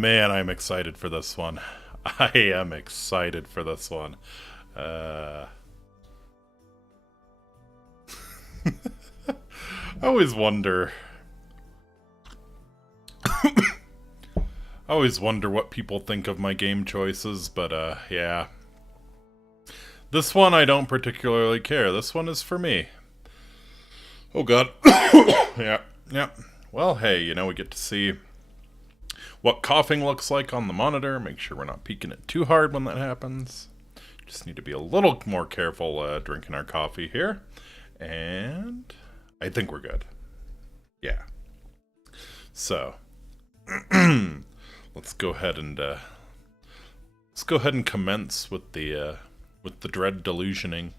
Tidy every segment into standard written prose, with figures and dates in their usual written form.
man, I'm excited for this one. I am excited for this one. I always wonder... I always wonder what people think of my game choices, but yeah. This one I don't particularly care. This one is for me. Oh god. Yeah. Well, hey, you know, we get to see what coughing looks like on the monitor. Make sure we're not peeking it too hard when that happens. Just need to be a little more careful drinking our coffee here. And I think we're good. Yeah. So, let's go ahead and commence with the Dread Delusioning.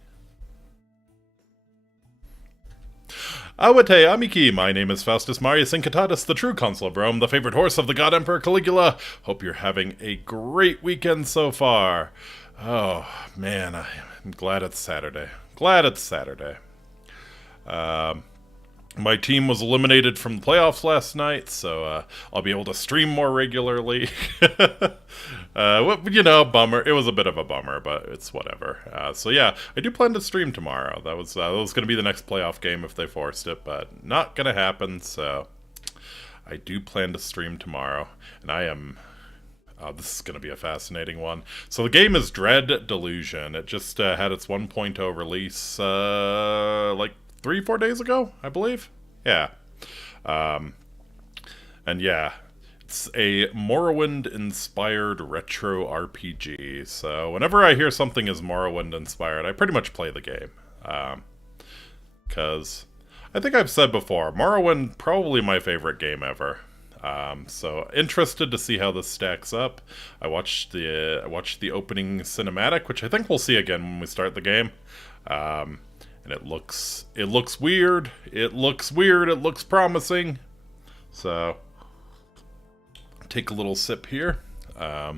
Awate Amiki, my name is Faustus Marius Incitatus, the true consul of Rome, the favorite horse of the god Emperor Caligula. Hope you're having a great weekend so far. Oh, man, I'm glad it's Saturday. My team was eliminated from the playoffs last night, so I'll be able to stream more regularly. You know, bummer. It was a bit of a bummer, but it's whatever. So yeah, I do plan to stream tomorrow. That was going to be the next playoff game if they forced it, but not going to happen, so I do plan to stream tomorrow. And I am... this is going to be a fascinating one. So the game is Dread Delusion. It just had its 1.0 release, like 3-4 days ago, I believe. Yeah. And yeah, it's a Morrowind-inspired retro RPG. So whenever I hear something is Morrowind-inspired, I pretty much play the game. Because I think I've said before, Morrowind, probably my favorite game ever. So interested to see how this stacks up. I watched the opening cinematic, which I think we'll see again when we start the game. And it looks weird. It looks promising. So, take a little sip here. Yeah,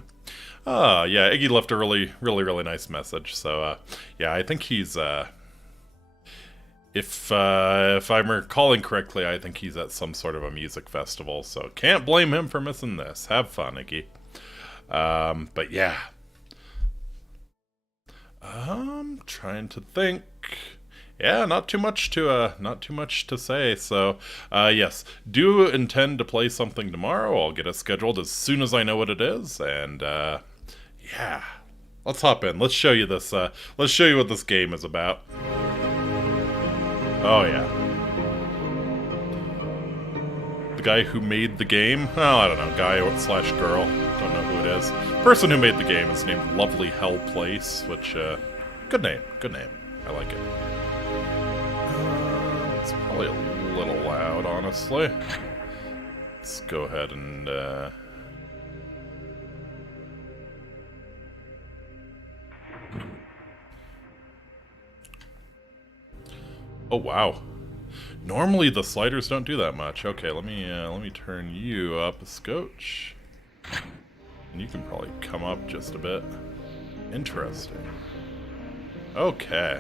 Iggy left a really nice message. So, yeah, I think he's, if I'm recalling correctly, I think he's at some sort of a music festival. So, can't blame him for missing this. Have fun, Iggy. But yeah. Trying to think. Yeah, not too much to say. So, yes, do intend to play something tomorrow. I'll get it scheduled as soon as I know what it is, and yeah, let's hop in. Let's show you this. Let's show you what this game is about. Oh yeah, the guy who made the game. Oh, I don't know, guy slash girl. Don't know who it is. Person who made the game is named Lovely Hell Place, which good name. I like it. It's probably a little loud, honestly. Let's go ahead and, oh, wow. Normally the sliders don't do that much. Okay, let me turn you up a scotch. And you can probably come up just a bit. Interesting. Okay.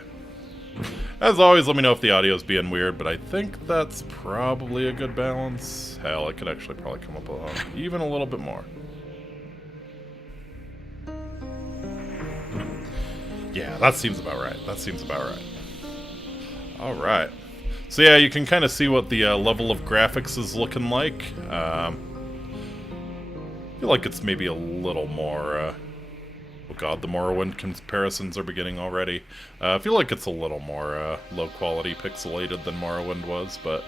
As always, let me know if the audio's being weird, but I think that's probably a good balance. Hell, I could actually probably come up even a little bit more. Yeah, that seems about right. Alright. So yeah, you can kind of see what the level of graphics is looking like. I feel like it's maybe a little more... oh god, the Morrowind comparisons are beginning already. I feel like it's a little more low-quality pixelated than Morrowind was, but,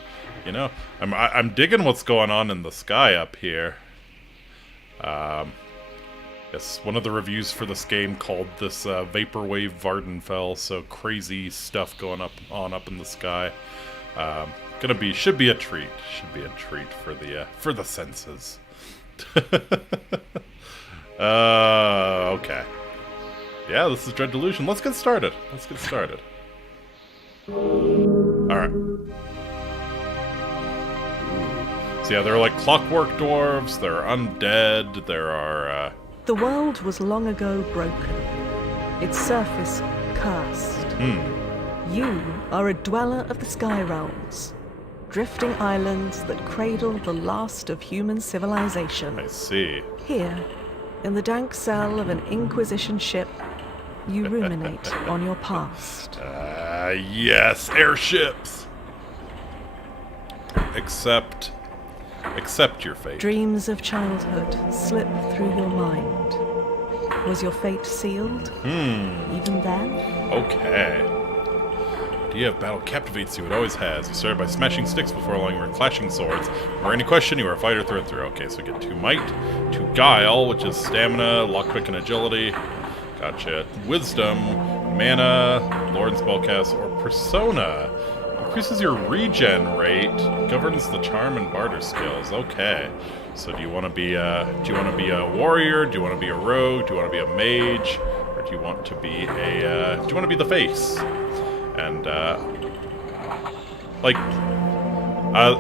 you know, I'm digging what's going on in the sky up here. Yes, one of the reviews for this game called this Vaporwave Vvardenfell, so crazy stuff going up in the sky. Should be a treat for the senses. Okay. Yeah, this is Dread Delusion. Let's get started. Alright. So yeah, there are like clockwork dwarves, there are undead, there are, The world was long ago broken, its surface cursed. You are a dweller of the sky realms, drifting islands that cradle the last of human civilization. I see. Here, in the dank cell of an Inquisition ship, you ruminate on your past. Yes, airships! Accept your fate. Dreams of childhood slip through your mind. Was your fate sealed? Even then? Okay. The idea of battle captivates you, it always has. You started by smashing sticks before long, you were clashing swords. Or any question, you were a fighter through and through. Okay, so we get 2 might, 2 guile, which is stamina, lockpick, and agility. Gotcha. Wisdom, mana, lore and spellcast, or persona. Increases your regen rate, governs the charm and barter skills. Okay. So do you want to be a warrior? Do you want to be a rogue? Do you want to be a mage? Or do you want to be the face? And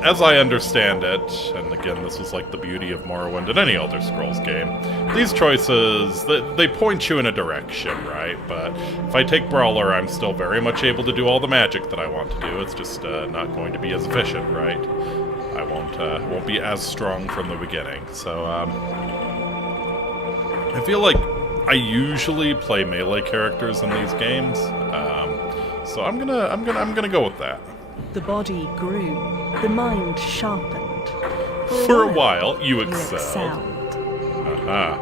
as I understand it, and again, this is like the beauty of Morrowind and any Elder Scrolls game, these choices, they point you in a direction, right? But if I take Brawler, I'm still very much able to do all the magic that I want to do. It's just not going to be as efficient, right? I won't be as strong from the beginning. So I feel like I usually play melee characters in these games, so I'm gonna go with that. The body grew, the mind sharpened. For a while, you excelled. Aha.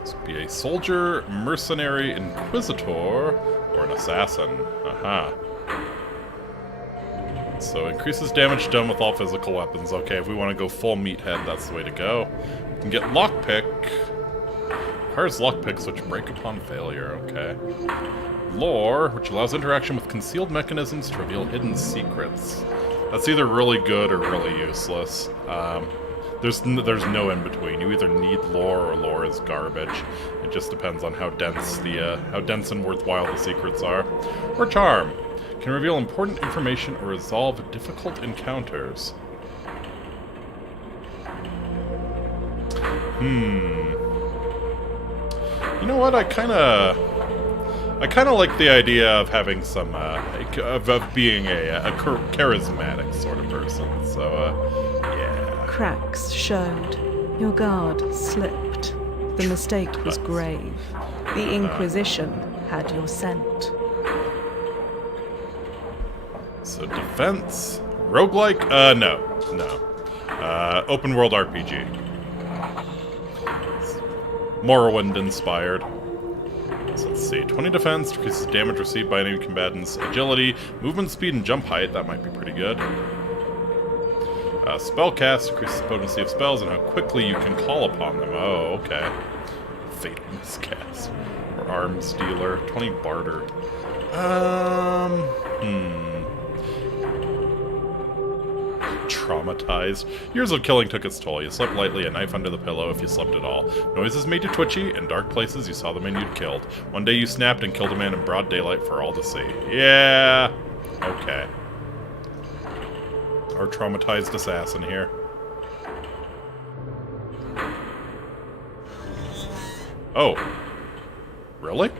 This would be a soldier, mercenary, inquisitor, or an assassin. Aha. So increases damage done with all physical weapons. Okay, if we want to go full meathead, that's the way to go. We can get lockpick. Requires lockpicks which break upon failure. Okay. Lore, which allows interaction with concealed mechanisms to reveal hidden secrets. That's either really good or really useless. There's no in between. You either need lore or lore is garbage. It just depends on how dense and worthwhile the secrets are. Or charm. Can reveal important information or resolve difficult encounters. You know what? I kind of like the idea of having some of being a charismatic sort of person. So yeah. Cracks showed. Your guard slipped. The mistake was grave. The Inquisition had your scent. So defense, roguelike? No. Open world RPG. Morrowind-inspired. So let's see. 20 defense, decreases damage received by enemy combatants. Agility, movement speed, and jump height. That might be pretty good. Spellcast, decreases potency of spells and how quickly you can call upon them. Oh, okay. Fatal miscast. Or arms dealer. 20 barter. Traumatized. Years of killing took its toll. You slept lightly, a knife under the pillow if you slept at all. Noises made you twitchy. In dark places, you saw the man you'd killed. One day you snapped and killed a man in broad daylight for all to see. Yeah. Okay. Our traumatized assassin here. Oh. Really?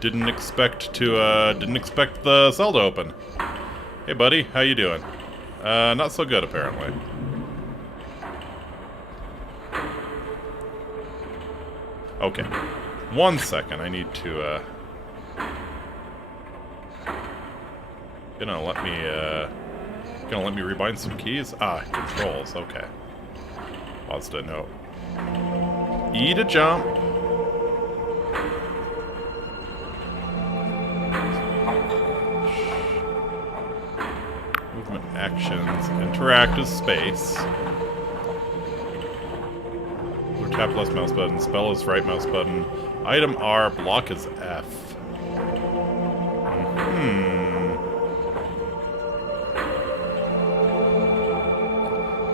Didn't expect the cell to open. Hey buddy, how you doing? Not so good apparently. Okay. 1 second, I need to Gonna let me rebind some keys? Ah, controls, okay. Paused it, no. E to jump. Movement actions. Interact is space. Or tap left mouse button. Spell is right mouse button. Item R. Block is F.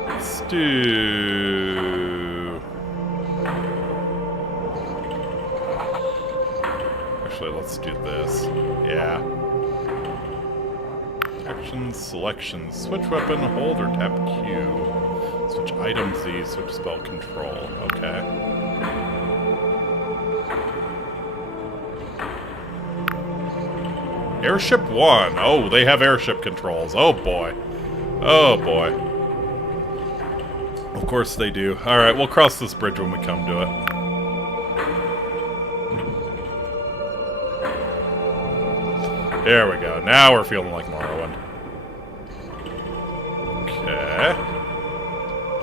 Let's do... Actually, let's do this. Yeah. Actions, selections, switch weapon, hold or tap Q. Switch item Z, switch spell control. Okay. Airship 1. Oh, they have airship controls. Oh, boy. Oh, boy. Of course they do. Alright, we'll cross this bridge when we come to it. There we go. Now we're feeling like Morrowind. Okay.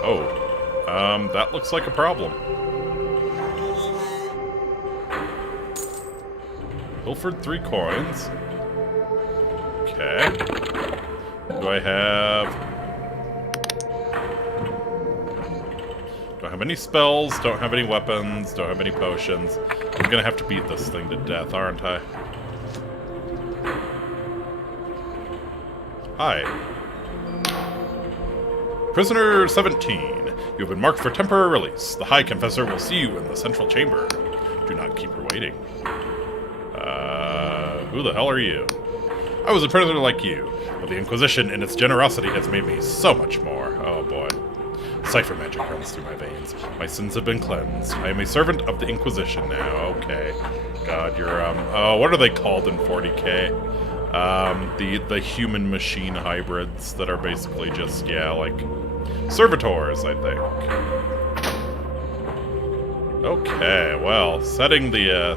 Oh. That looks like a problem. Pilfered 3 coins. Okay. Do I have any spells, don't have any weapons, don't have any potions. I'm gonna have to beat this thing to death, aren't I? Hi. Prisoner 17. You have been marked for temporary release. The High Confessor will see you in the central chamber. Do not keep her waiting. Who the hell are you? I was a prisoner like you, but the Inquisition in its generosity has made me so much more. Oh boy. Cipher magic runs through my veins. My sins have been cleansed. I am a servant of the Inquisition now. Okay. God, you're, oh, what are they called in 40k? The human-machine hybrids that are basically just, yeah, like, servitors, I think. Okay, well, setting the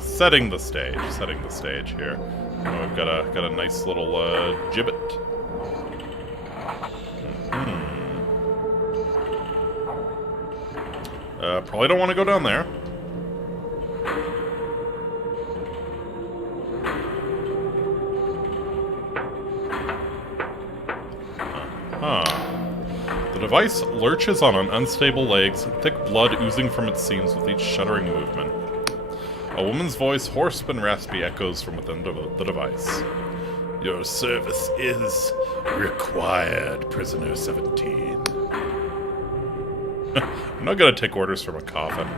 stage here. Oh, we've got a nice little, gibbet. Probably don't want to go down there. The device lurches on unstable legs, thick blood oozing from its seams with each shuddering movement. A woman's voice, hoarse and raspy, echoes from within the device. Your service is required, Prisoner 17. I'm not gonna take orders from a coffin.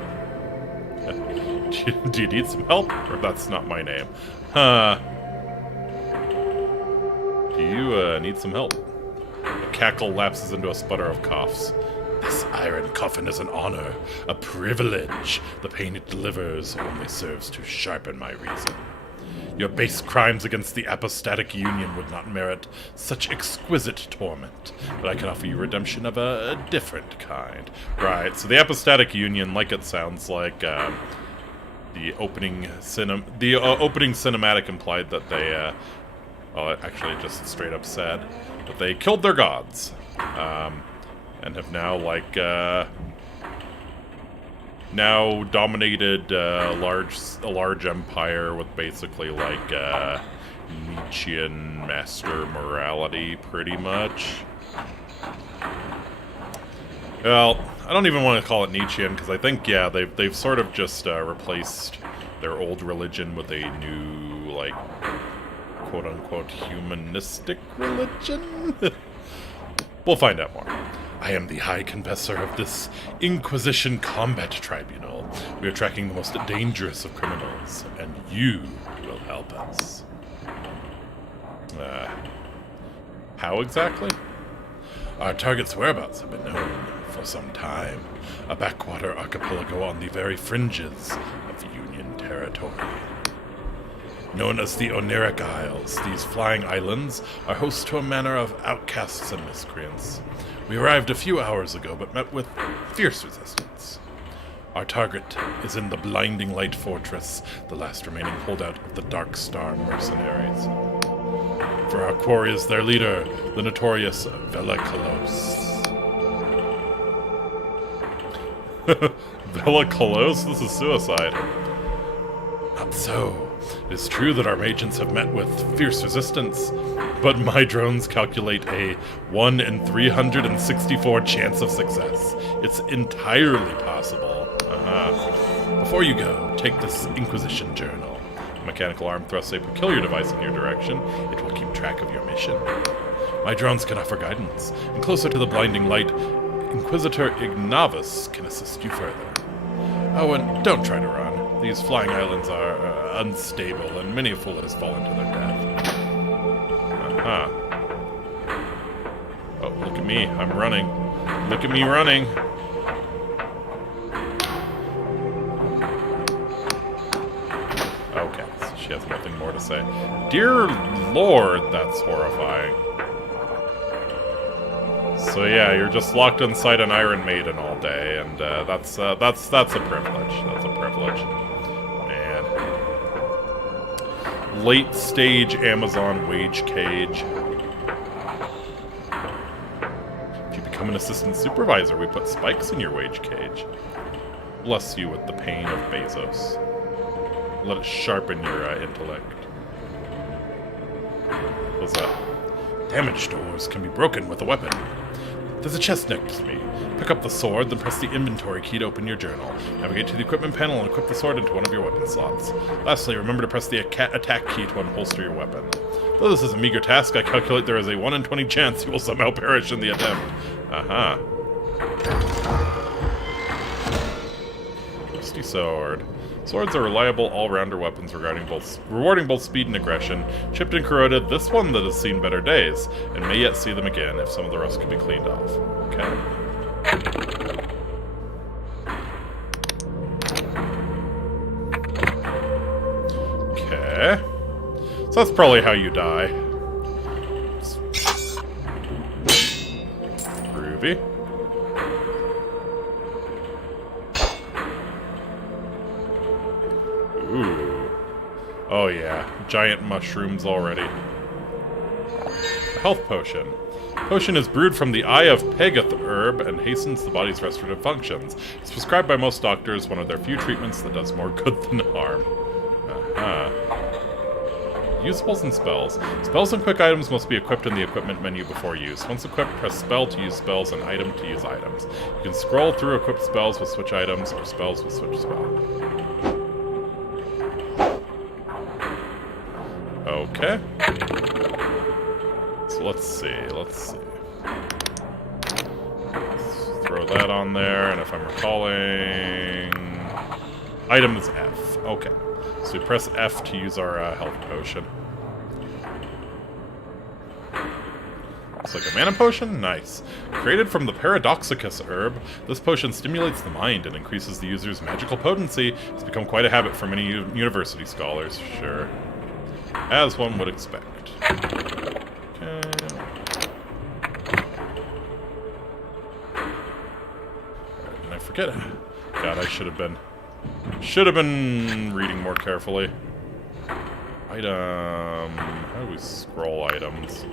Do you need some help? Or that's not my name. Do you need some help? A cackle lapses into a sputter of coughs. This iron coffin is an honor, a privilege. The pain it delivers only serves to sharpen my reason. Your base crimes against the Apostatic Union would not merit such exquisite torment, but I can offer you redemption of a different kind. Right, so the Apostatic Union, like it sounds like, the opening cinematic implied that they, well, actually it just straight up said that they killed their gods, and have now, like, now dominated a large empire with basically like Nietzschean master morality, pretty much. Well, I don't even want to call it Nietzschean because I think, yeah, they've sort of just replaced their old religion with a new, like, quote unquote humanistic religion. We'll find out more. I am the High Confessor of this Inquisition Combat Tribunal. We are tracking the most dangerous of criminals, and you will help us. How exactly? Our target's whereabouts have been known for some time. A backwater archipelago on the very fringes of Union territory. Known as the Oniric Isles, these flying islands are host to a manor of outcasts and miscreants. We arrived a few hours ago, but met with fierce resistance. Our target is in the Blinding Light Fortress, the last remaining holdout of the Dark Star mercenaries. For our quarry is their leader, the notorious Llerose. Llerose? This is suicide. Not so. It is true that our agents have met with fierce resistance, but my drones calculate a 1 in 364 chance of success. It's entirely possible. Before you go, take this Inquisition journal. A mechanical arm thrusts a peculiar device in your direction. It will keep track of your mission. My drones can offer guidance, and closer to the blinding light, Inquisitor Ignavus can assist you further. Oh, and don't try to run. These flying islands are unstable, and many a fool has fallen to their death. Oh, look at me. I'm running. Look at me running. Okay, so she has nothing more to say. Dear Lord, that's horrifying. So yeah, you're just locked inside an Iron Maiden all day, and that's a privilege. That's a privilege. Man. Late stage Amazon wage cage. If you become an assistant supervisor, we put spikes in your wage cage. Bless you with the pain of Bezos. Let it sharpen your intellect. What's that? Damaged doors can be broken with a weapon. There's a chest next to me. Pick up the sword, then press the inventory key to open your journal. Navigate to the equipment panel and equip the sword into one of your weapon slots. Lastly, remember to press the attack key to unholster your weapon. Though this is a meager task, I calculate there is a 1 in 20 chance you will somehow perish in the attempt. Aha. Rusty sword. Swords are reliable all-rounder weapons rewarding both speed and aggression. Chipped and corroded, this one that has seen better days, and may yet see them again if some of the rust could be cleaned off. Okay. Okay. So that's probably how you die. Groovy. Ooh. Oh yeah, giant mushrooms already. A health potion. Potion is brewed from the Eye of Pegath herb and hastens the body's restorative functions. It's prescribed by most doctors, one of their few treatments that does more good than harm. Usables and spells. Spells and quick items must be equipped in the equipment menu before use. Once equipped, press spell to use spells and item to use items. You can scroll through equipped spells with switch items or spells with switch spell. Okay. So let's see. Let's throw that on there, and if I'm recalling... Item is F. Okay. So we press F to use our health potion. Looks like a mana potion? Nice. Created from the Paradoxicus herb, this potion stimulates the mind and increases the user's magical potency. It's become quite a habit for many university scholars. Sure. As one would expect. Okay. And I forget. God, I should have been reading more carefully. Item. How do we scroll items?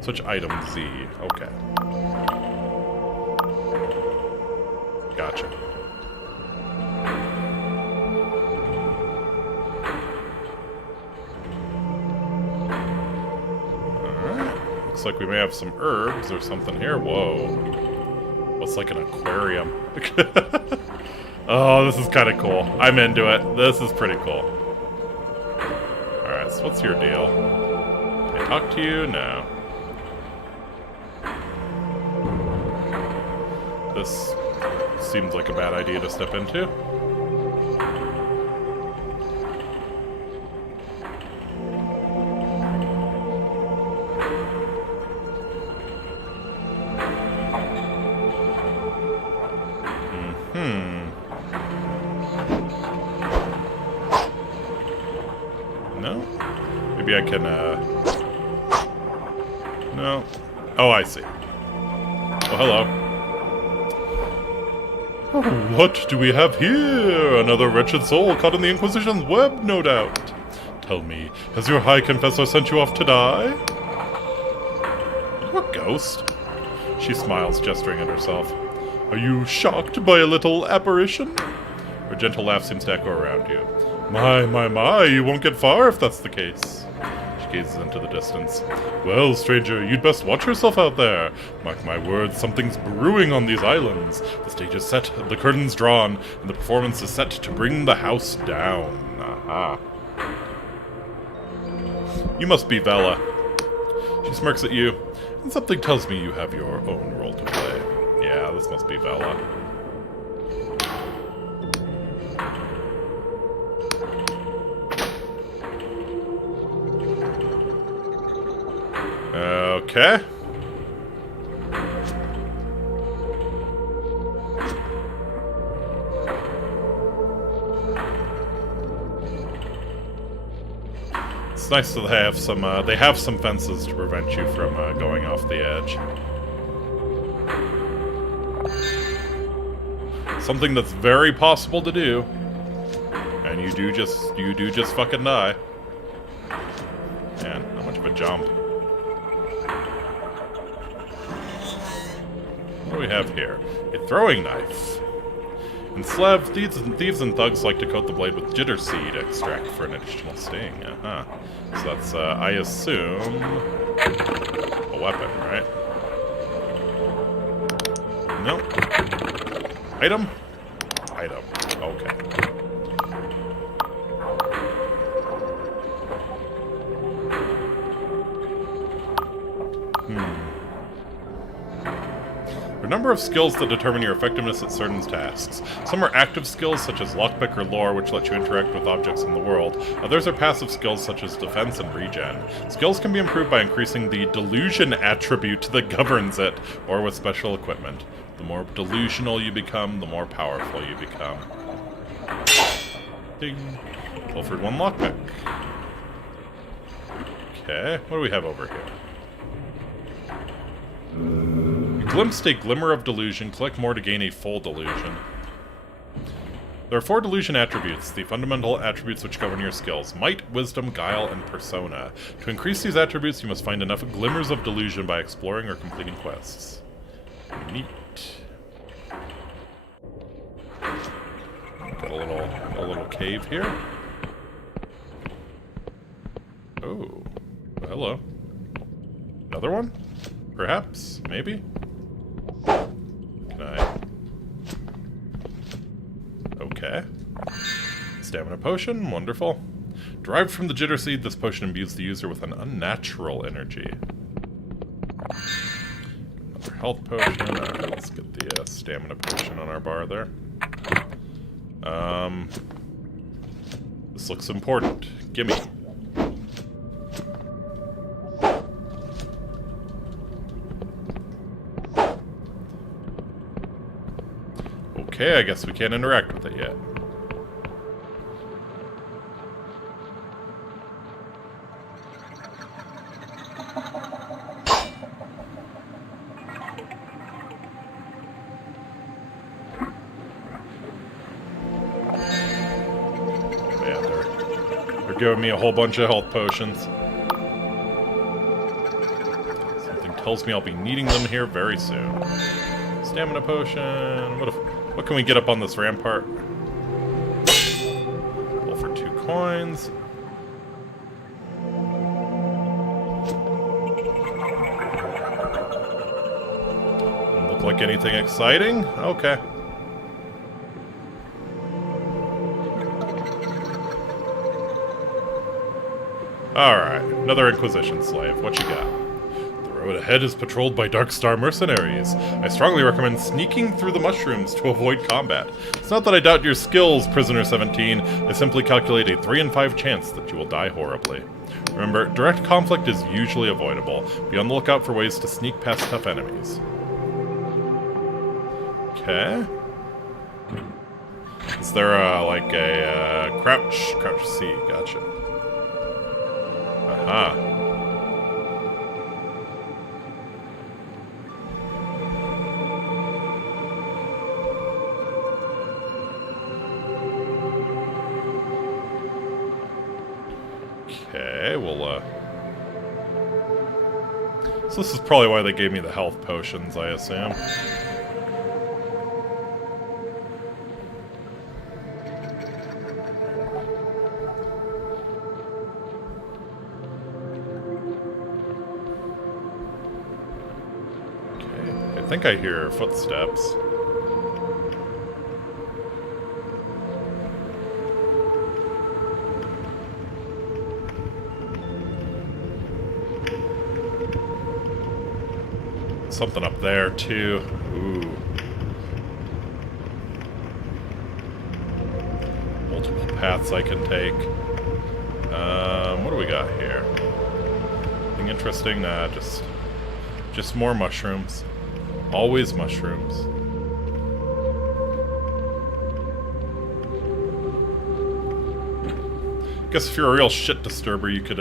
Switch item Z. Okay. Gotcha. Looks like we may have some herbs or something here. Whoa. What's like an aquarium? Oh, this is kind of cool. I'm into it. This is pretty cool. Alright, so what's your deal? Can I talk to you? No. This seems like a bad idea to step into. No? Maybe I can, No. Oh, I see. Oh, hello. Oh, what do we have here? Another wretched soul caught in the Inquisition's web, no doubt. Tell me, has your High Confessor sent you off to die? Are you a ghost? She smiles, gesturing at herself. Are you shocked by a little apparition? Her gentle laugh seems to echo around you. My, you won't get far if that's the case. She gazes into the distance. Well, stranger, you'd best watch yourself out there. Mark my words, something's brewing on these islands. The stage is set, the curtains drawn, and the performance is set to bring the house down. Aha. You must be Vela. She smirks at you, and something tells me you have your own role to play. Yeah, this must be Vela. Okay. nice that they have some fences to prevent you from going off the edge. Something that's very possible to do, and you do just fucking die. Man, how much of a jump? What do we have here? A throwing knife. In Slav, thieves and thugs like to coat the blade with jitter seed extract for an additional sting. Uh-huh. So that's, I assume, a weapon, right? Nope. Item? Item. Okay. There are a number of skills that determine your effectiveness at certain tasks. Some are active skills, such as lockpick or lore, which let you interact with objects in the world. Others are passive skills, such as defense and regen. Skills can be improved by increasing the delusion attribute that governs it, or with special equipment. The more delusional you become, the more powerful you become. Ding. Pilfered one lockpick. Okay, what do we have over here? You glimpsed a glimmer of delusion. Collect more to gain a full delusion. There are 4 delusion attributes, the fundamental attributes which govern your skills: might, wisdom, guile, and persona. To increase these attributes, you must find enough glimmers of delusion by exploring or completing quests. Neat. Got a little cave here. Oh, hello. Another one? Perhaps? Maybe? Can I... Okay. Stamina potion, wonderful. Derived from the jitter seed, this potion imbues the user with an unnatural energy. Another health potion. Alright, let's get the stamina potion on our bar there. This looks important. Gimme. Okay, I guess we can't interact with it yet. They're giving me a whole bunch of health potions. Something tells me I'll be needing them here very soon. Stamina potion. What can we get up on this rampart? Pull for 2 coins. Doesn't look like anything exciting. Okay. Alright, another Inquisition slave. What you got? The road ahead is patrolled by Darkstar mercenaries. I strongly recommend sneaking through the mushrooms to avoid combat. It's not that I doubt your skills, Prisoner 17. I simply calculate a 3 in 5 chance that you will die horribly. Remember, direct conflict is usually avoidable. Be on the lookout for ways to sneak past tough enemies. Okay. Is there like a crouch C? Gotcha. Aha. Okay, well, so this is probably why they gave me the health potions, I assume. I think I hear footsteps. Something up there, too. Ooh. Multiple paths I can take. What do we got here? Anything interesting? Nah, just more mushrooms. Always mushrooms. Guess if you're a real shit disturber, you could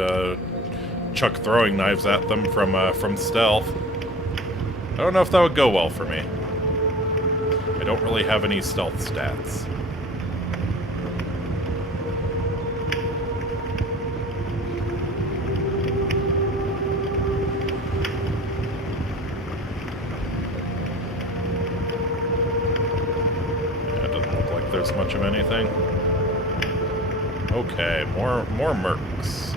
chuck throwing knives at them from stealth. I don't know if that would go well for me. I don't really have any stealth stats. Yeah, it doesn't look like there's much of anything. Okay, more mercs.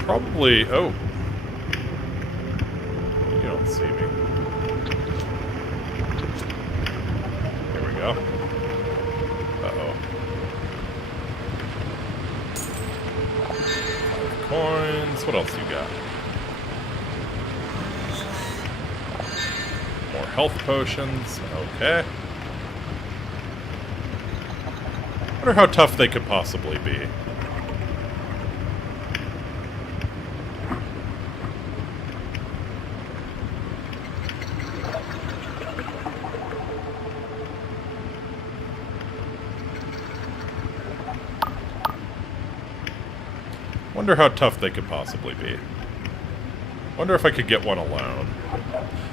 Probably... Oh. You don't see me. Here we go. Uh-oh. 5 coins. What else you got? More health potions. Okay. Wonder how tough they could possibly be. Wonder how tough they could possibly be. Wonder if I could get one alone.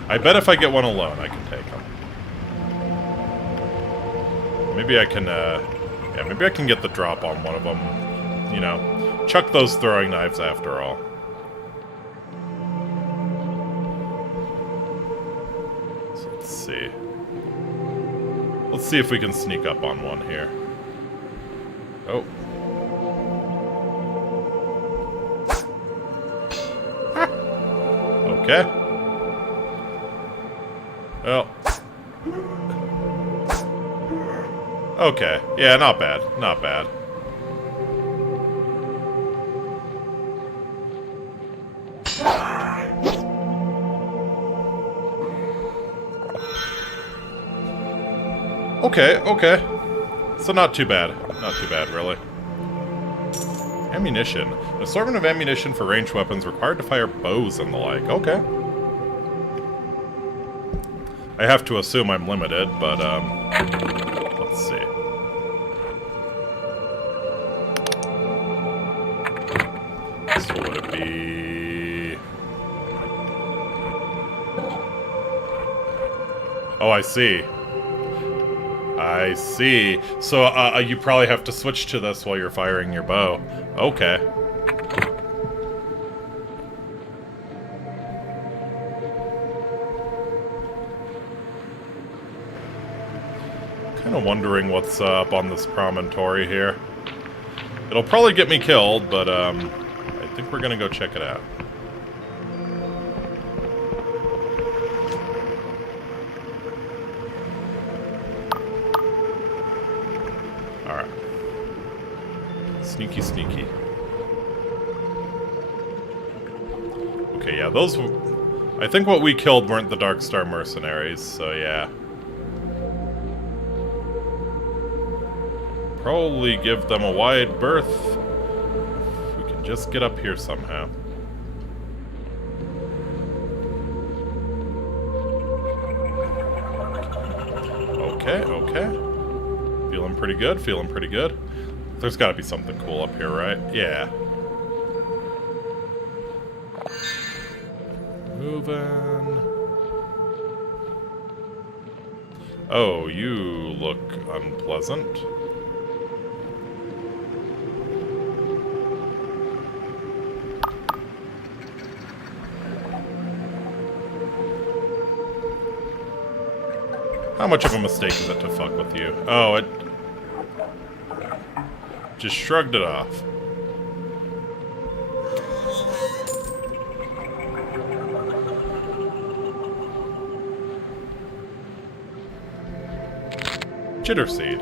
I bet if I get one alone, I can take them. Maybe I can, yeah, maybe I can get the drop on one of them. You know, chuck those throwing knives after all. So let's see. Let's see if we can sneak up on one here. Oh. Okay. Well. Okay. Yeah, not bad. Not bad. Okay, okay. So not too bad. Not too bad, really. Ammunition. An assortment of ammunition for ranged weapons required to fire bows and the like. Okay. I have to assume I'm limited, but, let's see. So would it be... Oh, I see. I see. So, you probably have to switch to this while you're firing your bow. Okay. Kind of wondering what's up on this promontory here. It'll probably get me killed, but, I think we're gonna go check it out. Alright. Sneaky, sneaky. Okay, yeah, those... I think what we killed weren't the Darkstar mercenaries, so yeah. Probably give them a wide berth. If we can just get up here somehow. Okay, okay. Feeling pretty good, feeling pretty good. There's gotta be something cool up here, right? Yeah. Moving. Oh, you look unpleasant. How much of a mistake is it to fuck with you? Oh, it... just shrugged it off. Jitter seed.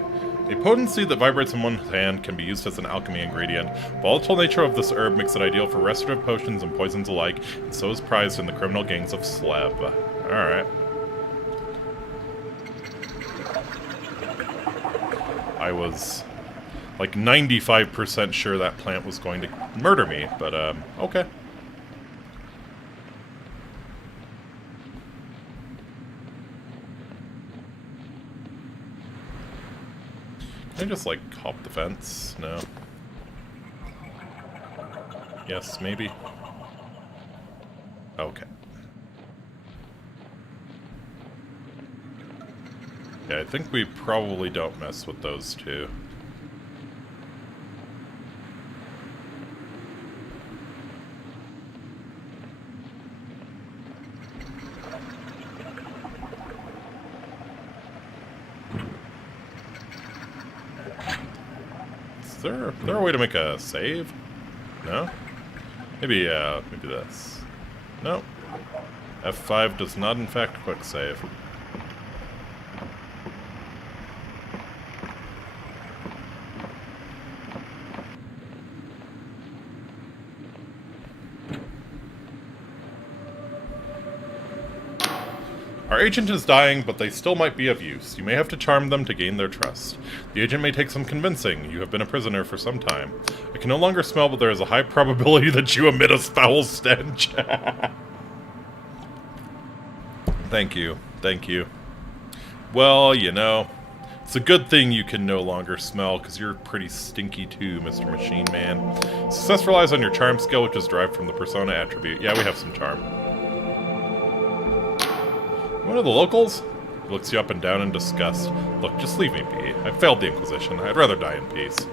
A potent seed that vibrates in one's hand can be used as an alchemy ingredient. Volatile nature of this herb makes it ideal for restorative potions and poisons alike, and so is prized in the criminal gangs of Sleb. Alright. I was like 95% sure that plant was going to murder me, but okay. Can I just, like, hop the fence? No. Yes, maybe. Okay. Yeah, I think we probably don't mess with those two. Is there a way to make a save? No? Maybe this. No. F5 does not, in fact, quick save. Our agent is dying, but they still might be of use. You may have to charm them to gain their trust. The agent may take some convincing. You have been a prisoner for some time. I can no longer smell, but there is a high probability that you emit a foul stench. Thank you. Thank you. Well, you know, it's a good thing you can no longer smell, because you're pretty stinky too, Mr. Machine Man. Success relies on your charm skill, which is derived from the persona attribute. Yeah, we have some charm. One of the locals? He looks you up and down in disgust. Look, just leave me be. I failed the Inquisition. I'd rather die in peace.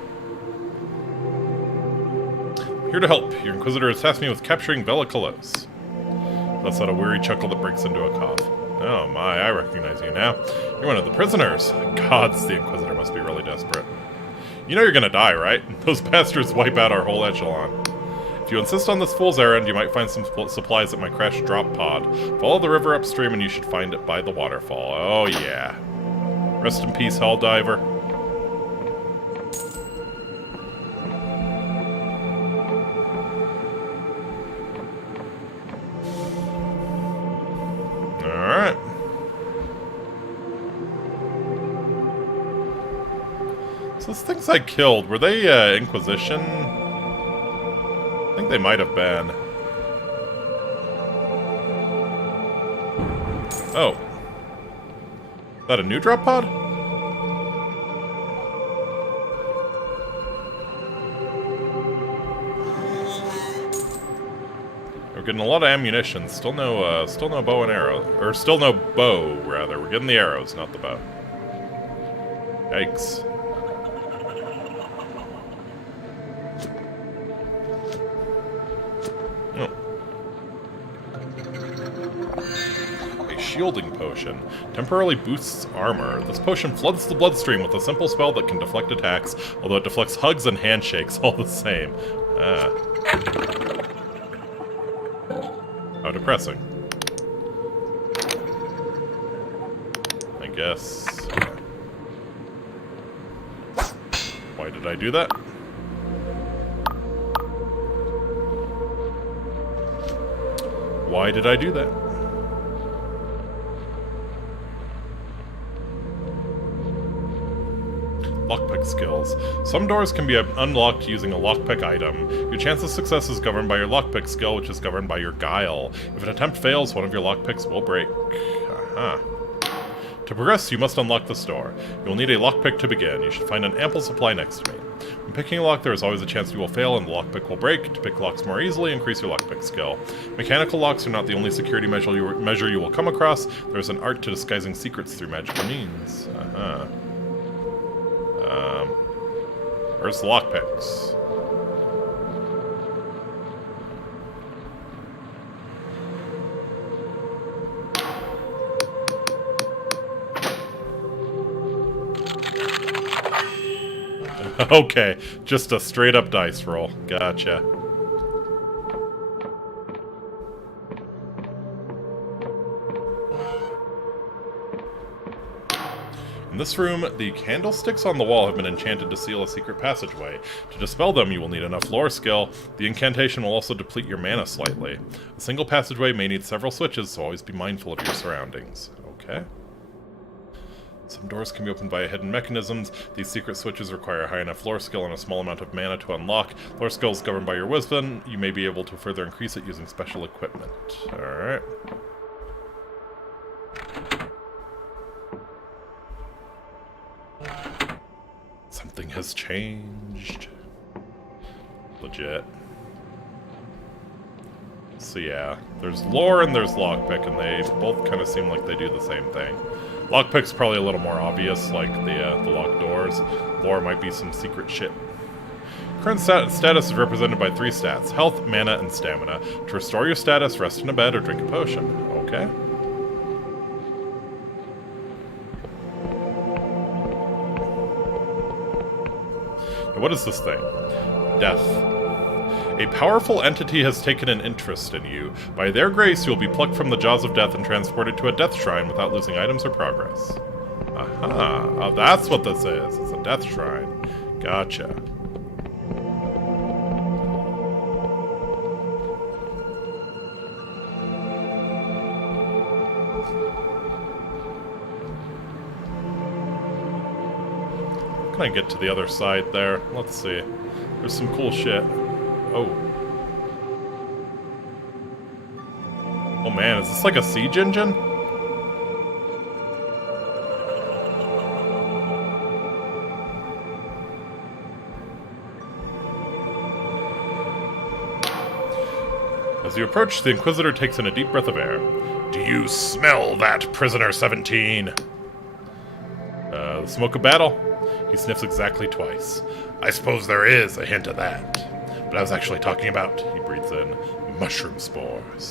I'm here to help. Your Inquisitor has tasked me with capturing Llerose. Let's out a weary chuckle that breaks into a cough. Oh my, I recognize you now. You're one of the prisoners. Gods, the Inquisitor must be really desperate. You know you're gonna die, right? Those bastards wipe out our whole echelon. If you insist on this fool's errand, you might find some supplies at my crashed drop pod. Follow the river upstream and you should find it by the waterfall. Oh yeah. Rest in peace, Hell Diver. Alright. So those things I killed, were they Inquisition? I think they might have been. Oh. Is that a new drop pod? We're getting a lot of ammunition. Still no bow and arrow. Or still no bow, rather. We're getting the arrows, not the bow. Yikes. Shielding potion. Temporarily boosts armor. This potion floods the bloodstream with a simple spell that can deflect attacks, although it deflects hugs and handshakes all the same. How depressing. I guess. Why did I do that? Why did I do that? Lockpick skills. Some doors can be unlocked using a lockpick item. Your chance of success is governed by your lockpick skill, which is governed by your guile. If an attempt fails, one of your lockpicks will break. Aha. To progress, you must unlock this door. You will need a lockpick to begin. You should find an ample supply next to me. When picking a lock, there is always a chance you will fail and the lockpick will break. To pick locks more easily, increase your lockpick skill. Mechanical locks are not the only security measure you will come across. There is an art to disguising secrets through magical means. Aha. Where's the lockpicks? Okay, just a straight up dice roll. Gotcha. In this room, the candlesticks on the wall have been enchanted to seal a secret passageway. To dispel them, you will need enough lore skill. The incantation will also deplete your mana slightly. A single passageway may need several switches, so always be mindful of your surroundings. Okay. Some doors can be opened via hidden mechanisms. These secret switches require high enough lore skill and a small amount of mana to unlock. Lore skill is governed by your wisdom. You may be able to further increase it using special equipment. Alright. Something has changed. Legit. So yeah, there's lore and there's lockpick, and they both kind of seem like they do the same thing. Lockpick's probably a little more obvious, like the locked doors. Lore might be some secret shit. Current status is represented by 3 stats: health, mana, and stamina. To restore your status, rest in a bed or drink a potion. Okay. Now, what is this thing? Death. A powerful entity has taken an interest in you. By their grace, you will be plucked from the jaws of death and transported to a death shrine without losing items or progress. Aha. Oh, that's what this is. It's a death shrine. Gotcha. How can I get to the other side there? Let's see. There's some cool shit. Oh. Oh man, is this like a siege engine? As you approach, the Inquisitor takes in a deep breath of air. Do you smell that, Prisoner 17? The smoke of battle? He sniffs exactly twice. I suppose there is a hint of that. But I was actually talking about, he breathes in, mushroom spores.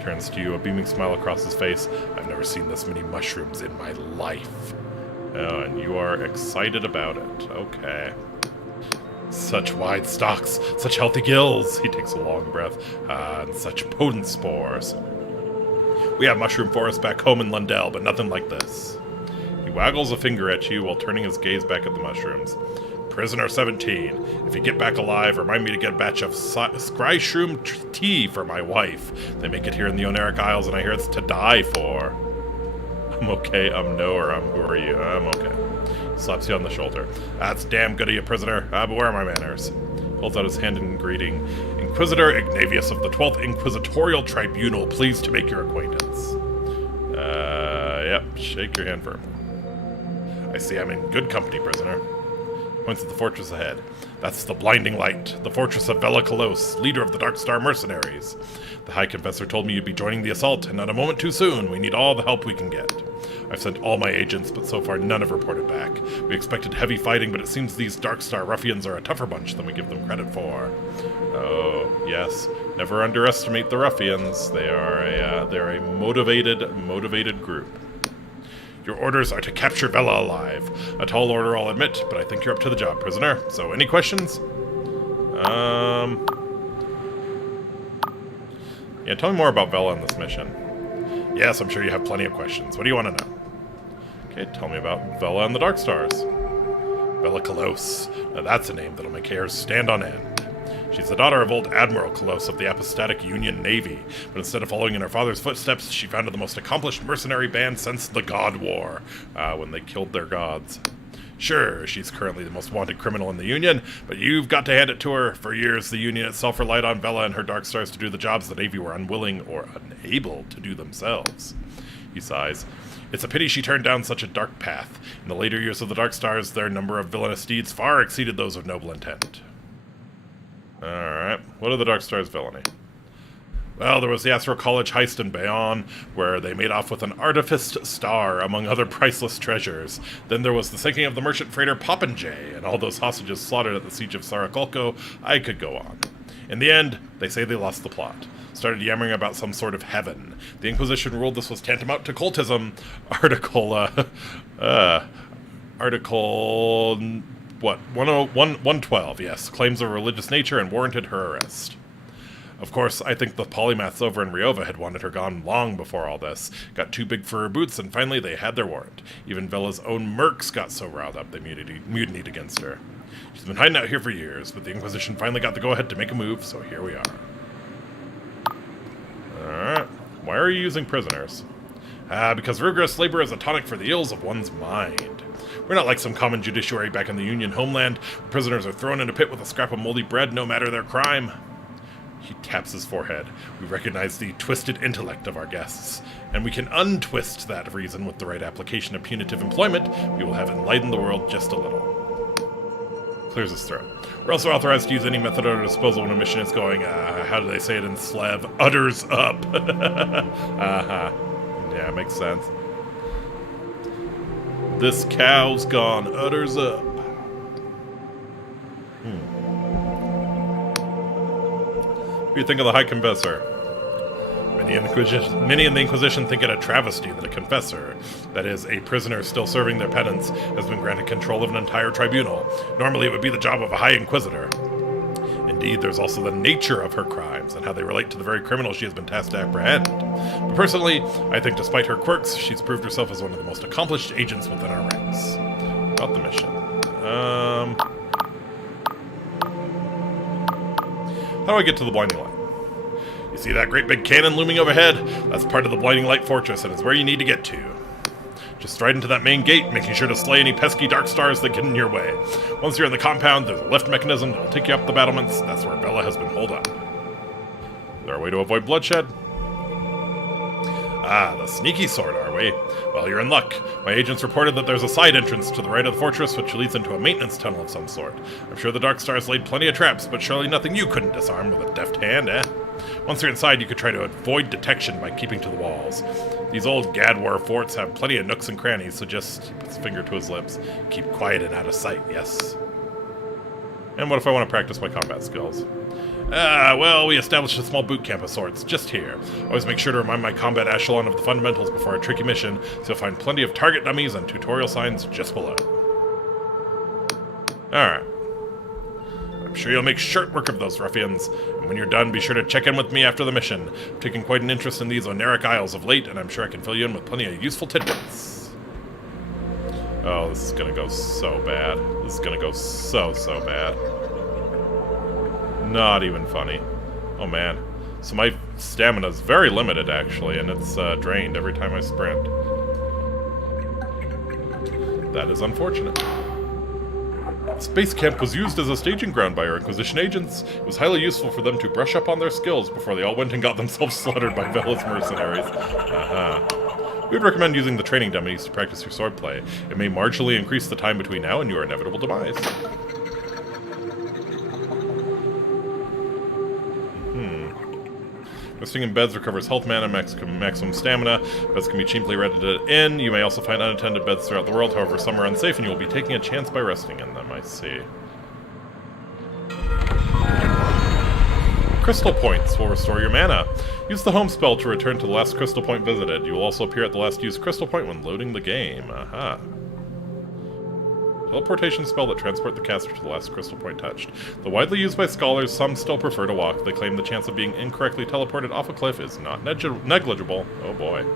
Turns to you, a beaming smile across his face. I've never seen this many mushrooms in my life. Oh, and you are excited about it. Okay. Such wide stalks, such healthy gills. He takes a long breath. And such potent spores. We have mushroom forests back home in Lundell, but nothing like this. He waggles a finger at you while turning his gaze back at the mushrooms. Prisoner 17, if you get back alive, remind me to get a batch of scryshroom tea for my wife. They make it here in the Oneric Isles, and I hear it's to die for. I'm okay, no, or who are you? I'm okay. Slaps you on the shoulder. That's damn good of you, prisoner. But where are my manners? Holds out his hand in greeting. Inquisitor Ignavius of the 12th Inquisitorial Tribunal, pleased to make your acquaintance. Yep, shake your hand firmly. I see I'm in good company, prisoner. Points at the fortress ahead. That's the Blinding Light, the fortress of Vvardenfell, leader of the Dark Star mercenaries. The High Confessor told me you'd be joining the assault, and not a moment too soon. We need all the help we can get. I've sent all my agents, but so far none have reported back. We expected heavy fighting, but it seems these Dark Star ruffians are a tougher bunch than we give them credit for. Oh, yes. Never underestimate the ruffians. They're a motivated group. Your orders are to capture Vela alive. A tall order, I'll admit, but I think you're up to the job, prisoner. So, any questions? Yeah, tell me more about Vela and this mission. Yes, I'm sure you have plenty of questions. What do you want to know? Okay, tell me about Vela and the Dark Stars. Vela Kalos. Now that's a name that'll make hairs stand on end. She's the daughter of old Admiral Kalos of the Apostatic Union Navy, but instead of following in her father's footsteps, she founded the most accomplished mercenary band since the God War, when they killed their gods. Sure, she's currently the most wanted criminal in the Union, but you've got to hand it to her. For years, the Union itself relied on Vela and her Dark Stars to do the jobs the Navy were unwilling or unable to do themselves. He sighs. It's a pity she turned down such a dark path. In the later years of the Dark Stars, their number of villainous deeds far exceeded those of noble intent. Alright, what are the Dark Stars' villainy? Well, there was the Astro College heist in Bayonne, where they made off with an artificed star, among other priceless treasures. Then there was the sinking of the merchant freighter Popinjay, and all those hostages slaughtered at the siege of Saracolco. I could go on. In the end, they say they lost the plot. Started yammering about some sort of heaven. The Inquisition ruled this was tantamount to cultism. Article... What? 112, yes. Claims of religious nature and warranted her arrest. Of course, I think the polymaths over in Ryova had wanted her gone long before all this. Got too big for her boots, and finally they had their warrant. Even Vela's own mercs got so riled up they mutinied against her. She's been hiding out here for years, but the Inquisition finally got the go-ahead to make a move, so here we are. Alright. Why are you using prisoners? Because rigorous labor is a tonic for the ills of one's mind. We're not like some common judiciary back in the Union homeland, where prisoners are thrown in a pit with a scrap of moldy bread no matter their crime. He taps his forehead. We recognize the twisted intellect of our guests, and we can untwist that reason with the right application of punitive employment. We will have enlightened the world just a little. Clears his throat. We're also authorized to use any method at our disposal when a mission is going, how do they say it in Slav? Utters up. Uh-huh. Yeah, makes sense. This cow's gone utters up. What do you think of the High Confessor? Many in the Inquisition think it a travesty that a confessor, that is, a prisoner still serving their penance, has been granted control of an entire tribunal. Normally it would be the job of a High Inquisitor. Indeed, there's also the nature of her crimes and how they relate to the very criminal she has been tasked to apprehend. But personally, I think despite her quirks, she's proved herself as one of the most accomplished agents within our ranks. About the mission. How do I get to the Blinding Light? You see that great big cannon looming overhead? That's part of the Blinding Light Fortress and is where you need to get to. Just straight into that main gate, making sure to slay any pesky dark stars that get in your way. Once you're in the compound, there's a lift mechanism that will take you up the battlements. That's where Bella has been holed up. Is there a way to avoid bloodshed? Ah, the sneaky sort, are we? Well, you're in luck. My agents reported that there's a side entrance to the right of the fortress which leads into a maintenance tunnel of some sort. I'm sure the Dark Stars laid plenty of traps, but surely nothing you couldn't disarm with a deft hand, eh? Once you're inside, you could try to avoid detection by keeping to the walls. These old Gadwar forts have plenty of nooks and crannies, so just keep his finger to his lips. Keep quiet and out of sight, yes? And what if I want to practice my combat skills? Well, we established a small boot camp of sorts, just here. Always make sure to remind my combat echelon of the fundamentals before a tricky mission, so you'll find plenty of target dummies and tutorial signs just below. Alright. I'm sure you'll make short work of those ruffians, and when you're done, be sure to check in with me after the mission. I've taken quite an interest in these Oneric Isles of late, and I'm sure I can fill you in with plenty of useful tidbits. Oh, this is gonna go so bad. This is gonna go so bad. Not even funny. Oh man. So my stamina is very limited, actually, and it's drained every time I sprint. That is unfortunate. Space Camp was used as a staging ground by our Inquisition agents. It was highly useful for them to brush up on their skills before they all went and got themselves slaughtered by Vella's mercenaries. We would recommend using the training dummies to practice your swordplay. It may marginally increase the time between now and your inevitable demise. Resting in beds recovers health mana, maximum stamina. Beds can be cheaply rented in. You may also find unattended beds throughout the world, however some are unsafe and you will be taking a chance by resting in them, I see. Crystal points will restore your mana. Use the home spell to return to the last crystal point visited. You will also appear at the last used crystal point when loading the game. Aha. Teleportation spell that transport the caster to the last crystal point touched. Though widely used by scholars, some still prefer to walk. They claim the chance of being incorrectly teleported off a cliff is not negligible. Oh boy.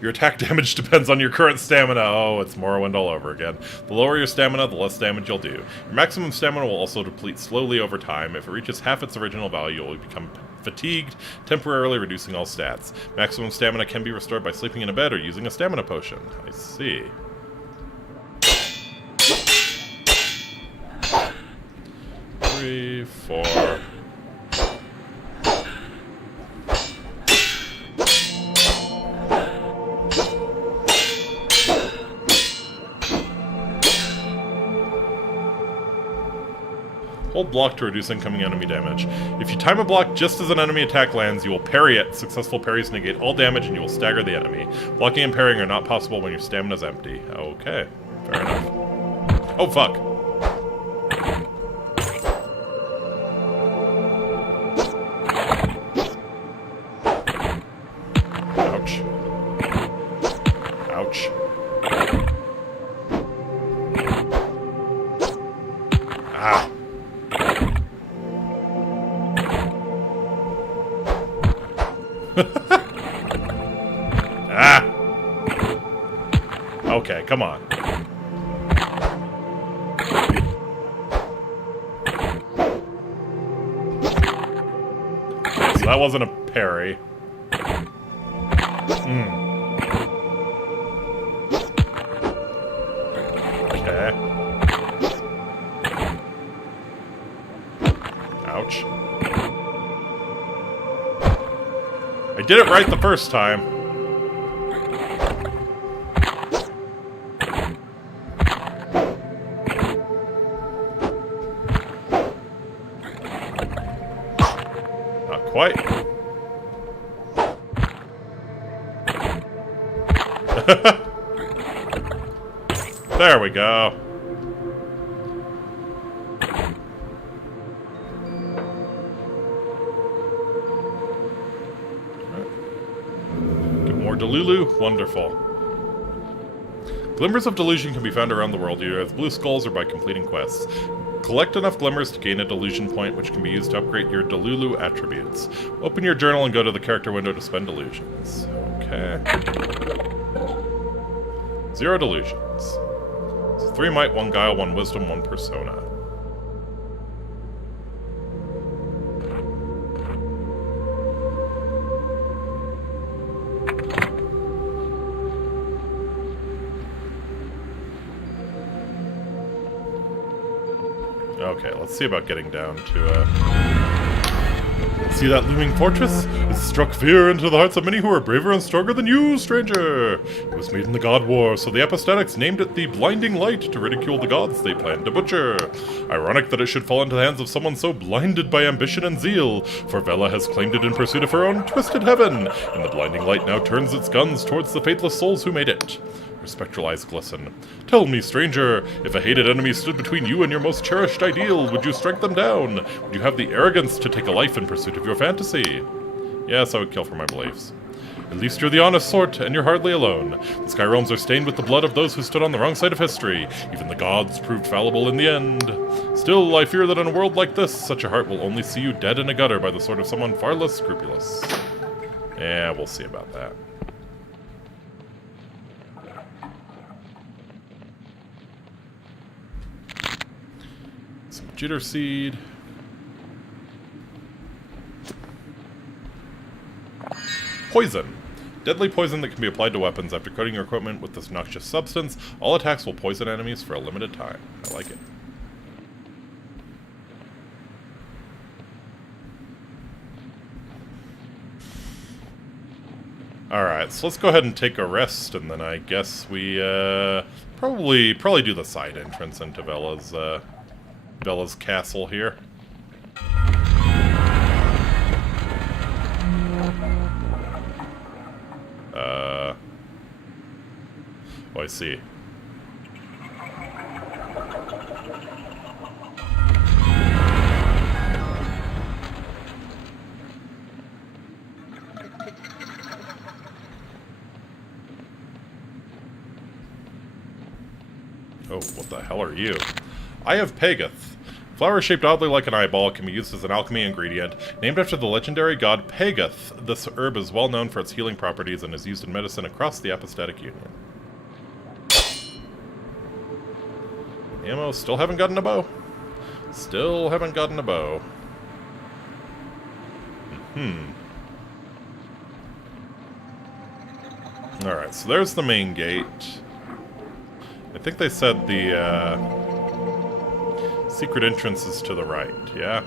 Your attack damage depends on your current stamina. Oh, it's Morrowind all over again. The lower your stamina, the less damage you'll do. Your maximum stamina will also deplete slowly over time. If it reaches half its original value, you will become fatigued, temporarily reducing all stats. Maximum stamina can be restored by sleeping in a bed or using a stamina potion. I see. Three, four... Hold block to reduce incoming enemy damage. If you time a block just as an enemy attack lands, you will parry it. Successful parries negate all damage and you will stagger the enemy. Blocking and parrying are not possible when your stamina is empty. Okay, fair enough. Oh fuck. Ouch. Ouch. Ah. Ah! Okay, come on. So that wasn't a parry. Okay. Ouch. I did it right the first time. Not quite. There we go. Get more Delulu? Wonderful. Glimmers of Delusion can be found around the world, either as blue skulls or by completing quests. Collect enough glimmers to gain a delusion point, which can be used to upgrade your Delulu attributes. Open your journal and go to the character window to spend delusions. Okay. 0 delusions. So 3 might, 1 guile, 1 wisdom, 1 persona. Okay, let's see about getting down to, See that looming fortress? It struck fear into the hearts of many who are braver and stronger than you, stranger! It was made in the God War, so the Epistatics named it the Blinding Light to ridicule the gods they planned to butcher. Ironic that it should fall into the hands of someone so blinded by ambition and zeal, for Vela has claimed it in pursuit of her own twisted heaven, and the Blinding Light now turns its guns towards the faithless souls who made it. Her spectral eyes glisten. Tell me, stranger, if a hated enemy stood between you and your most cherished ideal, would you strike them down? Would you have the arrogance to take a life in pursuit of your fantasy? Yes, I would kill for my beliefs. At least you're the honest sort, and you're hardly alone. The sky realms are stained with the blood of those who stood on the wrong side of history. Even the gods proved fallible in the end. Still, I fear that in a world like this, such a heart will only see you dead in a gutter by the sword of someone far less scrupulous. Yeah, we'll see about that. Jitter Seed. Poison. Deadly poison that can be applied to weapons. After coating your equipment with this noxious substance, all attacks will poison enemies for a limited time. I like it. Alright, so let's go ahead and take a rest, and then I guess we probably do the side entrance into Vela's castle here. Oh, I see. Oh, what the hell are you? Eye of Pagath. Flower shaped oddly like an eyeball, can be used as an alchemy ingredient. Named after the legendary god Pagath, this herb is well known for its healing properties and is used in medicine across the Epistatic Union. Ammo, still haven't gotten a bow. Still haven't gotten a bow. Alright, so there's the main gate. I think they said the, secret entrance is to the right, yeah?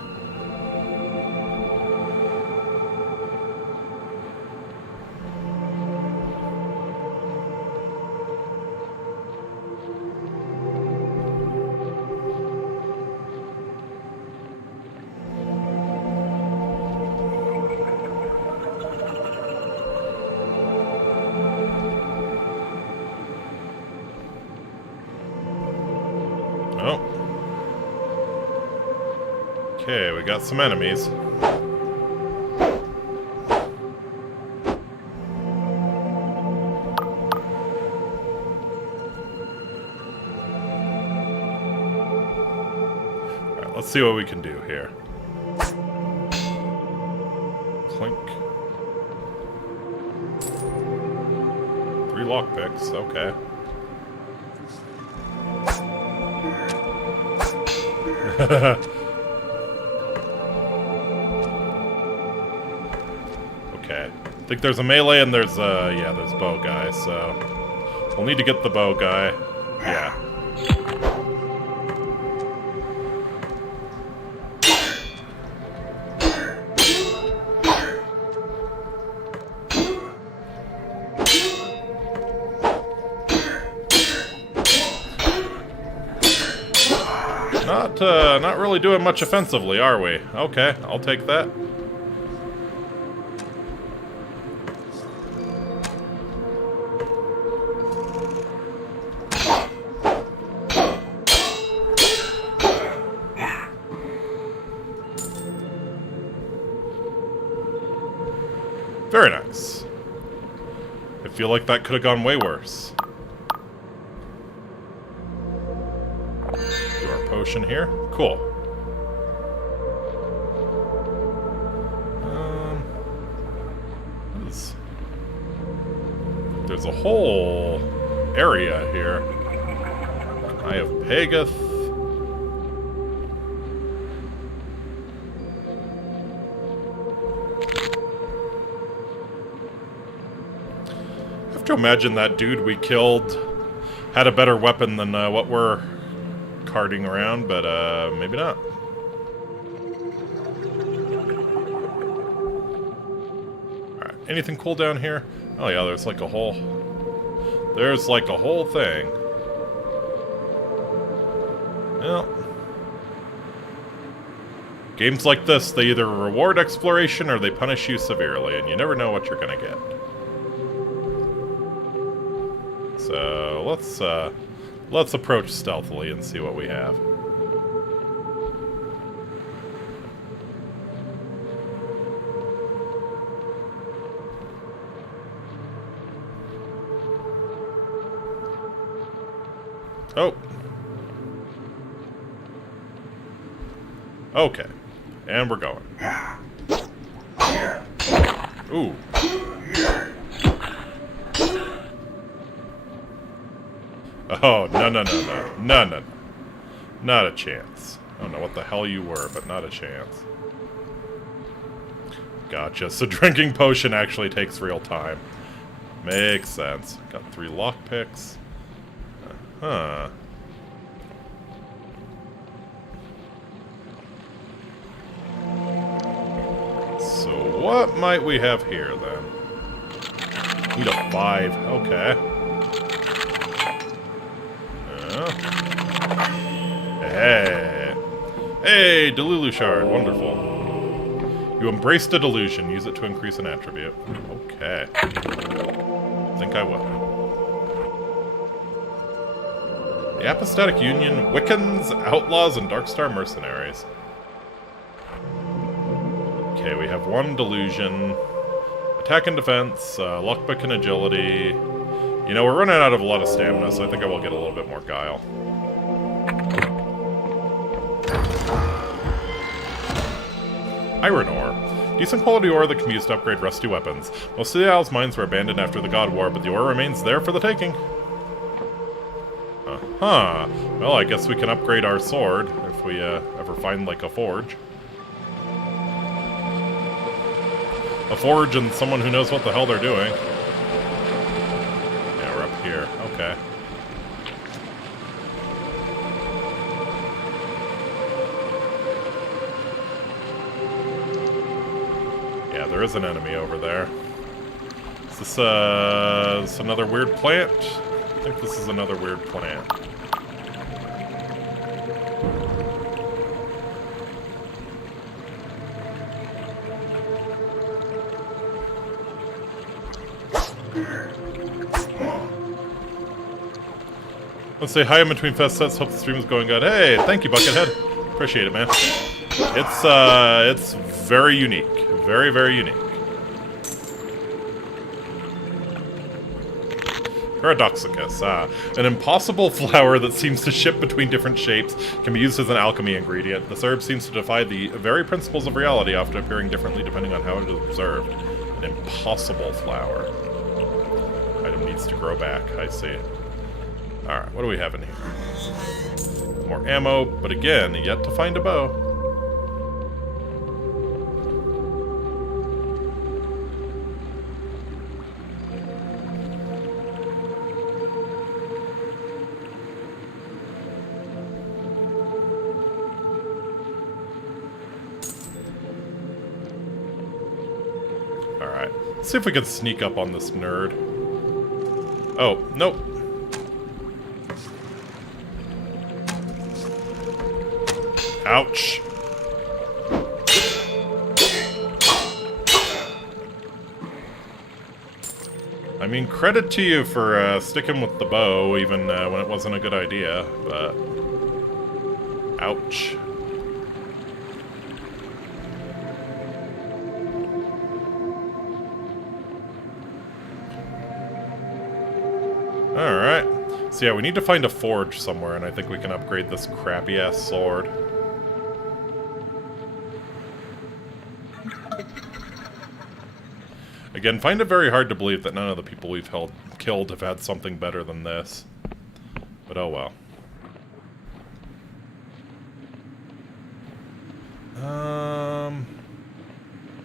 Okay, we got some enemies. Alright, let's see what we can do here. Clink. 3 lockpicks, okay. Okay. I think there's a melee and there's yeah, there's bow guy, so we'll need to get the bow guy. Yeah. Not really doing much offensively, are we? Okay, I'll take that. Very nice. I feel like that could have gone way worse. Do our potion here. Cool. There's a whole area here. Eye of Pagath. I have to imagine that dude we killed had a better weapon than what we're carting around, but maybe not. Alright, anything cool down here? Oh yeah, there's like a whole thing. Well, games like this, they either reward exploration or they punish you severely, and you never know what you're gonna get. So let's approach stealthily and see what we have. Oh. Okay. And we're going. Ooh. Oh, no. No. Not a chance. I don't know what the hell you were, but not a chance. Gotcha. So drinking potion actually takes real time. Makes sense. Got 3 lockpicks. Huh. So what might we have here, then? Need a 5. Okay. Hey. Hey, Delulu Shard. Wonderful. You embraced a delusion. Use it to increase an attribute. Okay. Think I will. The Apostatic Union, Wiccans, Outlaws, and Darkstar Mercenaries. Okay, we have 1 delusion. Attack and defense, lockpick and agility. You know, we're running out of a lot of stamina, so I think I will get a little bit more guile. Iron ore. Decent quality ore that can be used to upgrade rusty weapons. Most of the Isle's mines were abandoned after the God War, but the ore remains there for the taking. Huh. Well, I guess we can upgrade our sword if we ever find, like, a forge. A forge and someone who knows what the hell they're doing. Yeah, we're up here. Okay. Yeah, there is an enemy over there. Is this another weird plant? I think this is another weird plant. Let's say hi in between fest sets. Hope the stream is going good. Hey, thank you, Buckethead. Appreciate it, man. It's very unique. Very, very unique. Paradoxicus, an impossible flower that seems to shift between different shapes, can be used as an alchemy ingredient. This herb seems to defy the very principles of reality, often appearing differently depending on how it is observed. An impossible flower. Item needs to grow back, I see. Alright, what do we have in here? More ammo, but again, yet to find a bow. Alright, let's see if we can sneak up on this nerd. Oh, nope. Ouch. I mean, credit to you for sticking with the bow, even when it wasn't a good idea, but... Ouch. Alright. So yeah, we need to find a forge somewhere, and I think we can upgrade this crappy-ass sword. Again, find it very hard to believe that none of the people we've killed have had something better than this. But oh well.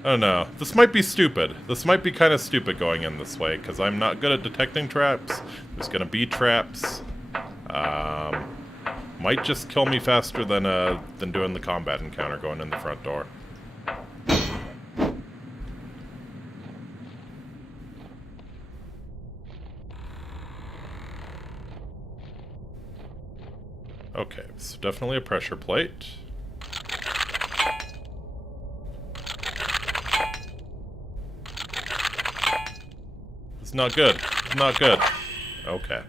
I don't know. This might be stupid. This might be kind of stupid going in this way, because I'm not good at detecting traps. There's gonna be traps. Might just kill me faster than doing the combat encounter going in the front door. Okay, so definitely a pressure plate. It's not good. It's not good. Okay.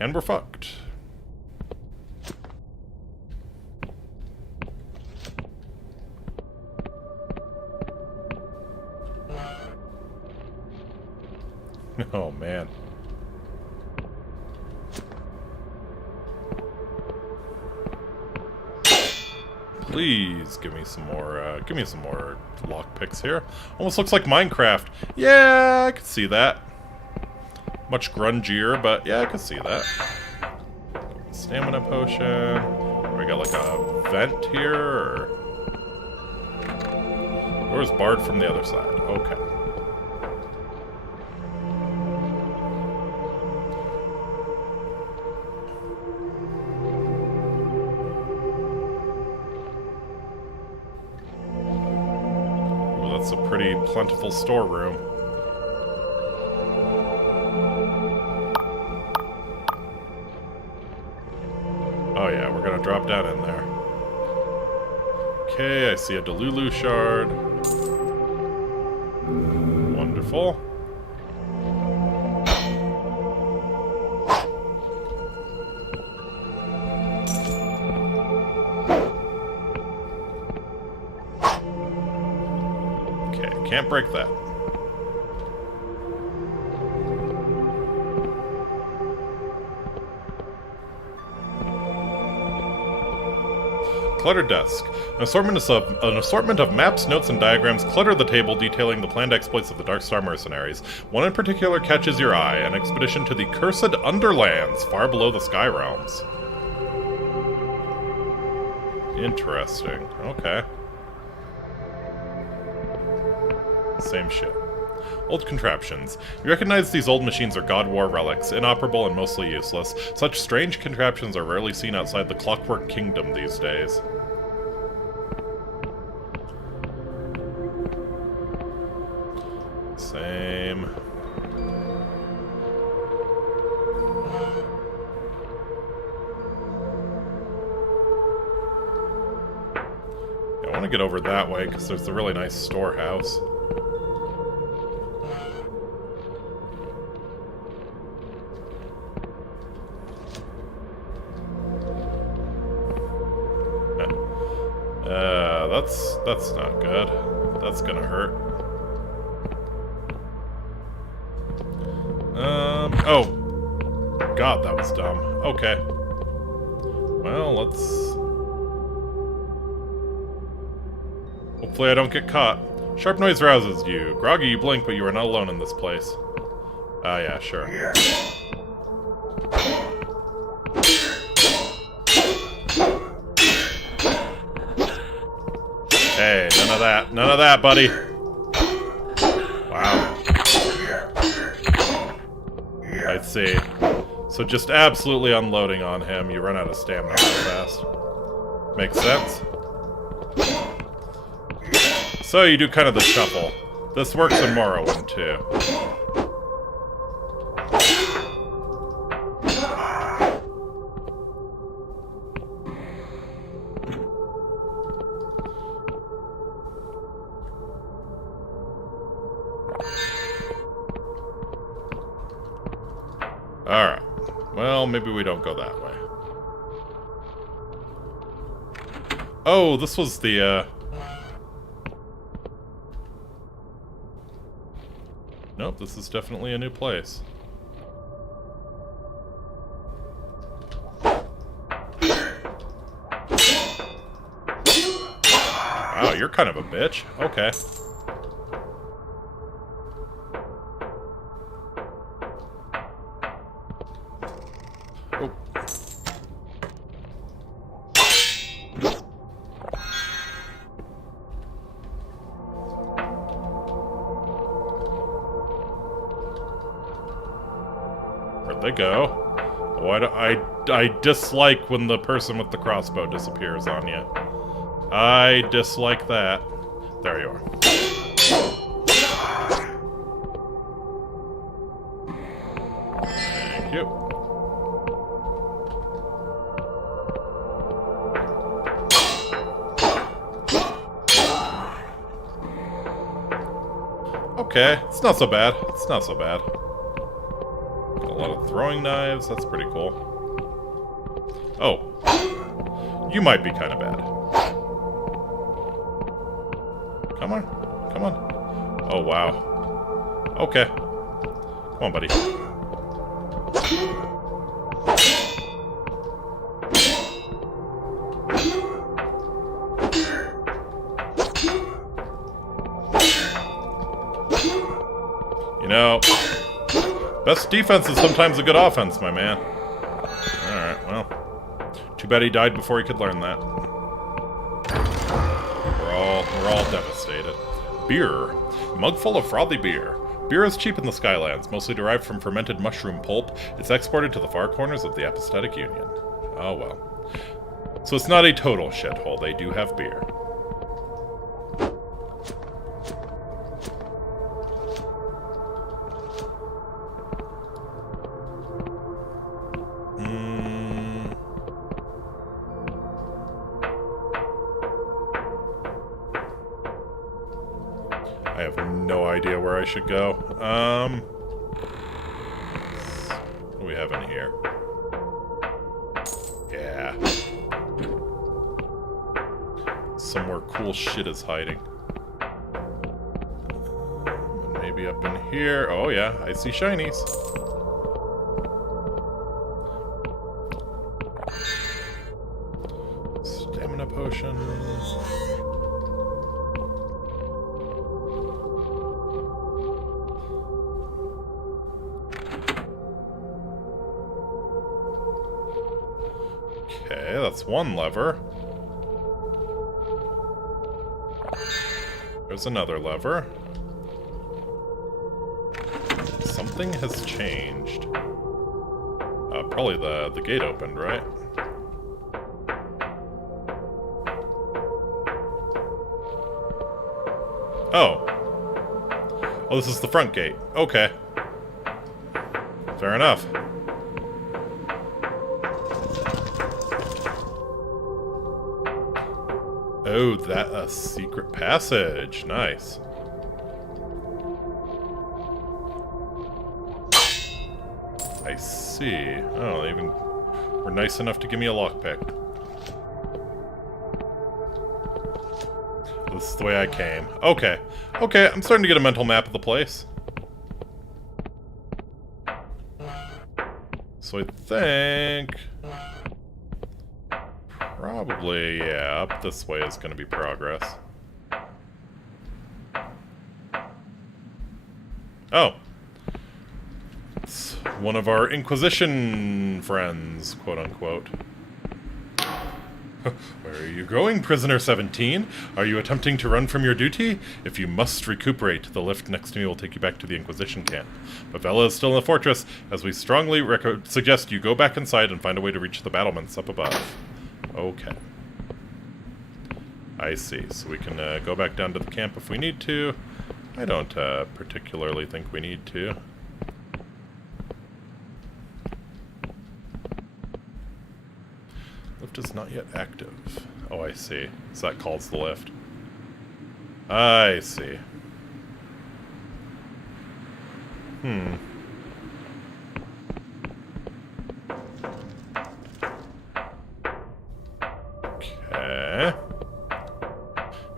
And we're fucked. Oh, man. Please give me some more lockpicks here. Almost looks like Minecraft. Yeah, I could see that. Much grungier, but yeah, I could see that. Stamina potion. We got like a vent here, or... Where's Bard from the other side? Okay. That's a pretty plentiful storeroom. Oh yeah, we're gonna drop down in there. Okay, I see a Delulu shard. Wonderful. Can't break that. Cluttered desk. An assortment of maps, notes, and diagrams clutter the table detailing the planned exploits of the Darkstar mercenaries. One in particular catches your eye, an expedition to the Cursed Underlands, far below the Sky Realms. Interesting. Okay. Same shit. Old contraptions. You recognize these old machines are God War relics, inoperable and mostly useless. Such strange contraptions are rarely seen outside the Clockwork Kingdom these days. Same. I want to get over that way because there's a really nice storehouse. That's not good. That's gonna hurt. Oh. God, that was dumb. Okay. Well, let's... Hopefully I don't get caught. Sharp noise rouses you. Groggy, you blink, but you are not alone in this place. Ah, yeah, sure. Hey, none of that. None of that, buddy. Wow. I see. So just absolutely unloading on him, you run out of stamina real fast. Makes sense. So you do kind of the shuffle. This works in Morrowind, too. Alright. Well, maybe we don't go that way. Oh, this was the, Nope, this is definitely a new place. Wow, you're kind of a bitch. Okay. Oh. Where'd they go? Oh, I dislike when the person with the crossbow disappears on you. I dislike that. There you are. Thank you. Okay, it's not so bad. It's not so bad. Got a lot of throwing knives. That's pretty cool. Oh. You might be kind of bad. Come on. Come on. Oh, wow. Okay. Come on, buddy. You know, best defense is sometimes a good offense, my man. Alright, well. Too bad he died before he could learn that. We're all devastated. Beer. A mug full of frothy beer. Beer is cheap in the Skylands, mostly derived from fermented mushroom pulp. It's exported to the far corners of the Apostatic Union. Oh well. So it's not a total shithole. They do have beer. I have no idea where I should go. What do we have in here? Yeah. Somewhere cool shit is hiding. Maybe up in here. Oh yeah, I see shinies. Stamina potion. Okay, that's one lever. There's another lever. Something has changed. Probably the gate opened, right? Oh. Oh, this is the front gate. Okay. Fair enough. Oh, that a secret passage. Nice. I see. Oh, they even were nice enough to give me a lockpick. This is the way I came. Okay. Okay, I'm starting to get a mental map of the place. So I think... probably, yeah, up this way is going to be progress. Oh. It's one of our Inquisition friends, quote-unquote. Where are you going, Prisoner 17? Are you attempting to run from your duty? If you must recuperate, the lift next to me will take you back to the Inquisition camp. But Vela is still in the fortress, as we strongly suggest you go back inside and find a way to reach the battlements up above. Okay. I see. So we can go back down to the camp if we need to. I don't particularly think we need to. Lift is not yet active. Oh, I see. So that calls the lift. I see. Okay.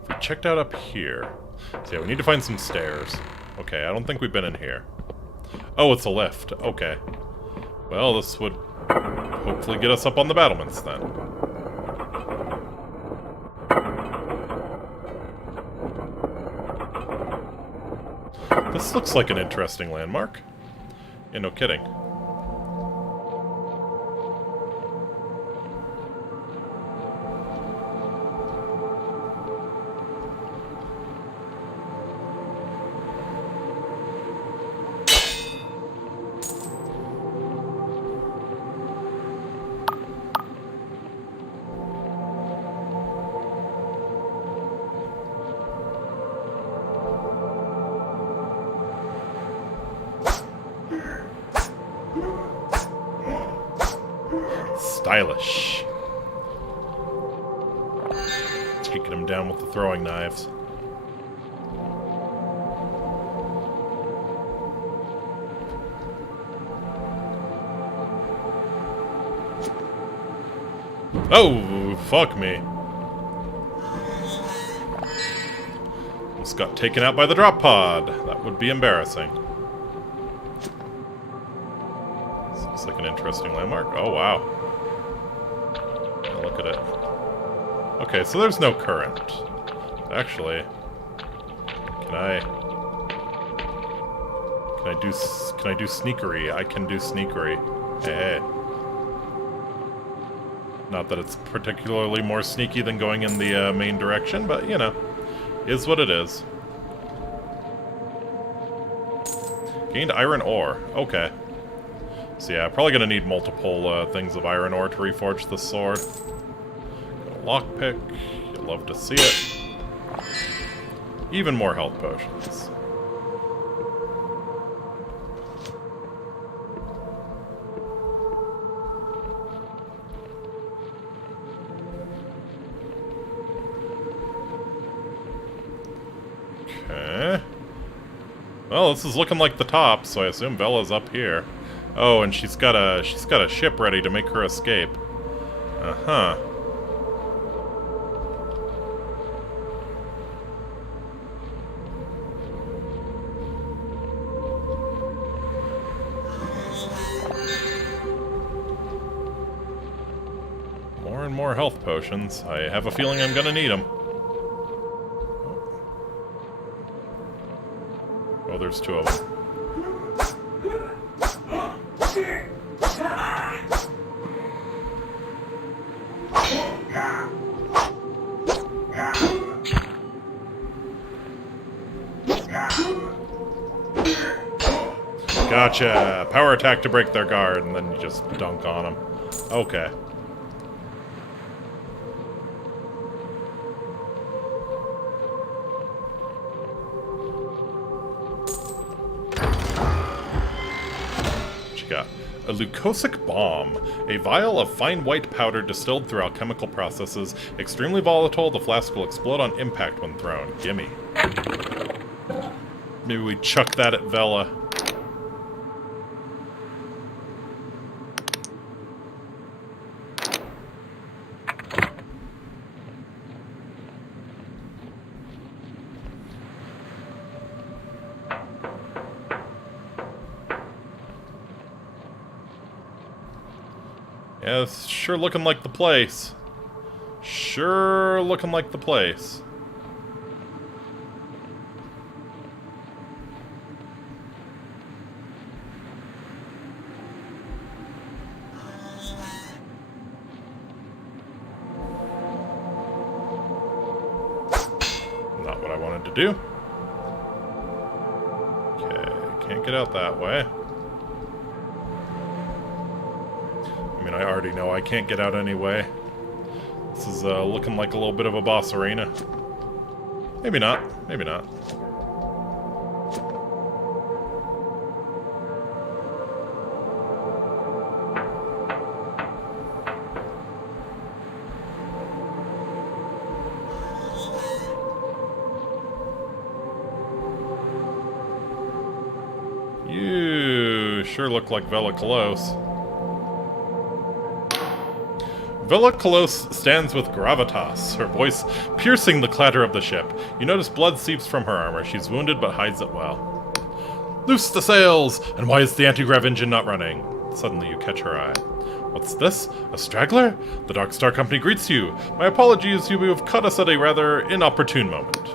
If we checked out up here. So yeah, we need to find some stairs. Okay, I don't think we've been in here. Oh, it's a lift. Okay. Well, this would hopefully get us up on the battlements then. This looks like an interesting landmark. Yeah, no kidding. Stylish. Taking him down with the throwing knives. Oh, fuck me. Almost got taken out by the drop pod. That would be embarrassing. This looks like an interesting landmark. Oh, wow. Look at it. Okay, so there's no current. Actually, can I do sneakery? I can do sneakery. Hey. Not that it's particularly more sneaky than going in the main direction, but you know, is what it is. Gained iron ore. Okay. So yeah, probably gonna need multiple things of iron ore to reforge the sword. Lockpick, you'll love to see it. Even more health potions. Okay. Well, this is looking like the top, so I assume Bella's up here. Oh, and she's got a ship ready to make her escape. Uh-huh. More health potions. I have a feeling I'm gonna need them. Oh, there's two of them. Gotcha! Power attack to break their guard, and then you just dunk on them. Okay. Got a leucosic bomb, a vial of fine white powder distilled through alchemical processes, extremely volatile. The flask will explode on impact when thrown. Gimme. Maybe we chuck that at Vela. Yeah, it's sure looking like the place. Sure looking like the place. Not what I wanted to do. Okay, can't get out that way. I mean, I already know I can't get out anyway. This is looking like a little bit of a boss arena. Maybe not. Maybe not. You sure look like Vvardenfell. Vvardenfell stands with gravitas, her voice piercing the clatter of the ship. You notice blood seeps from her armor. She's wounded but hides it well. Loose the sails! And why is the anti-grav engine not running? Suddenly you catch her eye. What's this? A straggler? The Dark Star Company greets you. My apologies, you have caught us at a rather inopportune moment.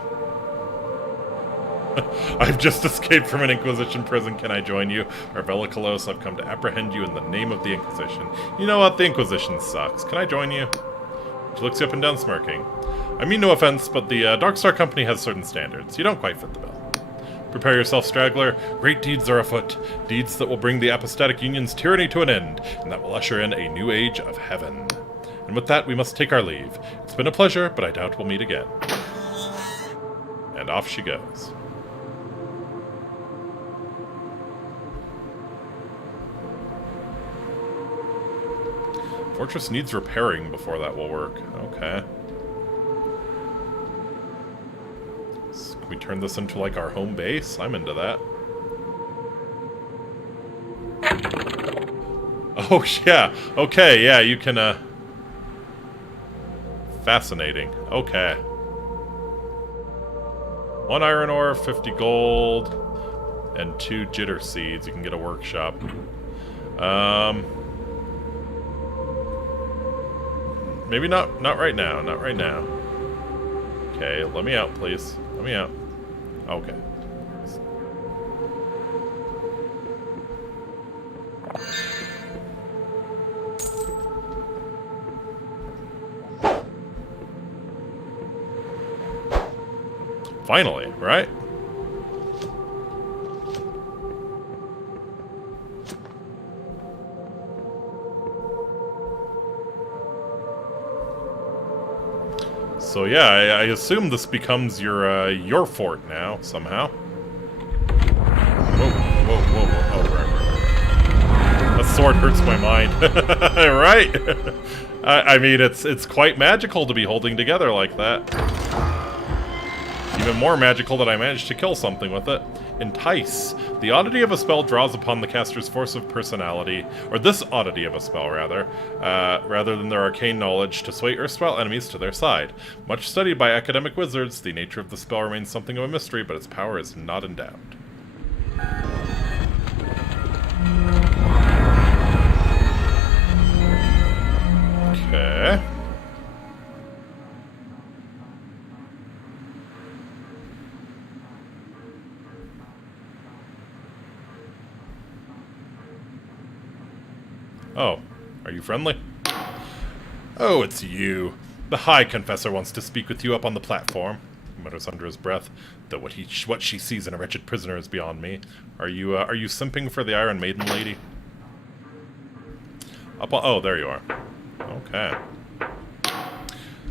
I've just escaped from an Inquisition prison. Can I join you? Vvardenfell, I've come to apprehend you in the name of the Inquisition. You know what? The Inquisition sucks. Can I join you? She looks you up and down, smirking. I mean no offense, but the Dark Star Company has certain standards. You don't quite fit the bill. Prepare yourself, straggler. Great deeds are afoot. Deeds that will bring the Apostatic Union's tyranny to an end, and that will usher in a new age of heaven. And with that, we must take our leave. It's been a pleasure, but I doubt we'll meet again. And off she goes. Fortress needs repairing before that will work. Okay. So can we turn this into, like, our home base? I'm into that. Oh, yeah. Okay, yeah, you can, Fascinating. Okay. 1 iron ore, 50 gold, and 2 jitter seeds. You can get a workshop. Maybe not right now. Not right now. Okay, let me out, please. Let me out. Okay. Finally, right? So yeah, I assume this becomes your fort now, somehow. Whoa. Oh, right. That sword hurts my mind. Right? I mean, it's quite magical to be holding together like that. Even more magical that I managed to kill something with it. Entice. The oddity of a spell draws upon the caster's force of personality, or this oddity of a spell, rather than their arcane knowledge, to sway erstwhile enemies to their side. Much studied by academic wizards, the nature of the spell remains something of a mystery, but its power is not in doubt. Okay. Oh, are you friendly? Oh, it's you. The High Confessor wants to speak with you up on the platform. He mutters under his breath, though what she sees in a wretched prisoner is beyond me. Are you simping for the Iron Maiden lady? Oh, there you are. Okay.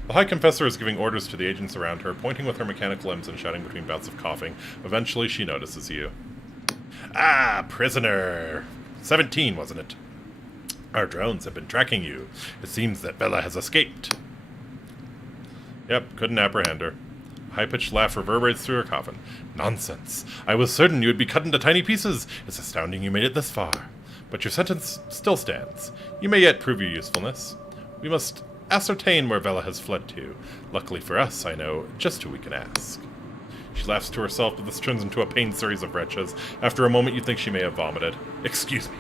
The High Confessor is giving orders to the agents around her, pointing with her mechanic limbs and shouting between bouts of coughing. Eventually, she notices you. Ah, prisoner! 17, wasn't it? Our drones have been tracking you. It seems that Bella has escaped. Yep, couldn't apprehend her. A high-pitched laugh reverberates through her coffin. Nonsense. I was certain you would be cut into tiny pieces. It's astounding you made it this far. But your sentence still stands. You may yet prove your usefulness. We must ascertain where Bella has fled to. Luckily for us, I know just who we can ask. She laughs to herself, but this turns into a pained series of retches. After a moment, you think she may have vomited. Excuse me.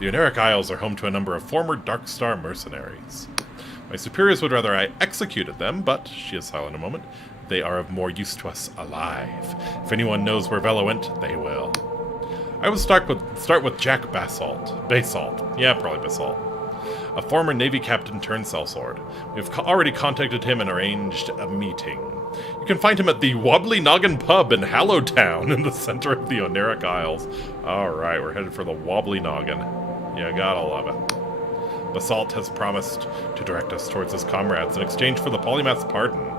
The Oneric Isles are home to a number of former Dark Star mercenaries. My superiors would rather I executed them, but, she is silent a moment, they are of more use to us alive. If anyone knows where Vela went, they will. I would start with Jack Basalt. Yeah, probably Basalt. A former Navy captain turned sellsword. We've already contacted him and arranged a meeting. You can find him at the Wobbly Noggin Pub in Hallowtown in the center of the Oneric Isles. Alright, we're headed for the Wobbly Noggin. You gotta love it. Basalt has promised to direct us towards his comrades in exchange for the Polymath's pardon.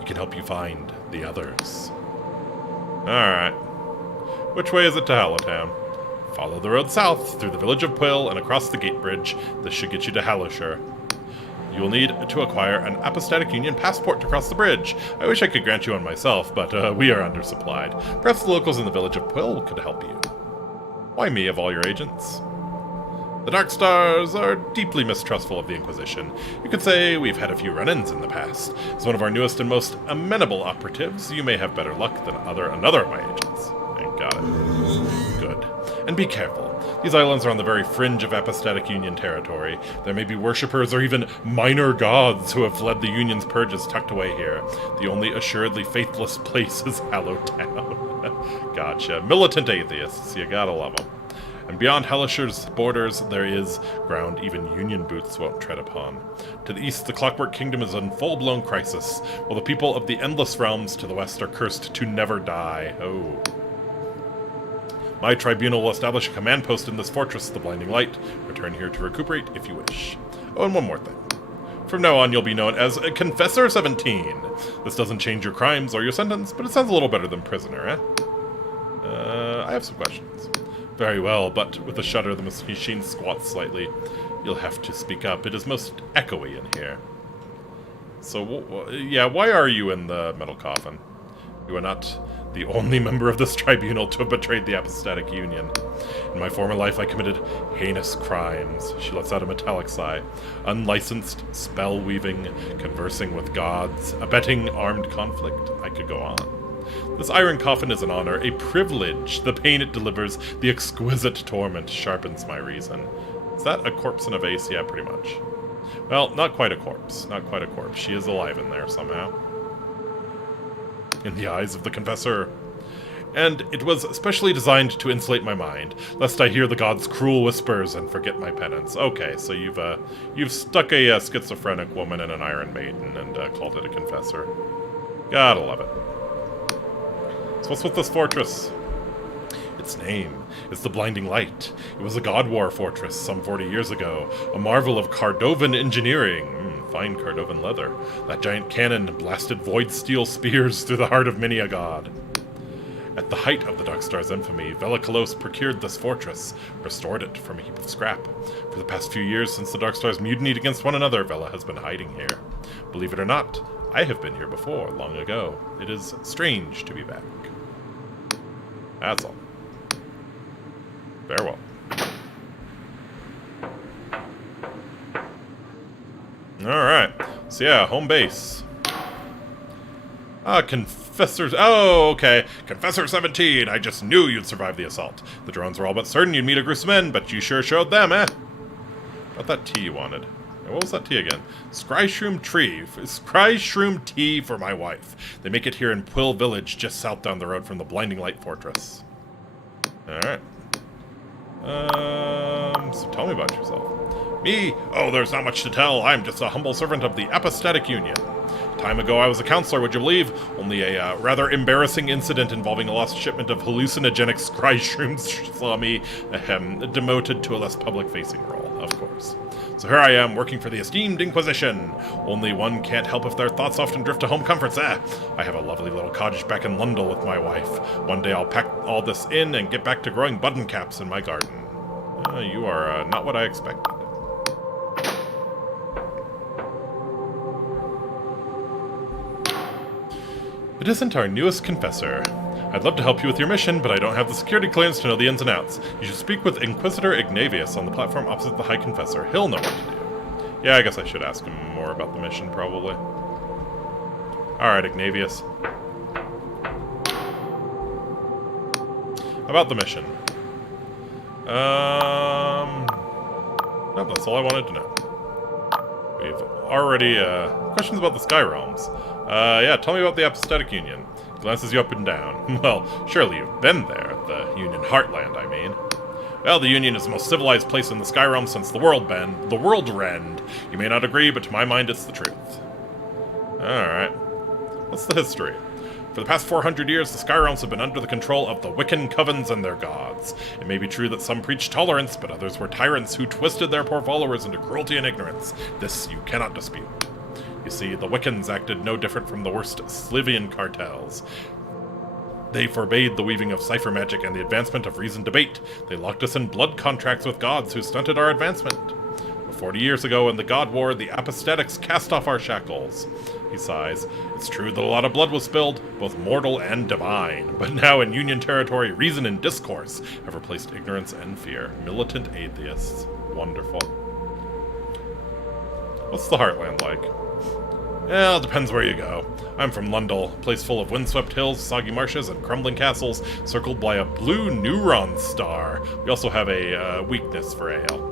He can help you find the others. Alright. Which way is it to Hallowtown? Follow the road south, through the village of Quill, and across the gate bridge. This should get you to Hallowshire. You will need to acquire an Apostatic Union passport to cross the bridge. I wish I could grant you one myself, but we are undersupplied. Perhaps the locals in the village of Quill could help you. Why me, of all your agents? The Dark Stars are deeply mistrustful of the Inquisition. You could say we've had a few run-ins in the past. As one of our newest and most amenable operatives, you may have better luck than another of my agents. I got it. Good. And be careful. These islands are on the very fringe of Apostatic Union territory. There may be worshippers or even minor gods who have fled the Union's purges tucked away here. The only assuredly faithless place is Hallowed Town. Gotcha. Militant atheists. You gotta love them. And beyond Hellisher's borders, there is ground even Union boots won't tread upon. To the east, the Clockwork Kingdom is in full-blown crisis, while the people of the Endless Realms to the west are cursed to never die. Oh. My tribunal will establish a command post in this fortress, the Blinding Light. Return here to recuperate if you wish. Oh, and one more thing. From now on, you'll be known as Confessor 17. This doesn't change your crimes or your sentence, but it sounds a little better than prisoner, eh? I have some questions. Very well, but with a shudder, the machine squats slightly. You'll have to speak up. It is most echoey in here. So, yeah, why are you in the metal coffin? You are not the only member of this tribunal to have betrayed the Apostatic Union. In my former life, I committed heinous crimes. She lets out a metallic sigh. Unlicensed, spell-weaving, conversing with gods, abetting armed conflict. I could go on. This iron coffin is an honor, a privilege. The pain it delivers, the exquisite torment, sharpens my reason. Is that a corpse in a vase? Yeah, pretty much. Well, not quite a corpse. Not quite a corpse. She is alive in there somehow. In the eyes of the confessor. And it was specially designed to insulate my mind, lest I hear the gods' cruel whispers and forget my penance. Okay, so you've stuck a schizophrenic woman in an Iron Maiden and called it a confessor. Gotta love it. So what's with this fortress? Its name is the Blinding Light. It was a God War fortress some 40 years ago, a marvel of Cardovan engineering. Fine Cardovan leather. That giant cannon blasted void steel spears through the heart of many a god. At the height of the Darkstar's infamy, Velikolos procured this fortress, restored it from a heap of scrap. For the past few years, since the Darkstars mutinied against one another, Vela has been hiding here. Believe it or not, I have been here before, long ago. It is strange to be back. That's all. Farewell. Alright. So yeah, home base. Confessors. Oh, okay. Confessor 17. I just knew you'd survive the assault. The drones were all but certain you'd meet a gruesome end, but you sure showed them, eh? Got that tea you wanted. What was that tea again? Scryshroom tea for my wife. They make it here in Quill Village, just south down the road from the Blinding Light Fortress. Alright. So tell me about yourself. Me? Oh, there's not much to tell. I'm just a humble servant of the Apostatic Union. Time ago I was a counselor, would you believe? Only a rather embarrassing incident involving a lost shipment of hallucinogenic scryshrooms saw me demoted to a less public-facing role, of course. So here I am, working for the esteemed Inquisition. Only one can't help if their thoughts often drift to home comforts. I have a lovely little cottage back in Lundell with my wife. One day I'll pack all this in and get back to growing button caps in my garden. You are not what I expected. It isn't our newest confessor. I'd love to help you with your mission, but I don't have the security clearance to know the ins and outs. You should speak with Inquisitor Ignavius on the platform opposite the High Confessor. He'll know what to do. Yeah, I guess I should ask him more about the mission, probably. Alright, Ignavius. About the mission. No, that's all I wanted to know. We've already, questions about the Sky Realms. Yeah, tell me about the Apostatic Union. Glances you up and down. Well, surely you've been there. The Union Heartland, I mean. Well, the Union is the most civilized place in the Sky Realm since the World Rend. You may not agree, but to my mind, it's the truth. Alright. What's the history? For the past 400 years, the Sky Realms have been under the control of the Wiccan covens and their gods. It may be true that some preached tolerance, but others were tyrants who twisted their poor followers into cruelty and ignorance. This you cannot dispute. You see, the Wiccans acted no different from the worst Slivian cartels. They forbade the weaving of cipher magic and the advancement of reasoned debate. They locked us in blood contracts with gods who stunted our advancement. 40 years ago in the God War, the apostatics cast off our shackles. He sighs. It's true that a lot of blood was spilled, both mortal and divine, but now in Union territory, reason and discourse have replaced ignorance and fear. Militant atheists. Wonderful. What's the Heartland like? Well, it depends where you go. I'm from Lundell, a place full of windswept hills, soggy marshes, and crumbling castles, circled by a blue neuron star. We also have a weakness for ale.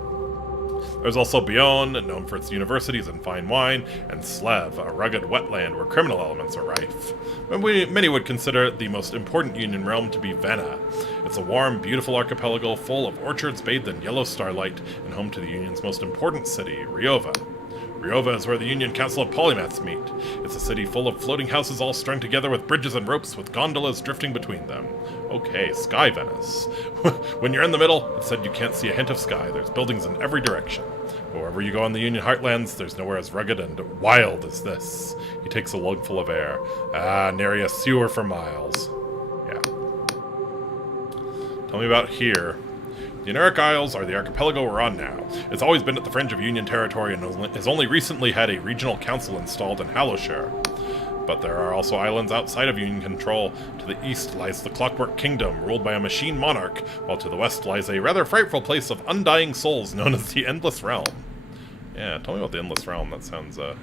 There's also Bjorn, known for its universities and fine wine, and Slev, a rugged wetland where criminal elements are rife. Many would consider the most important Union realm to be Venna. It's a warm, beautiful archipelago full of orchards bathed in yellow starlight, and home to the Union's most important city, Ryova. Ryova is where the Union Council of Polymaths meet. It's a city full of floating houses all strung together with bridges and ropes with gondolas drifting between them. Okay, Sky Venice. When you're in the middle, it's said you can't see a hint of sky. There's buildings in every direction. Wherever you go in the Union Heartlands, there's nowhere as rugged and wild as this. He takes a lungful of air. Nary a sewer for miles. Yeah. Tell me about here. The Eneric Isles are the archipelago we're on now. It's always been at the fringe of Union territory and has only recently had a regional council installed in Hallowshire. But there are also islands outside of Union control. To the east lies the Clockwork Kingdom, ruled by a machine monarch, while to the west lies a rather frightful place of undying souls known as the Endless Realm. Yeah, tell me about the Endless Realm. That sounds, Did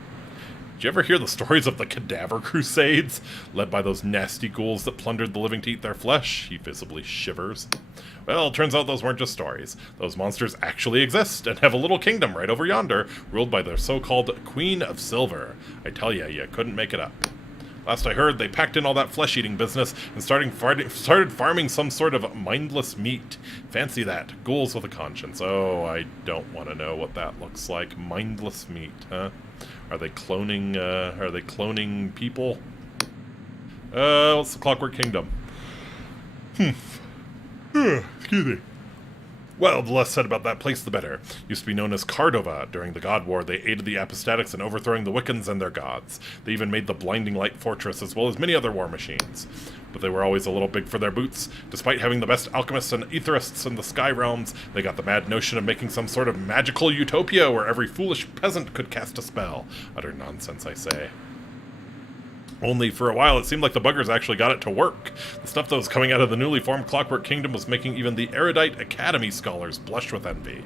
you ever hear the stories of the Cadaver Crusades, led by those nasty ghouls that plundered the living to eat their flesh? He visibly shivers. Well, it turns out those weren't just stories. Those monsters actually exist, and have a little kingdom right over yonder, ruled by their so-called Queen of Silver. I tell ya, you couldn't make it up. Last I heard, they packed in all that flesh-eating business and started farming some sort of mindless meat. Fancy that. Ghouls with a conscience. Oh, I don't want to know what that looks like. Mindless meat, huh? Are they cloning people? What's the Clockwork Kingdom? Excuse me. Well, the less said about that place, the better. Used to be known as Cardova. During the God War, they aided the apostatics in overthrowing the Wiccans and their gods. They even made the Blinding Light Fortress, as well as many other war machines. But they were always a little big for their boots. Despite having the best alchemists and etherists in the Sky Realms, they got the mad notion of making some sort of magical utopia where every foolish peasant could cast a spell. Utter nonsense, I say. Only for a while it seemed like the buggers actually got it to work. The stuff that was coming out of the newly formed Clockwork Kingdom was making even the erudite Academy scholars blush with envy.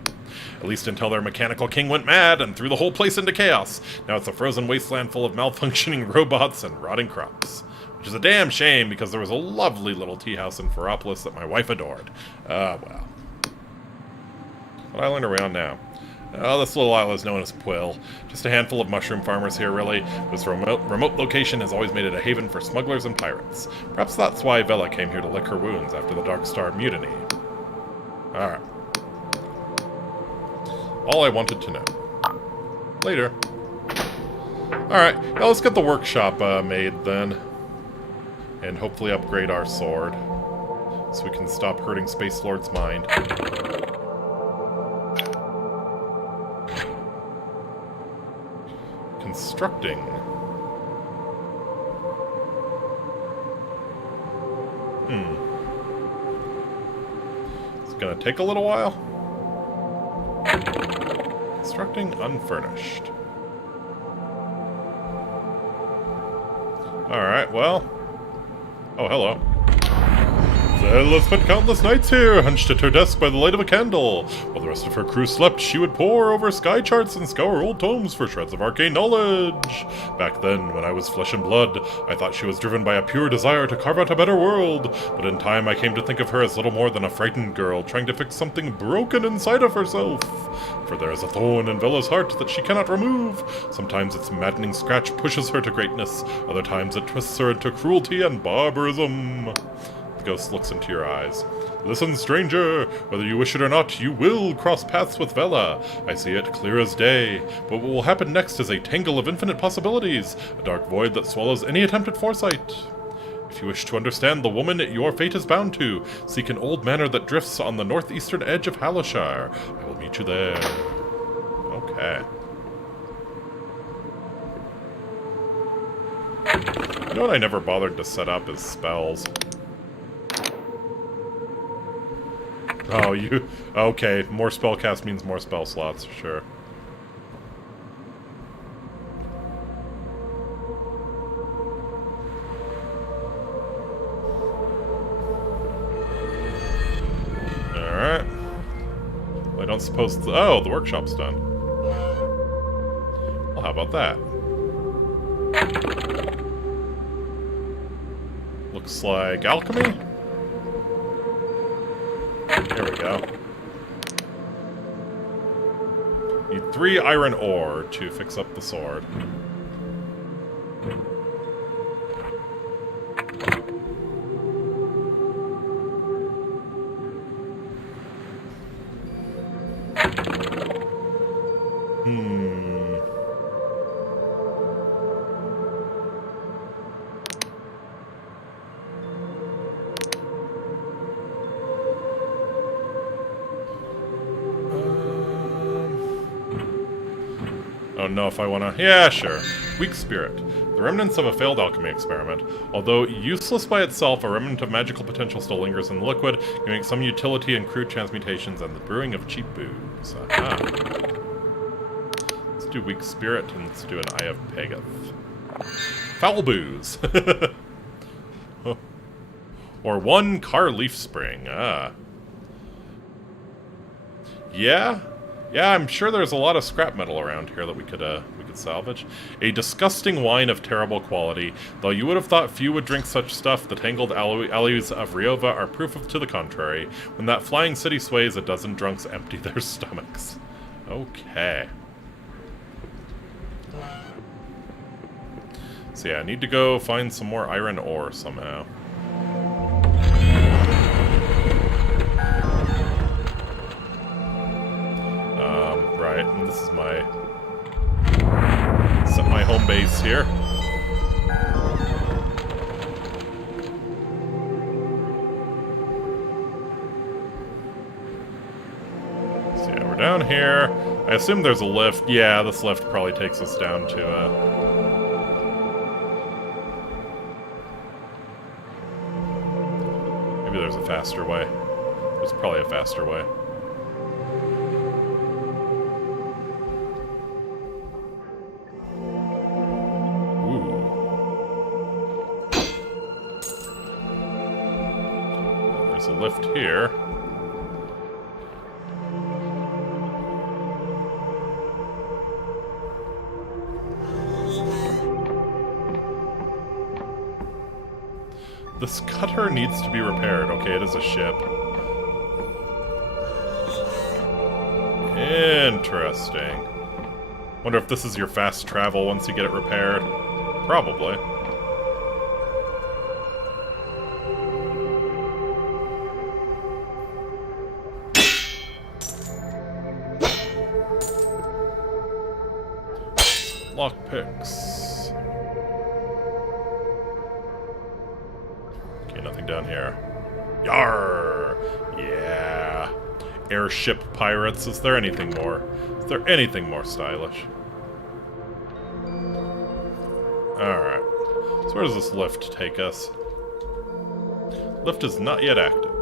At least until their mechanical king went mad and threw the whole place into chaos. Now it's a frozen wasteland full of malfunctioning robots and rotting crops. Which is a damn shame, because there was a lovely little tea house in Ferropolis that my wife adored. Well. What island are we on now? Oh, this little isle is known as Quill. Just a handful of mushroom farmers here, really. This remote location has always made it a haven for smugglers and pirates. Perhaps that's why Vela came here to lick her wounds after the Dark Star mutiny. Alright. All I wanted to know. Later. Alright, now let's get the workshop made then. And hopefully upgrade our sword. So we can stop hurting Space Lord's mind. Constructing. It's gonna take a little while. Constructing unfurnished. Alright, well. Oh, hello. Zella spent countless nights here, hunched at her desk by the light of a candle. While the rest of her crew slept, she would pore over sky charts and scour old tomes for shreds of arcane knowledge. Back then, when I was flesh and blood, I thought she was driven by a pure desire to carve out a better world. But in time, I came to think of her as little more than a frightened girl trying to fix something broken inside of herself. For there is a thorn in Vella's heart that she cannot remove. Sometimes its maddening scratch pushes her to greatness. Other times it twists her into cruelty and barbarism. The ghost looks into your eyes. Listen, stranger. Whether you wish it or not, you will cross paths with Vela. I see it clear as day. But what will happen next is a tangle of infinite possibilities, a dark void that swallows any attempt at foresight. If you wish to understand the woman your fate is bound to, seek an old manor that drifts on the northeastern edge of Hallowshire. I will meet you there. Okay. You know what I never bothered to set up is spells. Oh, you... Okay, more spellcast means more spell slots, sure. don't suppose... Oh, the workshop's done. Well, how about that? Looks like alchemy? Here we go. Need 3 iron ore to fix up the sword. I don't know if I want to... Yeah, sure. Weak spirit. The remnants of a failed alchemy experiment. Although useless by itself, a remnant of magical potential still lingers in the liquid, giving some utility in crude transmutations and the brewing of cheap booze. Aha. Let's do weak spirit, and let's do an Eye of Pagath. Foul booze! Oh. Or 1 car leaf spring. Ah. Yeah? Yeah, I'm sure there's a lot of scrap metal around here that we could salvage. A disgusting wine of terrible quality. Though you would have thought few would drink such stuff, the tangled alleys of Riova are proof to the contrary. When that flying city sways, a dozen drunks empty their stomachs. Okay. So yeah, I need to go find some more iron ore somehow. Right, and this is my... set my home base here. So yeah, we're down here. I assume there's a lift. Yeah, this lift probably takes us down to, maybe there's a faster way. There's probably a faster way. There's a lift here. This cutter needs to be repaired. Okay, it is a ship. Interesting. Wonder if this is your fast travel once you get it repaired. Probably. Lockpicks. Okay, nothing down here. Yarr! Yeah. Airship pirates. Is there anything more? Is there anything more stylish? Alright. So where does this lift take us? Lift is not yet active.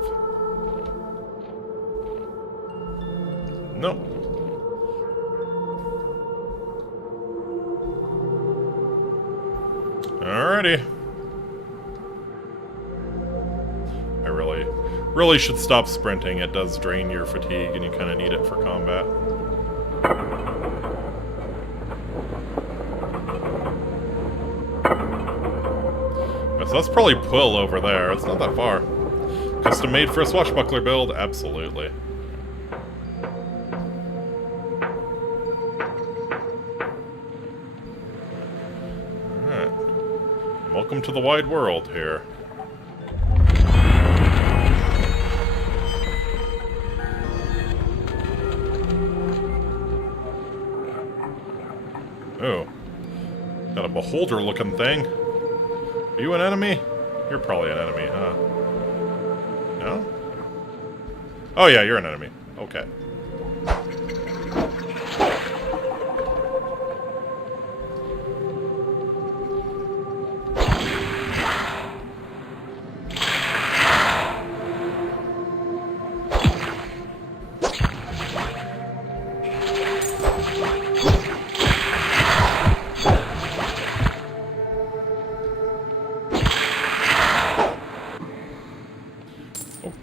Nope. Alrighty. I really should stop sprinting. It does drain your fatigue, and you kind of need it for combat. So that's probably Pull over there. It's not that far. Custom made for a swashbuckler build? Absolutely. Welcome to the wide world here. Oh. Got a beholder-looking thing. Are you an enemy? You're probably an enemy, huh? No? Oh yeah, you're an enemy. Okay.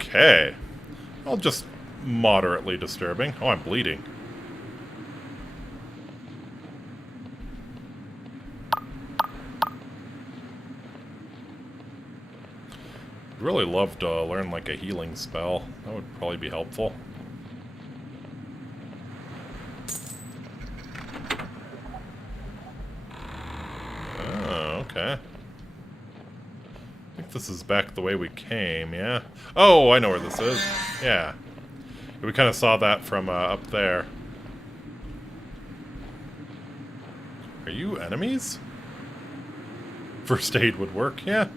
Okay. I'll just moderately disturbing. Oh, I'm bleeding. I'd really love to learn like a healing spell. That would probably be helpful. Oh, okay. I think this is back the way we came, yeah? Oh, I know where this is. Yeah. We kind of saw that from up there. Are you enemies? First aid would work, yeah.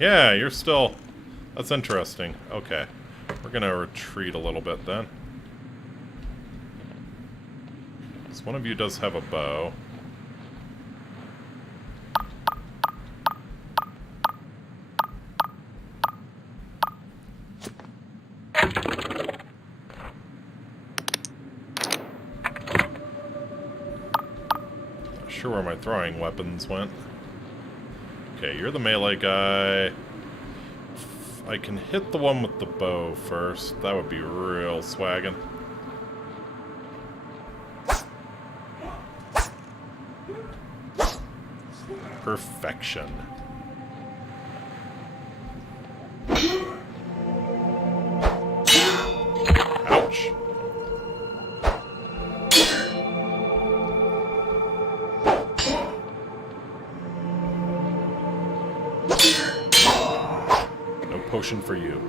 Yeah, you're still... That's interesting. Okay. We're gonna retreat a little bit then. So one of you does have a bow. Not sure where my throwing weapons went. Okay, you're the melee guy. I can hit the one with the bow first. That would be real swaggin'. Perfection. Ouch. No potion for you.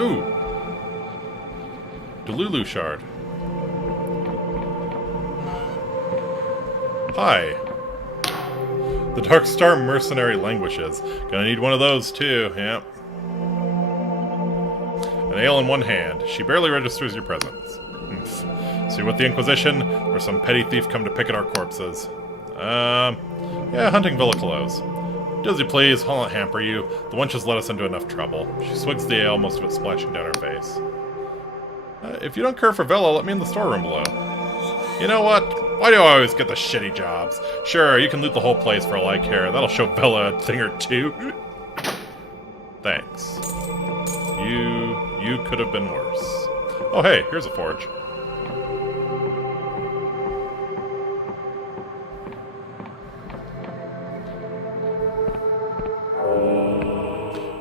Ooh! Delulu shard. Hi. The Darkstar mercenary languishes. Gonna need one of those too, yep. An ale in one hand. She barely registers your presence. See what the Inquisition or some petty thief come to pick at our corpses. Yeah, hunting Villa-Clos. Do as you please, I'll not hamper you. The wench has let us into enough trouble. She swigs the ale, most of it splashing down her face. If you don't care for Villa, let me in the storeroom below. You know what? Why do I always get the shitty jobs? Sure, you can loot the whole place for all I care. That'll show Villa a thing or two. Thanks. You could have been worse. Oh hey, here's a forge.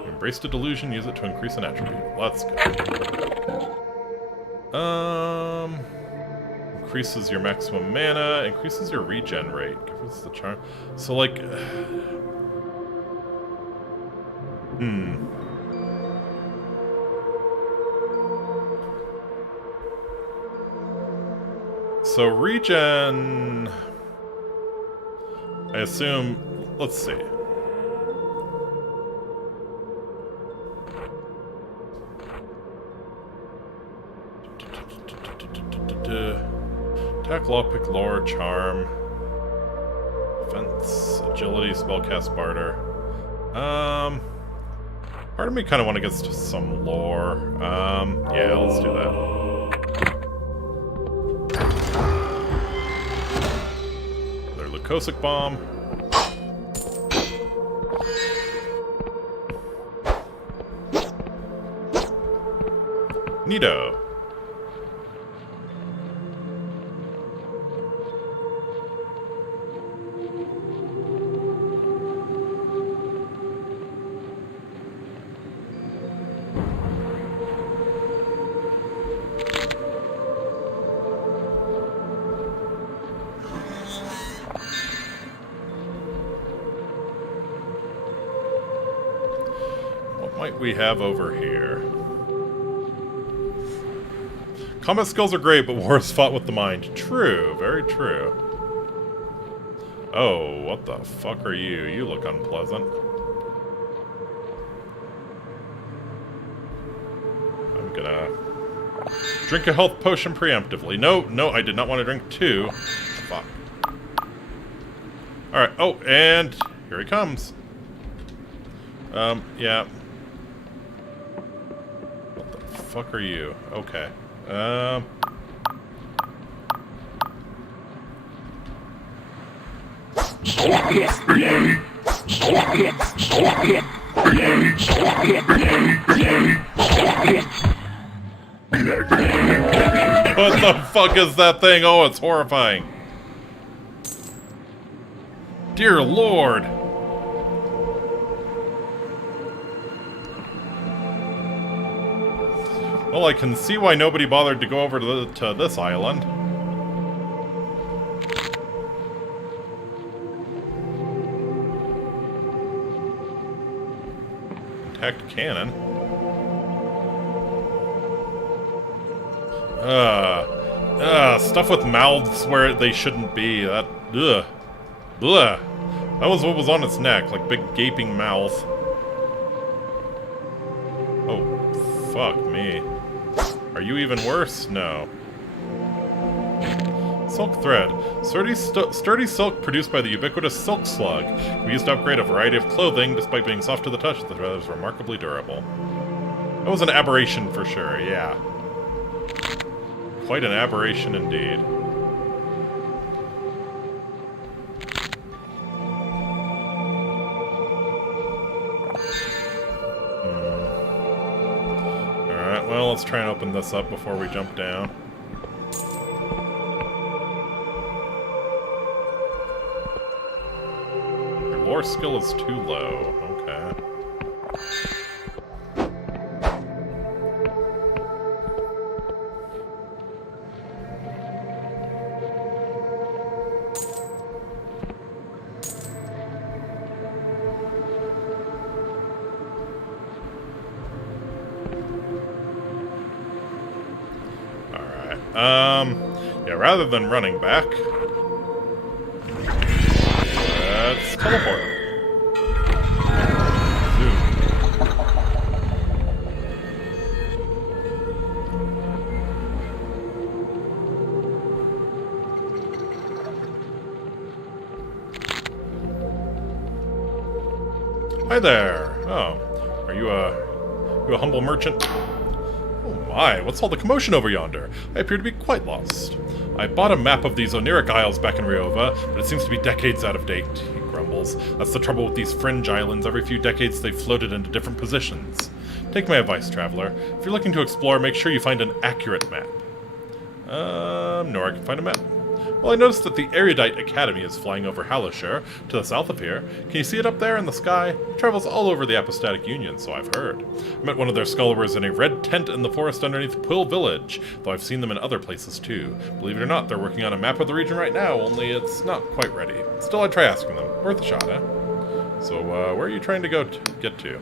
Embrace the delusion, use it to increase an attribute. Let's go. Increases your maximum mana, increases your regen rate. Give us the charm. So, like... So, regen... I assume... Let's see. Attack, lockpick, lore, charm, defense, agility, spellcast, barter. Part of me kind of want to get to some lore. Yeah, let's do that. Another Leucosic bomb. Neato. What we have over here? Combat skills are great, but war is fought with the mind. True, very true. Oh, what the fuck are you? You look unpleasant. I'm gonna drink a health potion preemptively. No, I did not want to drink two. Fuck. Alright, oh, and here he comes. Yeah. What the fuck are you? Okay. What the fuck is that thing? Oh, it's horrifying. Dear Lord. Well, I can see why nobody bothered to go over to this island. Intact cannon. Stuff with mouths where they shouldn't be. That, ugh. Ugh. That was what was on its neck, like big gaping mouth. Oh, fuck me. Are you even worse? No. Silk thread. Sturdy silk produced by the ubiquitous silk slug. We used to upgrade a variety of clothing, despite being soft to the touch, the thread is remarkably durable. That was an aberration for sure, yeah. Quite an aberration indeed. Alright, well, let's try and open this up before we jump down. Your lore skill is too low. Okay. Yeah, rather than running back, let's teleport. Zoom. Hi there. Oh, are you a humble merchant? Why? What's all the commotion over yonder? I appear to be quite lost. I bought a map of these Oniric Isles back in Ryova, but it seems to be decades out of date, he grumbles. That's the trouble with these fringe islands. Every few decades they've floated into different positions. Take my advice, traveler. If you're looking to explore, make sure you find an accurate map. Nor I can find a map. Well, I noticed that the Erudite Academy is flying over Halashur, to the south of here. Can you see it up there in the sky? It travels all over the Apostatic Union, so I've heard. I met one of their scholars in a red tent in the forest underneath Quill Village, though I've seen them in other places too. Believe it or not, they're working on a map of the region right now, only it's not quite ready. Still, I'd try asking them. Worth a shot, eh? So, where are you trying to get to?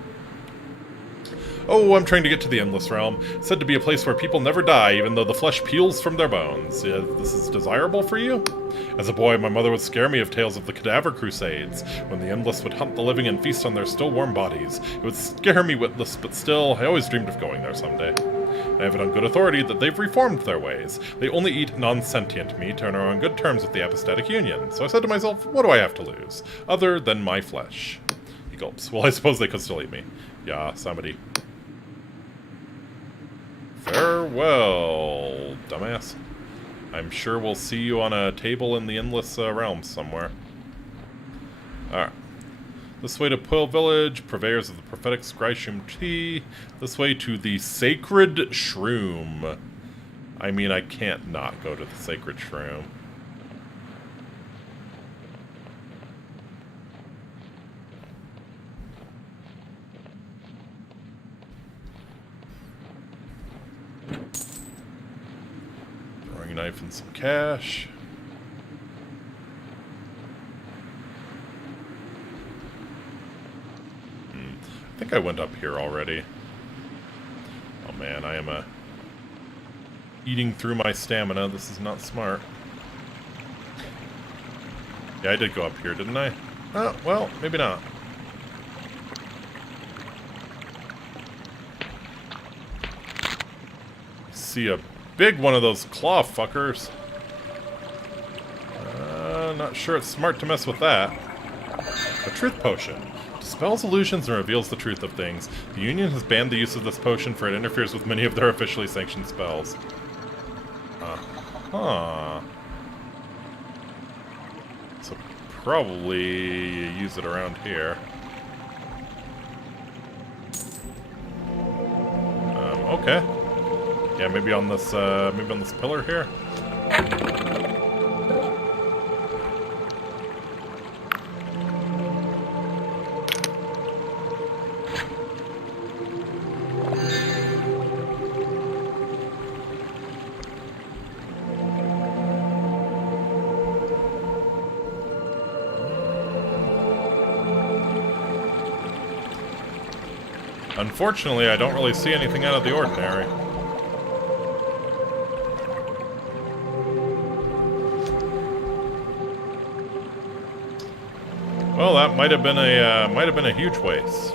Oh, I'm trying to get to the Endless Realm. It's said to be a place where people never die, even though the flesh peels from their bones. This is desirable for you? As a boy, my mother would scare me of tales of the Cadaver Crusades, when the Endless would hunt the living and feast on their still warm bodies. It would scare me witless, but still, I always dreamed of going there someday. I have it on good authority that they've reformed their ways. They only eat non-sentient meat and are on good terms with the Apostatic Union. So I said to myself, what do I have to lose? Other than my flesh. He gulps. Well, I suppose they could still eat me. Yeah, somebody. Farewell, dumbass. I'm sure we'll see you on a table in the Endless Realm somewhere. Alright. This way to Quill Village, purveyors of the prophetic Scryshroom tea. This way to the Sacred Shroom. I mean, I can't not go to the Sacred Shroom. Knife and some cash. I think I went up here already. Oh man, I am eating through my stamina. This is not smart. Yeah, I did go up here, didn't I? Oh, well, maybe not. See a big one of those claw fuckers. Not sure it's smart to mess with that. A truth potion. Dispels illusions and reveals the truth of things. The Union has banned the use of this potion for it interferes with many of their officially sanctioned spells. Huh. So probably use it around here. Okay. Yeah, maybe on this pillar here. Unfortunately, I don't really see anything out of the ordinary. Well, that might have been a huge waste.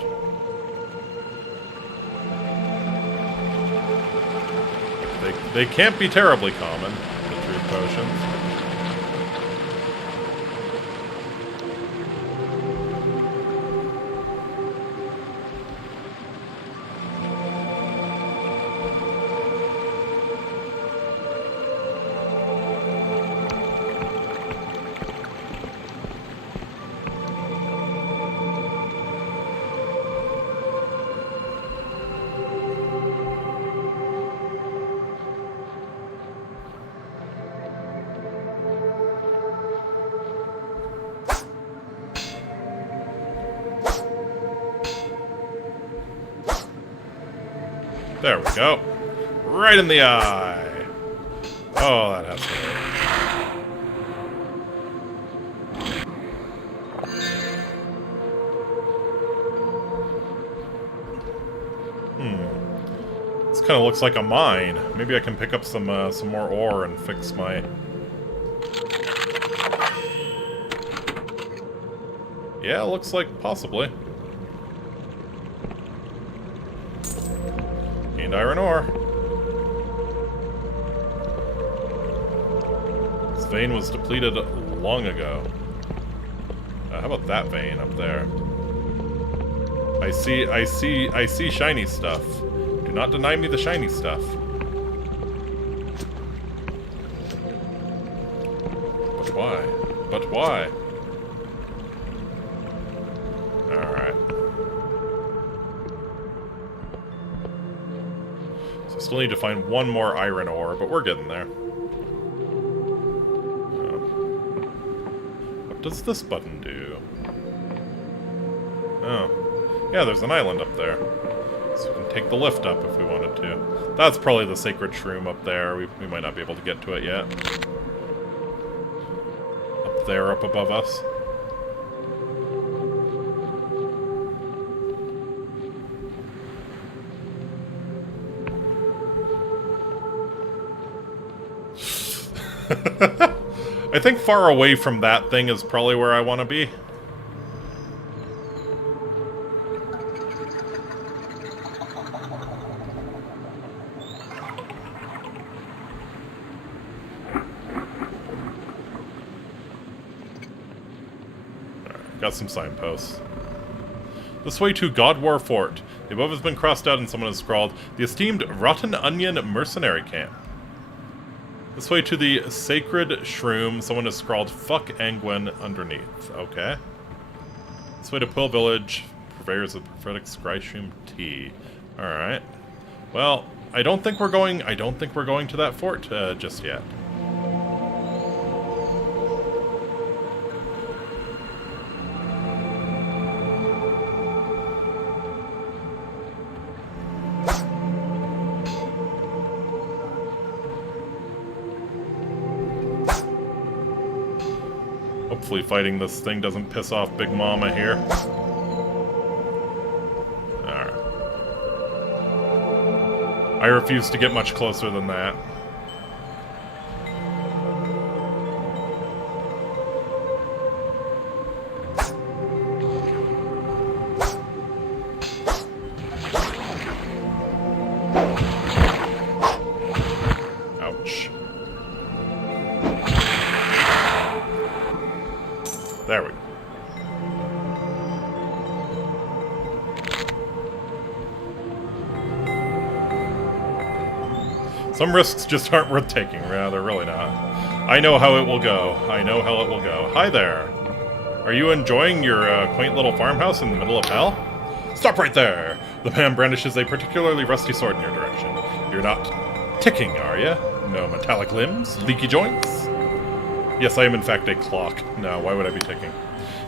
They can't be terribly common, the truth potions. There we go. Right in the eye. Oh, that has to hurt. This kind of looks like a mine. Maybe I can pick up some more ore and fix my... Yeah, looks like possibly. Gained iron ore. This vein was depleted long ago. How about that vein up there? I see shiny stuff. Do not deny me the shiny stuff. But why? But why? Alright. So still need to find one more iron ore, but we're getting there. What does this button do? Oh. Yeah, there's an island up there. So we can take the lift up if we wanted to. That's probably the sacred shroom up there. We might not be able to get to it yet. Up there, up above us. I think far away from that thing is probably where I want to be. Got some signposts. This way to Godwar Fort. The above has been crossed out and someone has scrawled, the esteemed Rotten Onion Mercenary Camp. This way to the Sacred Shroom. Someone has scrawled, fuck Angwin underneath. Okay. This way to Quill Village. Purveyors of Prophetic Scryshroom Tea. Alright. Well, I don't think we're going to that fort just yet. Hopefully fighting this thing doesn't piss off Big Mama here. Alright. I refuse to get much closer than that. There we go. Some risks just aren't worth taking. They're really not. I know how it will go. I know how it will go. Hi there. Are you enjoying your quaint little farmhouse in the middle of hell? Stop right there! The man brandishes a particularly rusty sword in your direction. You're not ticking, are you? No metallic limbs? Leaky joints? Yes, I am in fact a clock. No, why would I be ticking?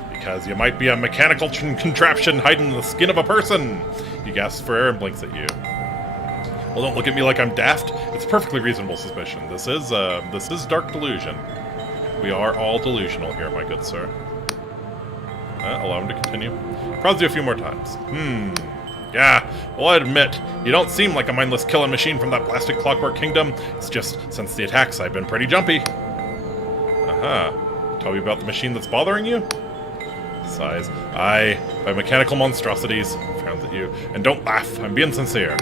Because you might be a mechanical contraption hiding in the skin of a person! He gasps for air and blinks at you. Well, don't look at me like I'm daft. It's a perfectly reasonable suspicion. This is Dark Delusion. We are all delusional here, my good sir. Allow him to continue. Prods you a few more times. Yeah, well, I admit, you don't seem like a mindless killing machine from that plastic clockwork kingdom. It's just, since the attacks, I've been pretty jumpy. Tell me about the machine that's bothering you? Sighs. Aye, by mechanical monstrosities. Frowns at you. And don't laugh, I'm being sincere.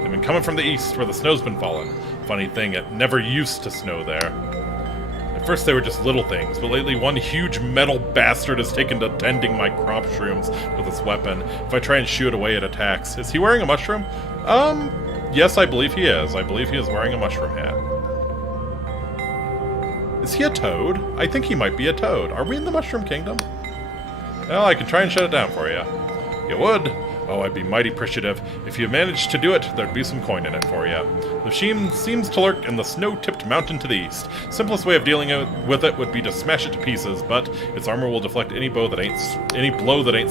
They've been coming from the east, where the snow's been falling. Funny thing, it never used to snow there. At first they were just little things, but lately one huge metal bastard has taken to tending my crop shrooms with his weapon. If I try and shoo it away, it attacks. Is he wearing a mushroom? Yes, I believe he is. I believe he is wearing a mushroom hat. Is he a toad? I think he might be a toad. Are we in the Mushroom Kingdom? Well, I can try and shut it down for you. You would? Oh, I'd be mighty appreciative. If you managed to do it, there'd be some coin in it for you. The machine seems to lurk in the snow-tipped mountain to the east. Simplest way of dealing with it would be to smash it to pieces, but its armor will deflect any blow that ain't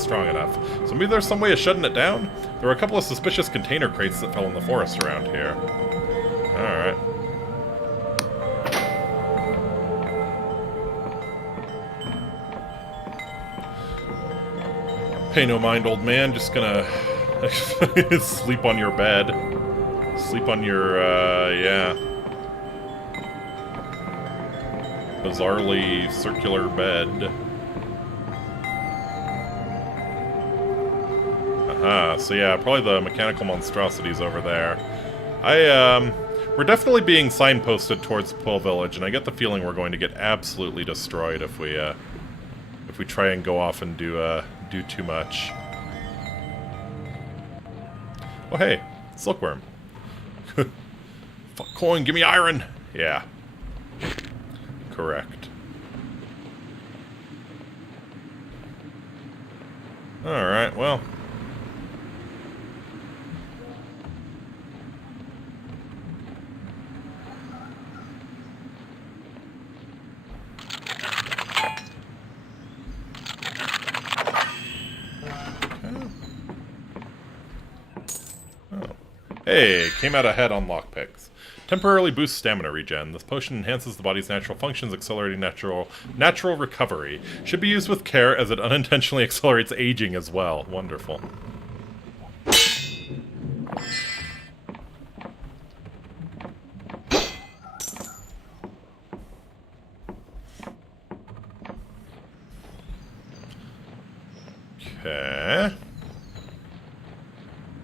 strong enough. So maybe there's some way of shutting it down? There were a couple of suspicious container crates that fell in the forest around here. Alright. Pay no mind, old man. Just gonna sleep on your bed. Sleep on your, yeah. Bizarrely circular bed. So yeah, probably the mechanical monstrosities over there. We're definitely being signposted towards Quill Village, and I get the feeling we're going to get absolutely destroyed if we try and go off and do too much. Oh hey, silkworm. Fuck coin, give me iron! Yeah. Correct. Alright, well. Hey, came out ahead on lockpicks. Temporarily boosts stamina regen. This potion enhances the body's natural functions, accelerating natural recovery. Should be used with care as it unintentionally accelerates aging as well. Wonderful. Okay.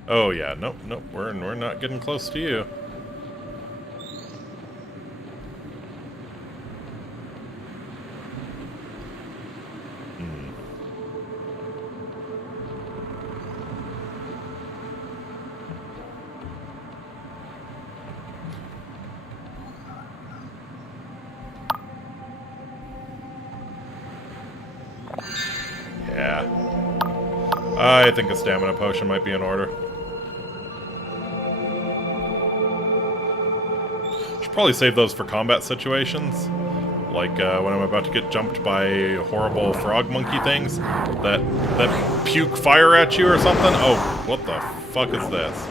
Oh yeah, nope, we're not getting close to you. Yeah. I think a stamina potion might be in order. Probably save those for combat situations, like when I'm about to get jumped by horrible frog monkey things that puke fire at you or something. Oh, what the fuck is this?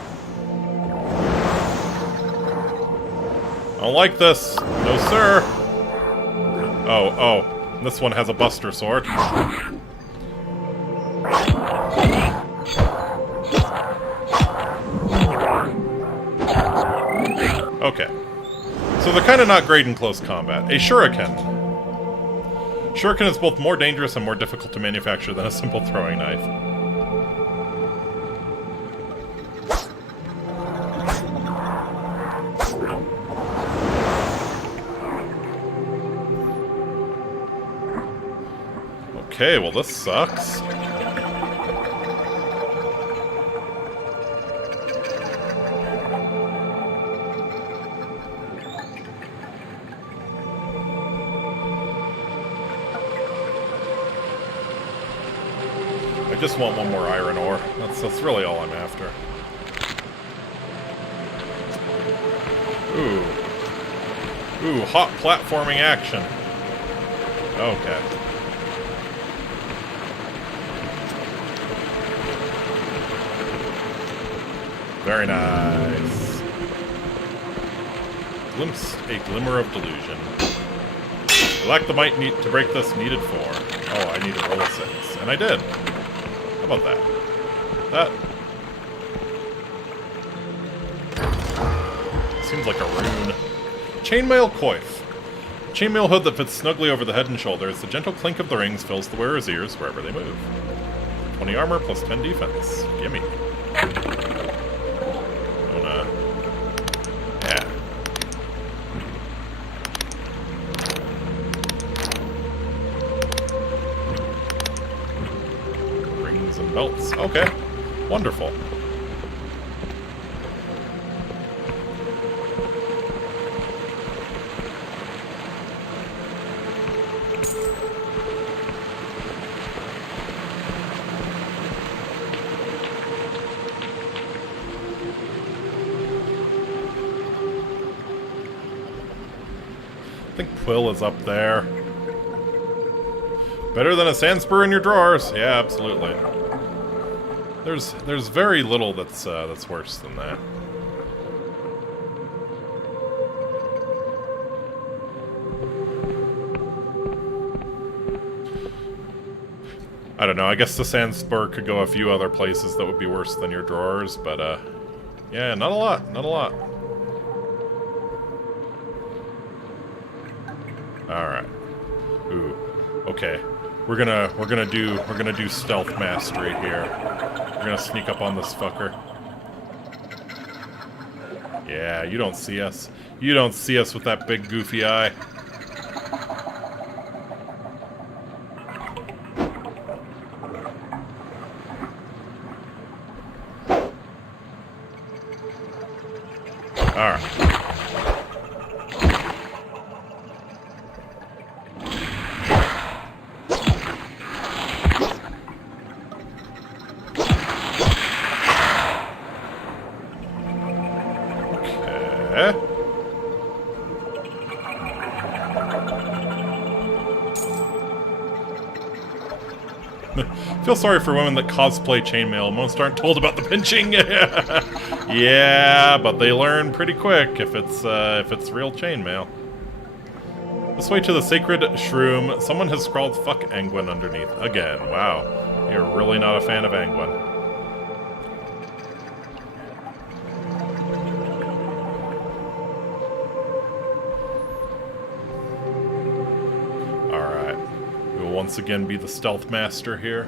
I don't like this. No, sir. Oh, this one has a buster sword. Okay. So they're kind of not great in close combat. A shuriken. Shuriken is both more dangerous and more difficult to manufacture than a simple throwing knife. Okay, well this sucks. just want one more iron ore. That's really all I'm after. Ooh, hot platforming action. Okay. Very nice. Glimpse a glimmer of delusion. I lack the might to break this needed 4. Oh, I need to roll a 6. And I did. How about that? That seems like a rune. Chainmail coif. Chainmail hood that fits snugly over the head and shoulders. The gentle clink of the rings fills the wearer's ears wherever they move. 20 armor plus 10 defense. Gimme. Yeah. Rings and belts. Okay. Wonderful. I think Quill is up there. Better than a sand spur in your drawers. Yeah, absolutely. There's very little that's worse than that. I don't know. I guess the sand spur could go a few other places that would be worse than your drawers, but yeah, not a lot. Not a lot. Alright. Ooh. Okay. We're gonna do stealth mastery here. We're gonna sneak up on this fucker. Yeah, you don't see us. You don't see us with that big goofy eye. Alright. Feel sorry for women that cosplay chainmail. Most aren't told about the pinching. Yeah, but they learn pretty quick if it's real chainmail. This way to the sacred shroom. Someone has scrawled "fuck Angwin" underneath again. Wow, you're really not a fan of Angwin. All right, we will once again be the stealth master here.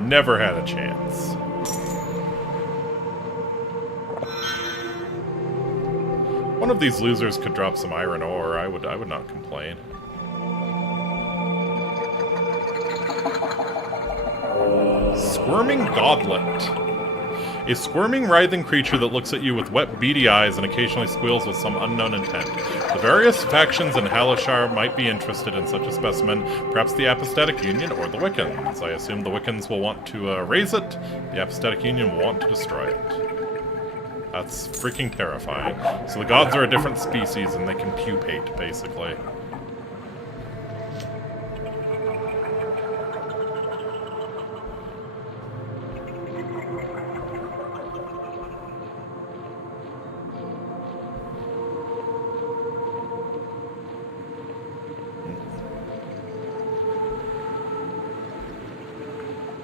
Never had a chance. One of these losers could drop some iron ore. I would not complain. Squirming Godlet. A squirming, writhing creature that looks at you with wet, beady eyes and occasionally squeals with some unknown intent. The various factions in Halashar might be interested in such a specimen, perhaps the Apostatic Union or the Wiccans. I assume the Wiccans will want to raise it, the Apostatic Union will want to destroy it. That's freaking terrifying. So the gods are a different species and they can pupate, basically.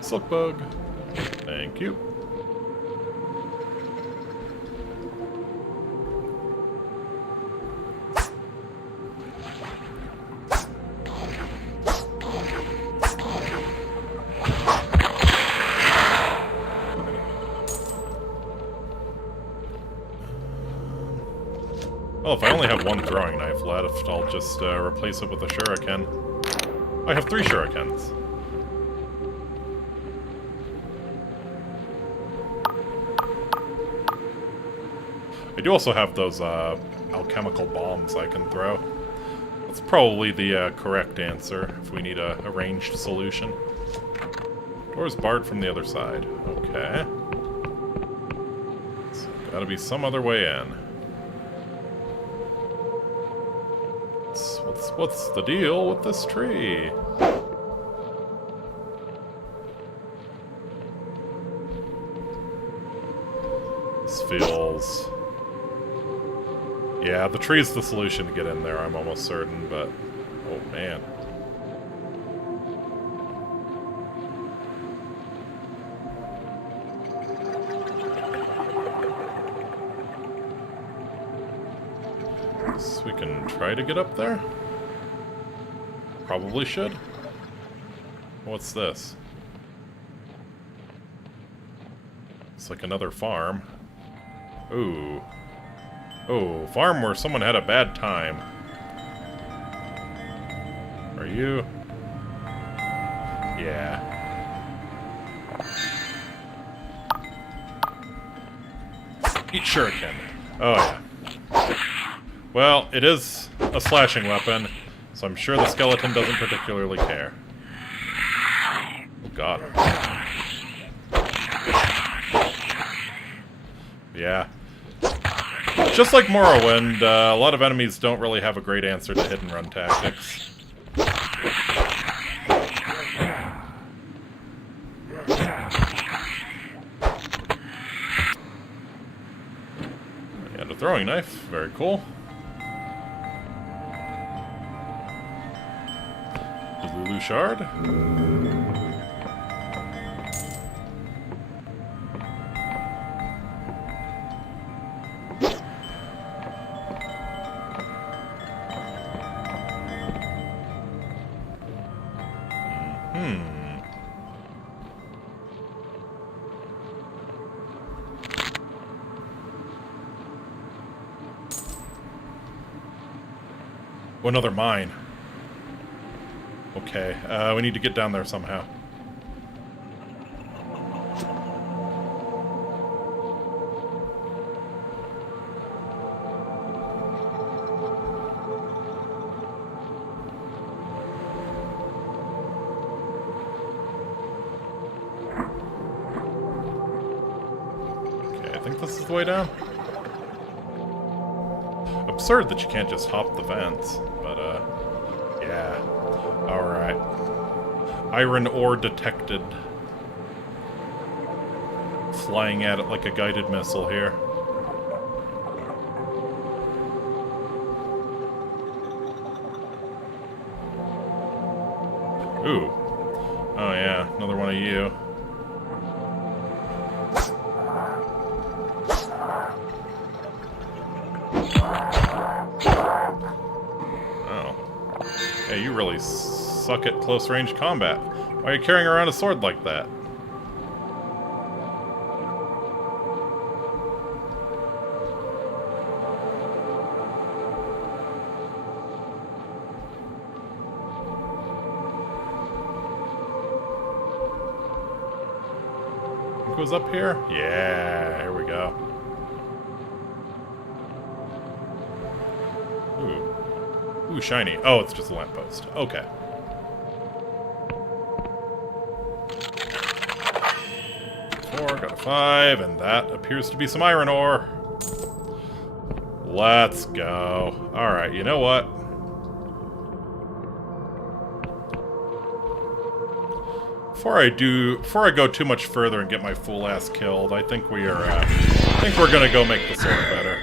Silk bug. Thank you. Well, if I only have one throwing knife left, I'll just replace it with a shuriken. I have 3 shurikens. I do also have those alchemical bombs I can throw. That's probably the correct answer if we need a ranged solution. Door's barred from the other side. Okay. So gotta be some other way in. What's the deal with this tree? This feels... Yeah, the tree's the solution to get in there, I'm almost certain, but... Oh, man. So we can try to get up there? Probably should. What's this? It's like another farm. Ooh. Oh, farm where someone had a bad time. Are you? Yeah. Eat shuriken. Oh, yeah. Well, it is a slashing weapon, so I'm sure the skeleton doesn't particularly care. Oh, God. Yeah. Just like Morrowind, a lot of enemies don't really have a great answer to hit-and-run tactics. And a throwing knife, very cool. Lulu shard. Oh, another mine. Okay, we need to get down there somehow. Okay, I think this is the way down. Absurd that you can't just hop the fence, but, yeah. Alright. Iron ore detected. Flying at it like a guided missile here. Ooh. Oh yeah, another one of you. Hey, you really suck at close-range combat. Why are you carrying around a sword like that? It goes up here? Yeah, here we go. Ooh, shiny. Oh, it's just a lamppost. Okay. Got a 5, and that appears to be some iron ore. Let's go. Alright, you know what? Before I go too much further and get my fool ass killed, I think we're gonna go make the sword better.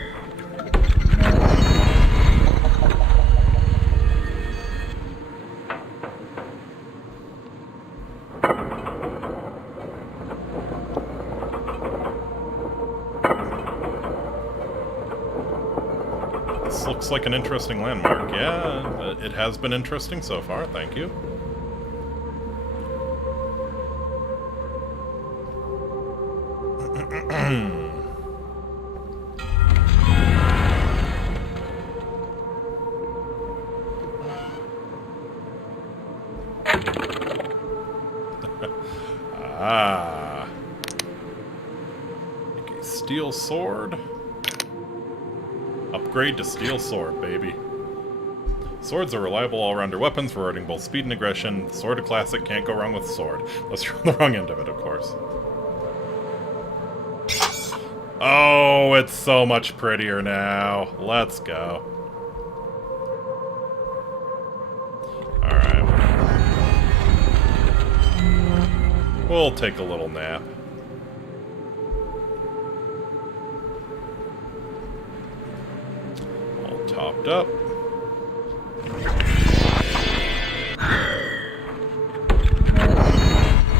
This looks like an interesting landmark. Yeah, it has been interesting so far, thank you. Ah. Make a steel sword. upgrade to steel sword, baby. Swords are reliable all-rounder weapons, rewarding both speed and aggression. The sword, a classic, can't go wrong with the sword. Unless you're on the wrong end of it, of course. Oh, it's so much prettier now. Let's go. Alright. We'll take a little nap. All topped up.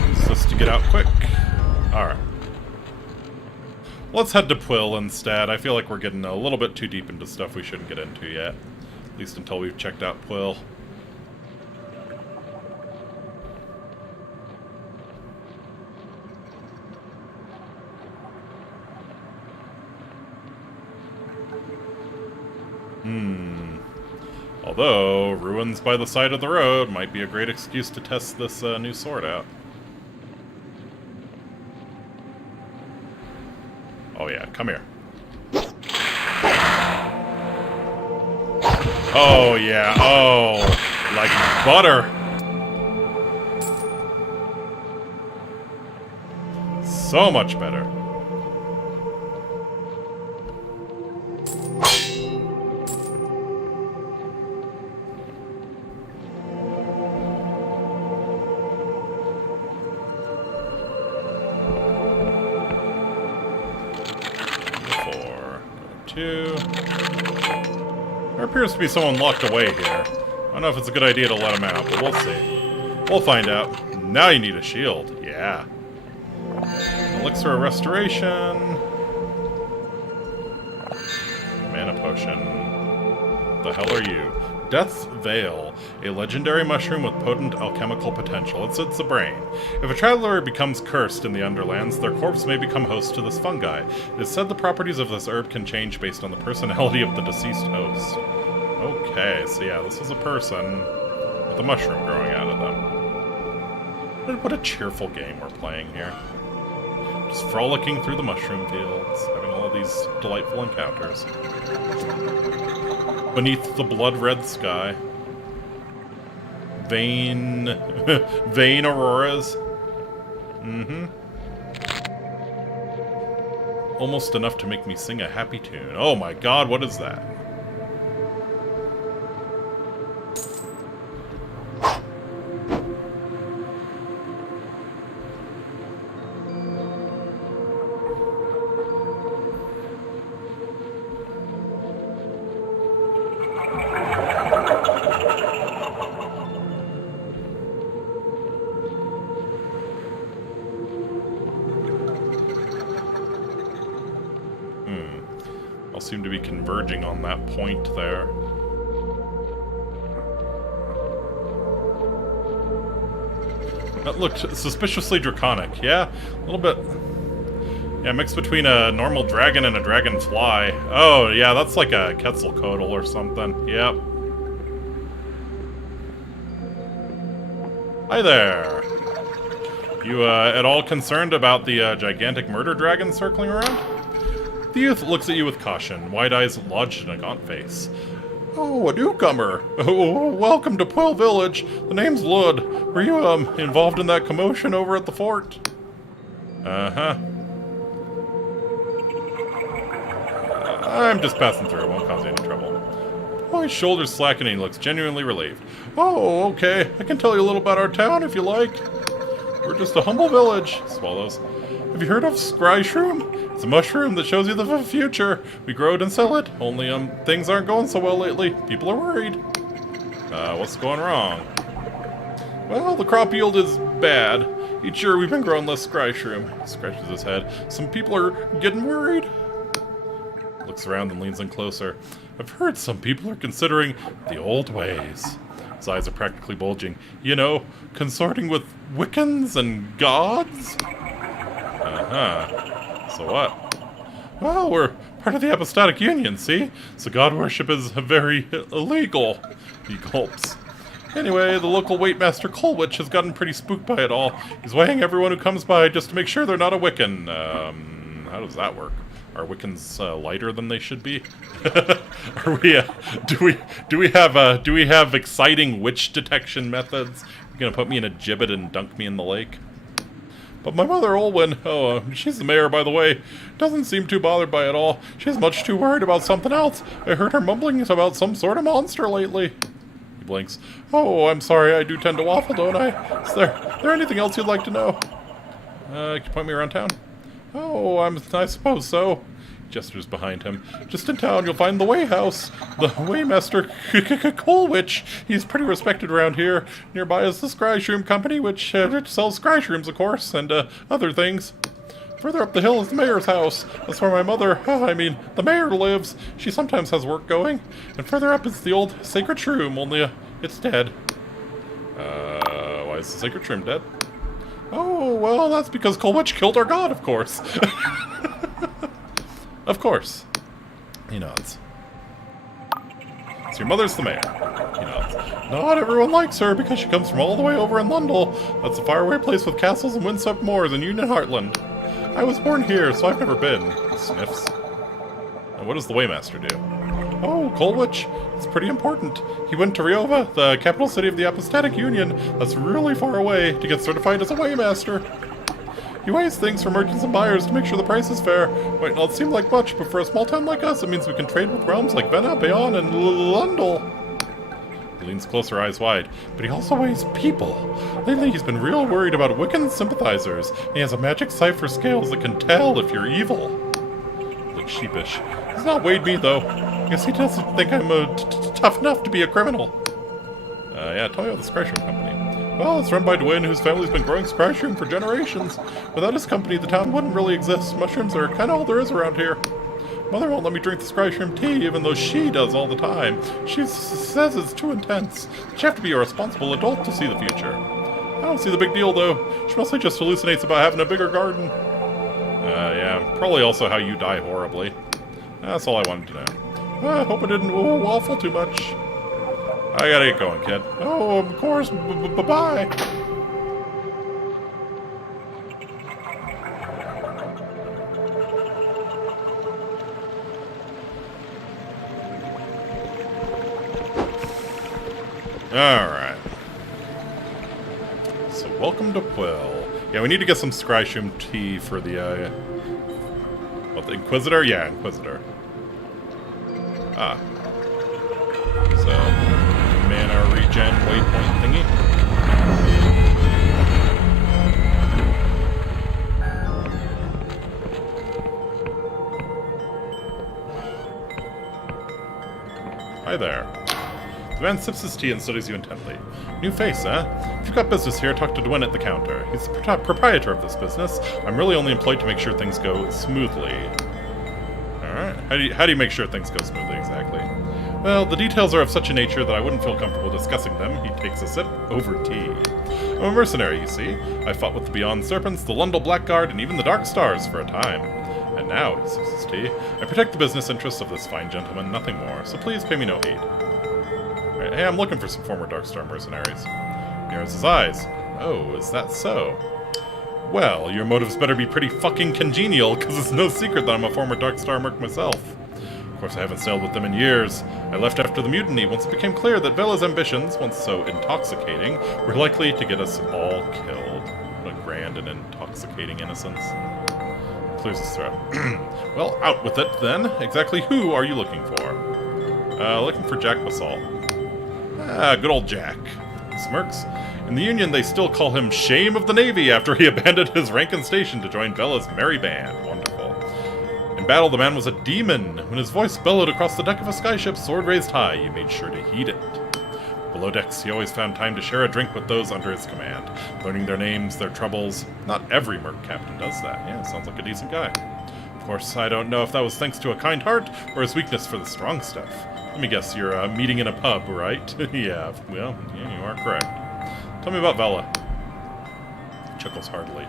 Use this to get out quick. Alright. Let's head to Pwyll instead. I feel like we're getting a little bit too deep into stuff we shouldn't get into yet. At least until we've checked out Pwyll. Although, ruins by the side of the road might be a great excuse to test this new sword out. Oh yeah, come here. Oh yeah, oh, like butter. So much better. There appears to be someone locked away here. I don't know if it's a good idea to let him out, but we'll see. We'll find out. Now you need a shield. Yeah. Elixir of Restoration. Mana Potion. The hell are you? Death's Veil. A legendary mushroom with potent alchemical potential. It's a brain. If a traveler becomes cursed in the Underlands, their corpse may become host to this fungi. It is said the properties of this herb can change based on the personality of the deceased host. Okay, so yeah, this is a person with a mushroom growing out of them. What a cheerful game we're playing here. Just frolicking through the mushroom fields, having all of these delightful encounters. Beneath the blood-red sky. Vain auroras. Almost enough to make me sing a happy tune. Oh my god, what is that? Seem to be converging on that point there. That looked suspiciously draconic. Yeah, a little bit. Yeah, mixed between a normal dragon and a dragonfly. Oh, yeah, that's like a Quetzalcoatl or something. Yep. Hi there. You at all concerned about the gigantic murder dragon circling around? The youth looks at you with caution, wide eyes lodged in a gaunt face. Oh, a newcomer. Oh, welcome to Pwyll Village. The name's Lud. Were you, involved in that commotion over at the fort? Uh-huh. I'm just passing through. It won't cause you any trouble. Oh, his shoulders slacken and he looks genuinely relieved. Oh, okay. I can tell you a little about our town if you like. We're just a humble village. Swallows. Have you heard of Scry Shroom? It's a mushroom that shows you the future. We grow it and sell it. Only, things aren't going so well lately. People are worried. What's going wrong? Well, the crop yield is bad. Each year we've been growing less Scry Shroom. He scratches his head. Some people are getting worried. Looks around and leans in closer. I've heard some people are considering the old ways. His eyes are practically bulging. You know, consorting with Wiccans and gods? Uh-huh. So what? Well, we're part of the Apostolic Union, see? So god worship is very illegal. He gulps. Anyway, the local waitmaster Colwich has gotten pretty spooked by it all. He's weighing everyone who comes by just to make sure they're not a Wiccan. How does that work? Are Wiccans lighter than they should be? Are we? Do we have exciting witch detection methods? You're gonna put me in a gibbet and dunk me in the lake? But my mother, Olwen, she's the mayor, by the way, doesn't seem too bothered by it all. She's much too worried about something else. I heard her mumbling about some sort of monster lately. He blinks. Oh, I'm sorry, I do tend to waffle, don't I? Is there anything else you'd like to know? Can you point me around town? Oh, I suppose so. He gestures behind him. Just in town, you'll find the Way House. The Waymaster Coalwitch. He's pretty respected around here. Nearby is the Scryshroom Company, which sells Scryshrooms, of course, and other things. Further up the hill is the mayor's house. That's where my mother, the mayor lives. She sometimes has work going. And further up is the old Sacred Shroom, only it's dead. Why is the Sacred Shroom dead? Oh, well, that's because Coalwitch killed our god, of course. Of course. He nods. So your mother's the mayor. He nods. Not everyone likes her because she comes from all the way over in Lundel. That's a faraway place with castles and windswept moors in Union Heartland. I was born here, so I've never been. He sniffs. And what does the Waymaster do? Oh, Coalwitch. It's pretty important. He went to Riova, the capital city of the Apostatic Union. That's really far away, to get certified as a Waymaster. He weighs things for merchants and buyers to make sure the price is fair. Might not seem like much, but for a small town like us, it means we can trade with realms like Venna, Beon, and Lundel. He leans closer, eyes wide. But he also weighs people. Lately, he's been real worried about Wiccan sympathizers. And he has a magic cipher scales that can tell if you're evil. Looks sheepish. He's not weighed me, though. Guess he doesn't think I'm tough enough to be a criminal. Yeah, tell me about the Scryshroom Company. Well, it's run by Dwayne, whose family's been growing Scryshroom for generations. Without his company, the town wouldn't really exist. Mushrooms are kind of all there is around here. Mother won't let me drink the Scryshroom tea, even though she does all the time. She says it's too intense. You have to be a responsible adult to see the future. I don't see the big deal, though. She mostly just hallucinates about having a bigger garden. Yeah, probably also how you die horribly. That's all I wanted to know. I hope I didn't waffle too much. I gotta get going, kid. Oh, of course. Bye-bye. Alright. So, welcome to Quill. Yeah, we need to get some Scryshroom tea for the, what, the Inquisitor? Yeah, Inquisitor. Ah. So, mana regen waypoint thingy. Hi there. The man sips his tea and studies you intently. New face, eh? If you've got business here, talk to Dwayne at the counter. He's the proprietor of this business. I'm really only employed to make sure things go smoothly. Alright. How do you make sure things go smoothly, exactly? Well, the details are of such a nature that I wouldn't feel comfortable discussing them. He takes a sip over tea. I'm a mercenary, you see. I fought with the Beyond Serpents, the Lundel Blackguard, and even the Dark Stars for a time. And now, he sips his tea, I protect the business interests of this fine gentleman, nothing more, so please pay me no heed. Right, hey, I'm looking for some former Darkstar mercenaries. He narrows his eyes. Oh, is that so? Well, your motives better be pretty fucking congenial, because it's no secret that I'm a former Darkstar merc myself. Of course, I haven't sailed with them in years. I left after the mutiny once it became clear that Vela's ambitions, once so intoxicating, were likely to get us all killed. What a grand and intoxicating innocence. Clears his throat. Well, out with it, then. Exactly who are you looking for? Looking for Jack Basalt. Ah, good old Jack. He smirks. In the Union, they still call him Shame of the Navy after he abandoned his rank and station to join Vela's merry band. Wonderful. In battle, the man was a demon. When his voice bellowed across the deck of a skyship, sword raised high, you made sure to heed it. Below decks, he always found time to share a drink with those under his command, learning their names, their troubles. Not every merc captain does that. Yeah, sounds like a decent guy. Of course, I don't know if that was thanks to a kind heart or his weakness for the strong stuff. Let me guess, you're meeting in a pub, right? Yeah, well, yeah, you are correct. Tell me about Vela. He chuckles heartily.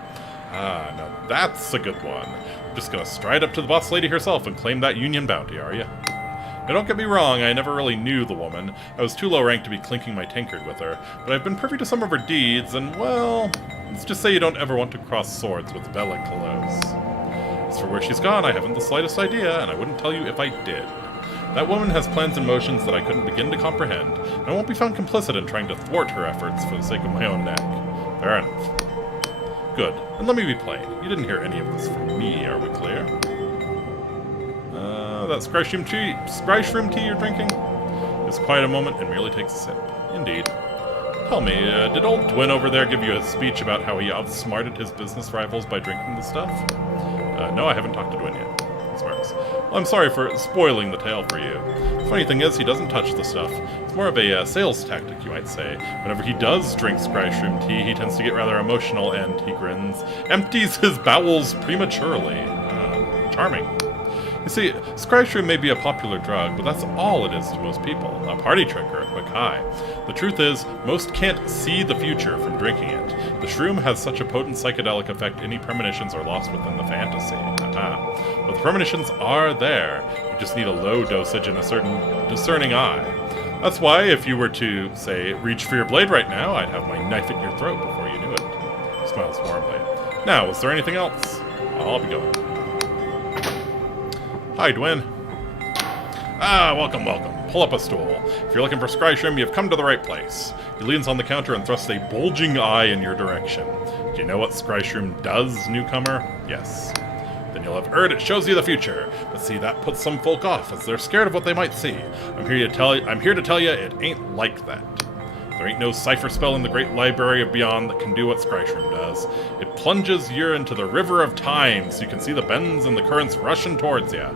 Ah, now that's a good one. You're just gonna stride up to the boss lady herself and claim that Union bounty, are you? Now don't get me wrong, I never really knew the woman. I was too low ranked to be clinking my tankard with her, but I've been privy to some of her deeds, and, well, let's just say you don't ever want to cross swords with Vela Close. As for where she's gone, I haven't the slightest idea, and I wouldn't tell you if I did. That woman has plans and motions that I couldn't begin to comprehend, and I won't be found complicit in trying to thwart her efforts for the sake of my own neck. Fair enough. Good. And let me be plain. You didn't hear any of this from me, are we clear? That Scryshroom tea you're drinking? Just quiet a moment and merely takes a sip. Indeed. Tell me, did old Dwin over there give you a speech about how he outsmarted his business rivals by drinking the stuff? No, I haven't talked to Dwin yet. Smarts. Well, I'm sorry for spoiling the tale for you. The funny thing is, he doesn't touch the stuff. It's more of a sales tactic, you might say. Whenever he does drink Scryshroom tea, he tends to get rather emotional and, he grins, empties his bowels prematurely. Charming. You see, Scryshroom may be a popular drug, but that's all it is to most people. A party trick or a quick high. The truth is, most can't see the future from drinking it. The shroom has such a potent psychedelic effect, any premonitions are lost within the fantasy. But the premonitions are there. You just need a low dosage and a certain discerning eye. That's why, if you were to, say, reach for your blade right now, I'd have my knife at your throat before you knew it. Smiles warmly. Now, was there anything else? I'll be going. Hi, Dwin. Welcome, welcome. Pull up a stool. If you're looking for Scryshroom, you've come to the right place. He leans on the counter and thrusts a bulging eye in your direction. Do you know what Scryshroom does, newcomer? Yes. Then you'll have heard it shows you the future. But see, that puts some folk off, as they're scared of what they might see. I'm here to tell you it ain't like that. There ain't no cipher spell in the great library of beyond that can do what Scryshroom does. It plunges you into the river of time so you can see the bends and the currents rushing towards you.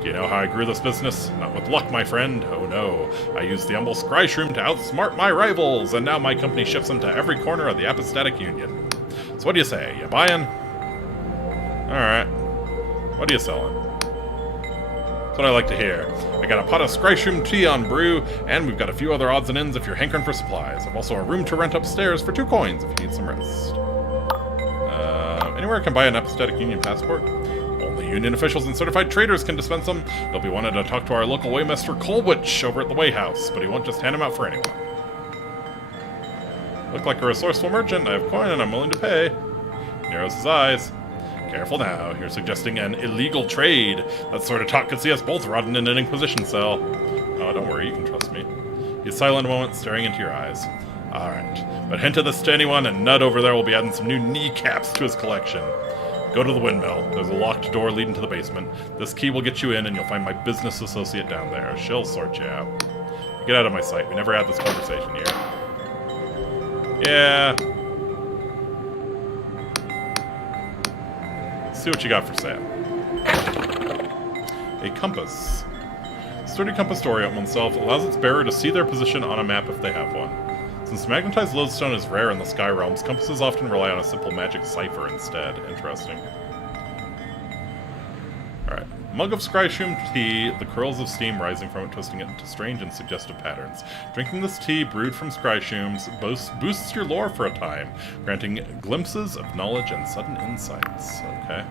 Do you know how I grew this business? Not with luck, my friend. Oh no. I used the humble Scryshroom to outsmart my rivals, and now my company ships them to every corner of the Apostatic Union. So what do you say? You buying? Alright. What are you selling? That's what I like to hear. I got a pot of Scryshroom tea on brew, and we've got a few other odds and ends if you're hankering for supplies. I've also a room to rent upstairs for 2 coins if you need some rest. Anywhere I can buy an Apostatic Union passport? Only Union officials and certified traders can dispense them. They'll be wanting to talk to our local Waymaster Colwich over at the Wayhouse, but he won't just hand them out for anyone. Look like a resourceful merchant. I have coin and I'm willing to pay. Narrows his eyes. Careful now, you're suggesting an illegal trade. That sort of talk could see us both rotting in an Inquisition cell. Oh, don't worry, you can trust me. He's silent a moment, staring into your eyes. Alright, but hint of this to anyone, and Nud over there will be adding some new kneecaps to his collection. Go to the windmill. There's a locked door leading to the basement. This key will get you in, and you'll find my business associate down there. She'll sort you out. Get out of my sight. We never had this conversation here. Yeah. See what you got for sale. A compass. Sturdy compass to orient oneself allows its bearer to see their position on a map if they have one. Since magnetized lodestone is rare in the Sky Realms, compasses often rely on a simple magic cipher instead. Interesting. Alright. Mug of Scryshroom tea, the curls of steam rising from it, twisting it into strange and suggestive patterns. Drinking this tea, brewed from Scryshrooms, boosts your lore for a time, granting glimpses of knowledge and sudden insights. Okay.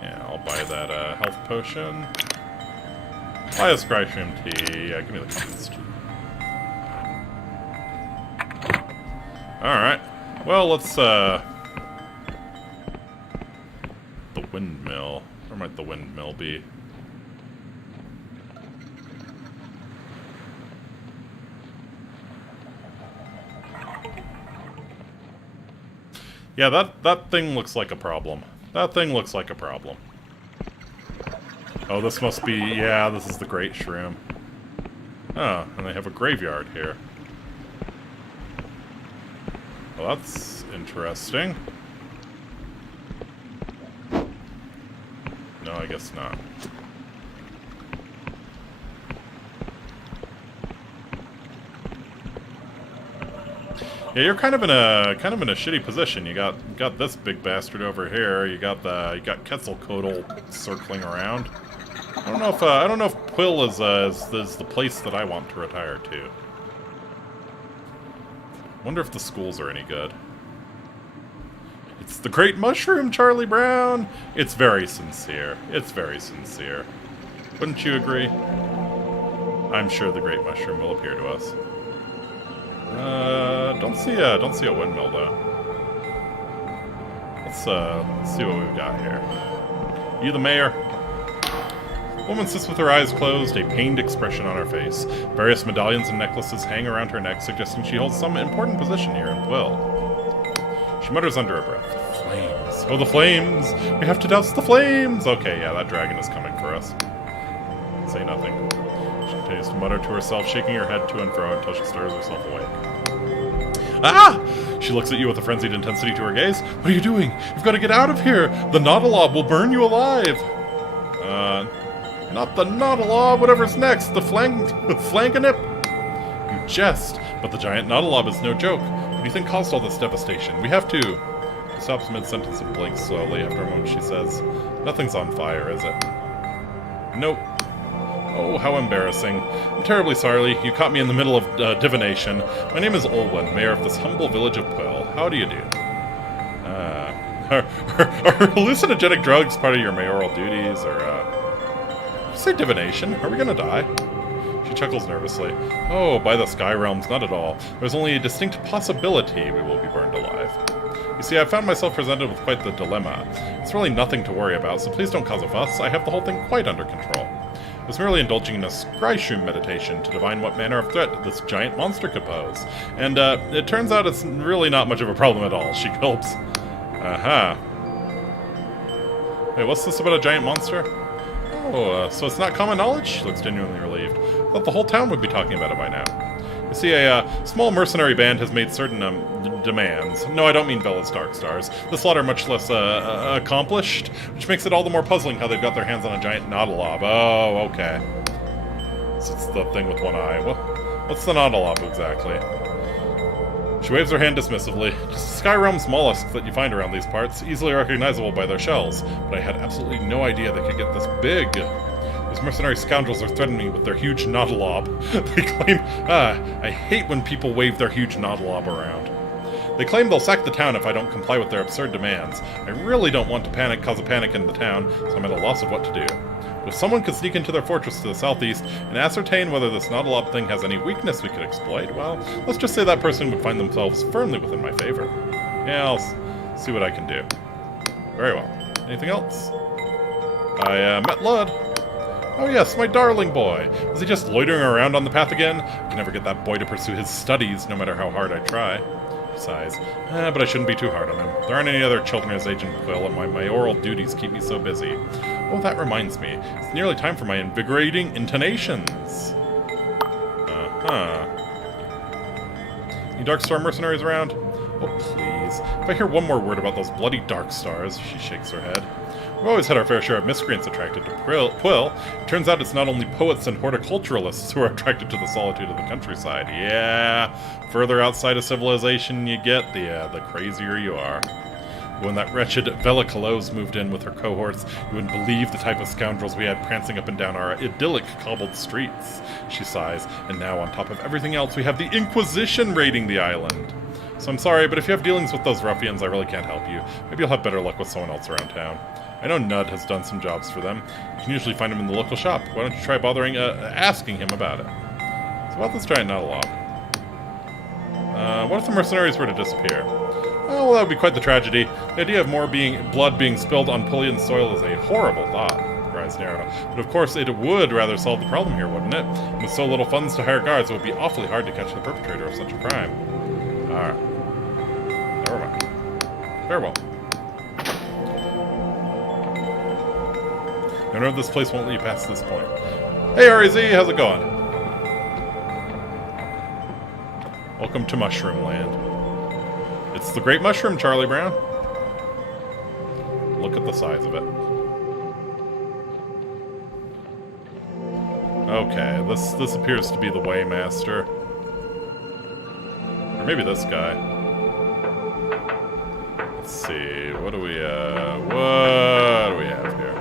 Yeah, I'll buy that health potion. Buy a Scryshroom tea. Yeah, give me the compass tea. Alright. Well, let's, the windmill. Where might the windmill be? Yeah, that thing looks like a problem. That thing looks like a problem. Oh, this must be... Yeah, this is the Great Shroom. Oh, and they have a graveyard here. Well, that's interesting. No, I guess not. Yeah, you're kind of in a shitty position. You got this big bastard over here. You got Quetzalcoatl circling around. I don't know if Quill is the place that I want to retire to. Wonder if the schools are any good. It's the Great Mushroom, Charlie Brown! It's very sincere. It's very sincere. Wouldn't you agree? I'm sure the Great Mushroom will appear to us. Don't see a windmill, though. Let's see what we've got here. You the mayor? Woman sits with her eyes closed, a pained expression on her face. Various medallions and necklaces hang around her neck, suggesting she holds some important position here in Quill. She mutters under her breath, "Flames. Oh, the flames! We have to douse the flames!" Okay, yeah, that dragon is coming for us. Say nothing. She continues to mutter to herself, shaking her head to and fro until she stirs herself awake. Ah! She looks at you with a frenzied intensity to her gaze. What are you doing? You've got to get out of here! The Nautilob will burn you alive! Not the Nautilob, whatever's next, the Flanganip? You jest, but the giant Nautilob is no joke. What do you think caused all this devastation? We have to... She stops mid-sentence and blinks slowly. After a moment she says, "Nothing's on fire, is it?" Nope. Oh, how embarrassing. I'm terribly sorry. You caught me in the middle of divination. My name is Olwen, mayor of this humble village of Quill. How do you do? Are hallucinogenic drugs part of your mayoral duties, or, Did you say divination? Are we gonna die? She chuckles nervously. Oh, by the Sky Realms, not at all. There's only a distinct possibility we will be burned alive. You see, I found myself presented with quite the dilemma. It's really nothing to worry about, so please don't cause a fuss. I have the whole thing quite under control. I was merely indulging in a Skryshroom meditation to divine what manner of threat this giant monster could pose. And, it turns out it's really not much of a problem at all. She gulps. Aha. Wait, what's this about a giant monster? Oh, so it's not common knowledge? She looks genuinely relieved. I thought the whole town would be talking about it by now. You see, a small mercenary band has made certain demands. No, I don't mean Bella's Darkstars. This lot are much less accomplished, which makes it all the more puzzling how they've got their hands on a giant Nautilob. Oh, okay. So it's the thing with one eye. What's the Nautilob exactly? She waves her hand dismissively. Just a Skyrealm's mollusk that you find around these parts, easily recognizable by their shells. But I had absolutely no idea they could get this big. Those mercenary scoundrels are threatening me with their huge Nautilob. They claim... I hate when people wave their huge Nautilob around. They claim they'll sack the town if I don't comply with their absurd demands. I really don't want to cause a panic in the town, so I'm at a loss of what to do. But if someone could sneak into their fortress to the southeast and ascertain whether this Nautilob thing has any weakness we could exploit, well, let's just say that person would find themselves firmly within my favor. Yeah, I'll see what I can do. Very well. Anything else? I met Lud. Oh yes, my darling boy. Was he just loitering around on the path again? I can never get that boy to pursue his studies, no matter how hard I try. Sighs. But I shouldn't be too hard on him. There aren't any other children his age in Quill, and my mayoral duties keep me so busy. Oh, that reminds me. It's nearly time for my invigorating intonations. Any Darkstar mercenaries around? Oh, please. If I hear one more word about those bloody Darkstars, she shakes her head. We've always had our fair share of miscreants attracted to Quill. Turns out it's not only poets and horticulturalists who are attracted to the solitude of the countryside. Yeah, further outside of civilization you get, the crazier you are. When that wretched Llerose moved in with her cohorts, you wouldn't believe the type of scoundrels we had prancing up and down our idyllic cobbled streets. She sighs, and now on top of everything else, we have the Inquisition raiding the island. So I'm sorry, but if you have dealings with those ruffians, I really can't help you. Maybe you'll have better luck with someone else around town. I know Nud has done some jobs for them. You can usually find him in the local shop. Why don't you try asking him about it? So about this giant Nautilob. What if the mercenaries were to disappear? Oh, well, that would be quite the tragedy. The idea of more blood being spilled on Pullian soil is a horrible thought. Her eyes narrow. But of course, it would rather solve the problem here, wouldn't it? And with so little funds to hire guards, it would be awfully hard to catch the perpetrator of such a crime. Alright. Never mind. Farewell. I know this place won't let you past this point. Hey, REZ, how's it going? Welcome to Mushroom Land. It's the Great Mushroom, Charlie Brown. Look at the size of it. Okay, this appears to be the Waymaster. Or maybe this guy. Let's see, what do we have here?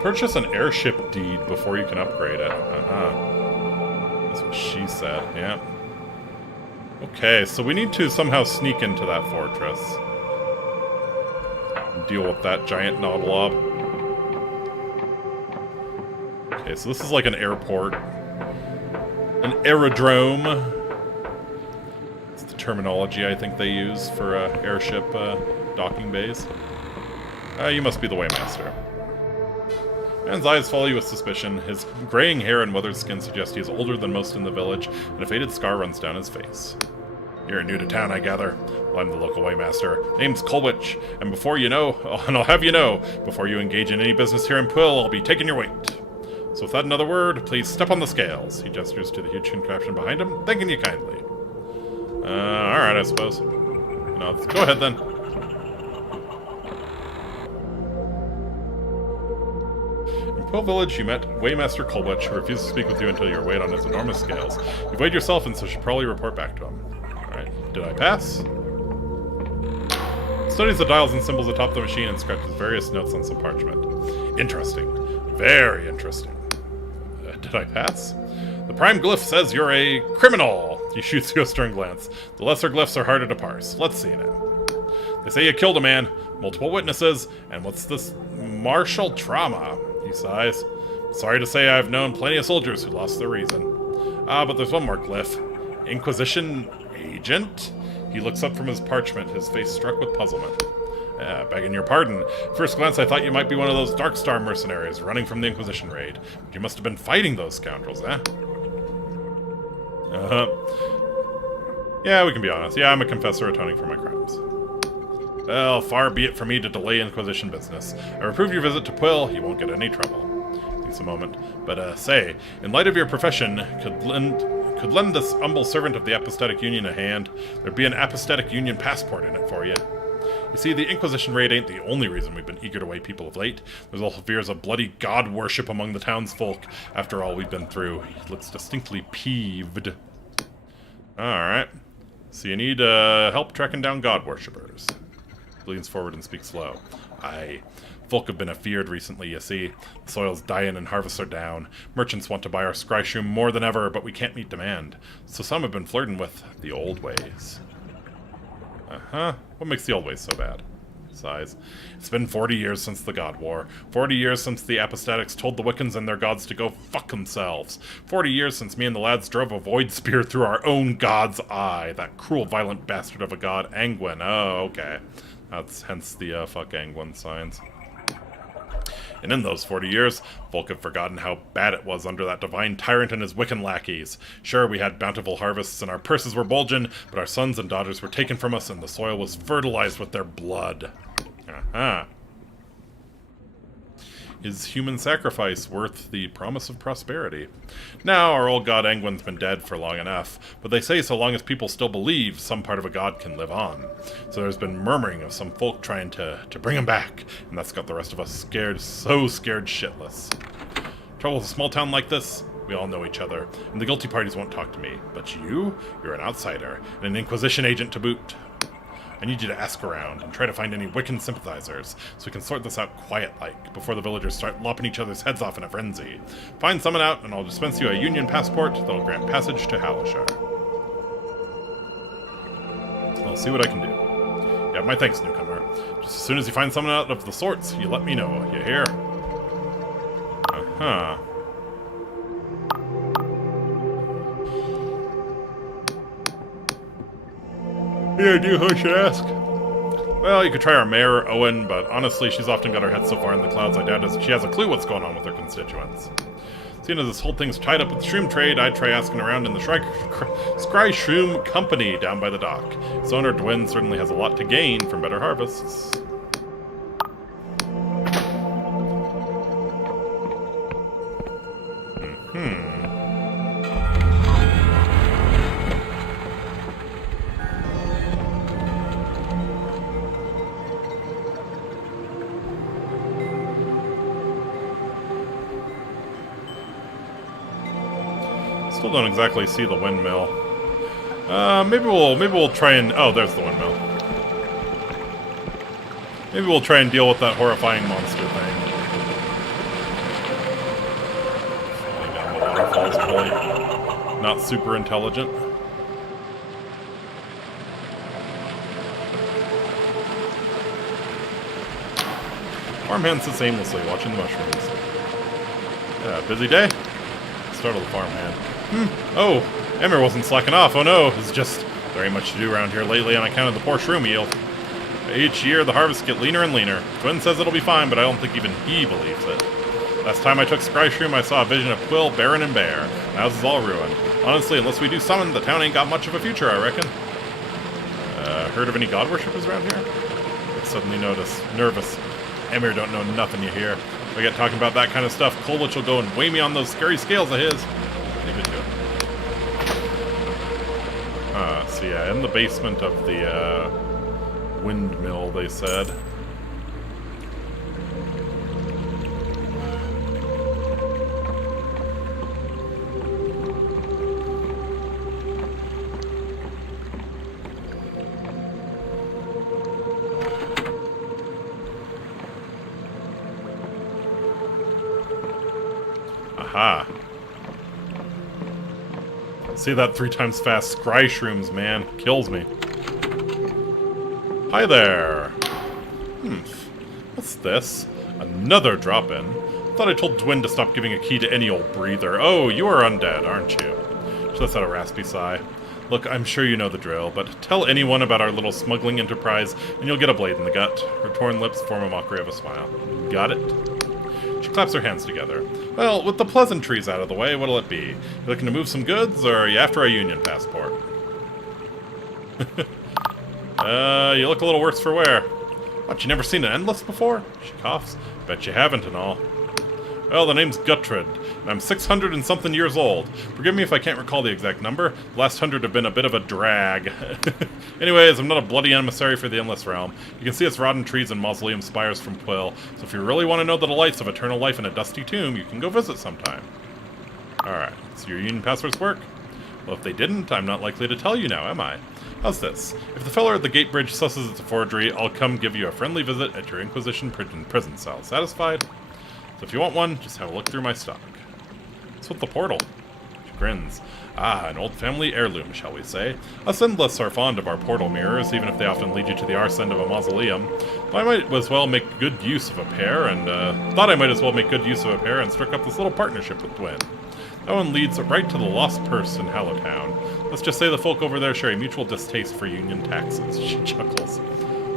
Purchase an airship deed before you can upgrade it. That's what she said, yeah. Okay, so we need to somehow sneak into that fortress. And deal with that giant Nautilob. Okay, Okay, so this is like an airport. An aerodrome. It's the terminology I think they use for airship docking bays. You must be the Waymaster. Man's eyes follow you with suspicion. His graying hair and weathered skin suggest he is older than most in the village, and a faded scar runs down his face. You're new to town, I gather. Well, I'm the local Waymaster. Name's Colwich, and before you know, and I'll have you know, before you engage in any business here in Pwyll, I'll be taking your weight. So without another word, please step on the scales. He gestures to the huge contraption behind him, thanking you kindly. Alright, I suppose. No, go ahead then. In Pwyll Village, you met Waymaster Colwich, who refuses to speak with you until you're weighed on his enormous scales. You've weighed yourself, and so should probably report back to him. Alright, did I pass? Studies the dials and symbols atop the machine and scratches various notes on some parchment. Interesting. Very interesting. Did I pass? The prime glyph says you're a criminal. He shoots you a stern glance. The lesser glyphs are harder to parse. Let's see now. They say you killed a man, multiple witnesses, and what's this martial trauma? He sighs. Sorry to say I've known plenty of soldiers who lost their reason. But there's one more glyph. Inquisition agent? He looks up from his parchment, his face struck with puzzlement. Begging your pardon. First glance I thought you might be one of those Darkstar mercenaries running from the Inquisition raid. But you must have been fighting those scoundrels, eh? Yeah, we can be honest. Yeah, I'm a confessor atoning for my crimes. Well, far be it from me to delay Inquisition business. I reprove your visit to Pwyll, you won't get any trouble. Thinks a moment. But, say, in light of your profession, could lend this humble servant of the Apostatic Union a hand. There'd be an Apostatic Union passport in it for you. You see, the Inquisition raid ain't the only reason we've been eager to weigh people of late. There's also fears of bloody god worship among the townsfolk. After all we've been through, he looks distinctly peeved. Alright. So you need help tracking down god worshippers. He leans forward and speaks low. Aye. Folk have been afeared recently, you see. The soil's dying and harvests are down. Merchants want to buy our scryshroom more than ever, but we can't meet demand. So some have been flirting with the old ways. Uh-huh. What makes the old ways so bad? Sighs. It's been 40 years since the God War. 40 years since the Apostatics told the Wiccans and their gods to go fuck themselves. 40 years since me and the lads drove a void spear through our own god's eye. That cruel, violent bastard of a god, Angwin. Oh, okay. That's hence the fuck Angwin signs. And in those 40 years, folk have forgotten how bad it was under that divine tyrant and his Wiccan lackeys. Sure, we had bountiful harvests and our purses were bulging, but our sons and daughters were taken from us and the soil was fertilized with their blood. Aha. Is human sacrifice worth the promise of prosperity? Now, our old god Angwin's been dead for long enough, but they say so long as people still believe, some part of a god can live on. So there's been murmuring of some folk trying to bring him back, and that's got the rest of us scared, so scared shitless. Trouble with a small town like this? We all know each other, and the guilty parties won't talk to me. But you're an outsider, and an Inquisition agent to boot. I need you to ask around and try to find any Wiccan sympathizers so we can sort this out quiet-like before the villagers start lopping each other's heads off in a frenzy. Find someone out and I'll dispense you a Union passport that'll grant passage to Halishar. I'll see what I can do. You have my thanks, newcomer. Just as soon as you find someone out of the sorts, you let me know. You hear? Uh-huh. Any idea who I should ask? Well, you could try our mayor, Owen, but honestly, she's often got her head so far in the clouds, I doubt she has a clue what's going on with her constituents. Seeing as this whole thing's tied up with the shroom trade, I'd try asking around in the Scry Shroom Company down by the dock. Its owner, Dwin, certainly has a lot to gain from better harvests. Still don't exactly see the windmill. Maybe we'll try and... Oh, there's the windmill. Maybe we'll try and deal with that horrifying monster thing. Falling down the waterfall's probably not super intelligent. Farmhand sits aimlessly, watching the mushrooms. Busy day? Startled the farmhand. Oh, Emmer wasn't slacking off. Oh no, there's just very much to do around here lately on account of the poor shroom yield. Each year, the harvests get leaner and leaner. Twin says it'll be fine, but I don't think even he believes it. Last time I took Scry Shroom, I saw a vision of Quill, Baron, and Bear. The house is all ruined. Honestly, unless we do summon, the town ain't got much of a future, I reckon. Heard of any god worshippers around here? I suddenly nervous. Emir don't know nothing, you hear. If I get talking about that kind of stuff, Kolwich will go and weigh me on those scary scales of his. Leave it to him. So yeah, in the basement of the, windmill, they said. Aha. See that 3 times fast Scry Shrooms, man. Kills me. Hi there. What's this? Another drop-in. Thought I told Dwin to stop giving a key to any old breather. Oh, you are undead, aren't you? She lets out a raspy sigh. Look, I'm sure you know the drill, but tell anyone about our little smuggling enterprise, and you'll get a blade in the gut. Her torn lips form a mockery of a smile. Got it? She claps her hands together. Well, with the pleasantries out of the way, what'll it be? You looking to move some goods, or are you after a union passport? You look a little worse for wear. What, you never seen an endless before? She coughs. Bet you haven't and all. Well, the name's Guttred, and I'm 600 and something years old. Forgive me if I can't recall the exact number. The last 100 have been a bit of a drag. Anyways, I'm not a bloody emissary for the Endless Realm. You can see its rotten trees and mausoleum spires from Quill, so if you really want to know the delights of eternal life in a dusty tomb, you can go visit sometime. Alright, so your union passwords work? Well, if they didn't, I'm not likely to tell you now, am I? How's this? If the feller at the gate bridge susses it's a forgery, I'll come give you a friendly visit at your Inquisition prison cell. Satisfied? So if you want one, just have a look through my stock. What's with the portal? She grins. Ah, an old family heirloom, shall we say. Us endless are fond of our portal mirrors, even if they often lead you to the arse end of a mausoleum. I might as well make good use of a pair, and struck up this little partnership with Dwin. That one leads right to the lost purse in Hallowtown. Let's just say the folk over there share a mutual distaste for union taxes. She chuckles.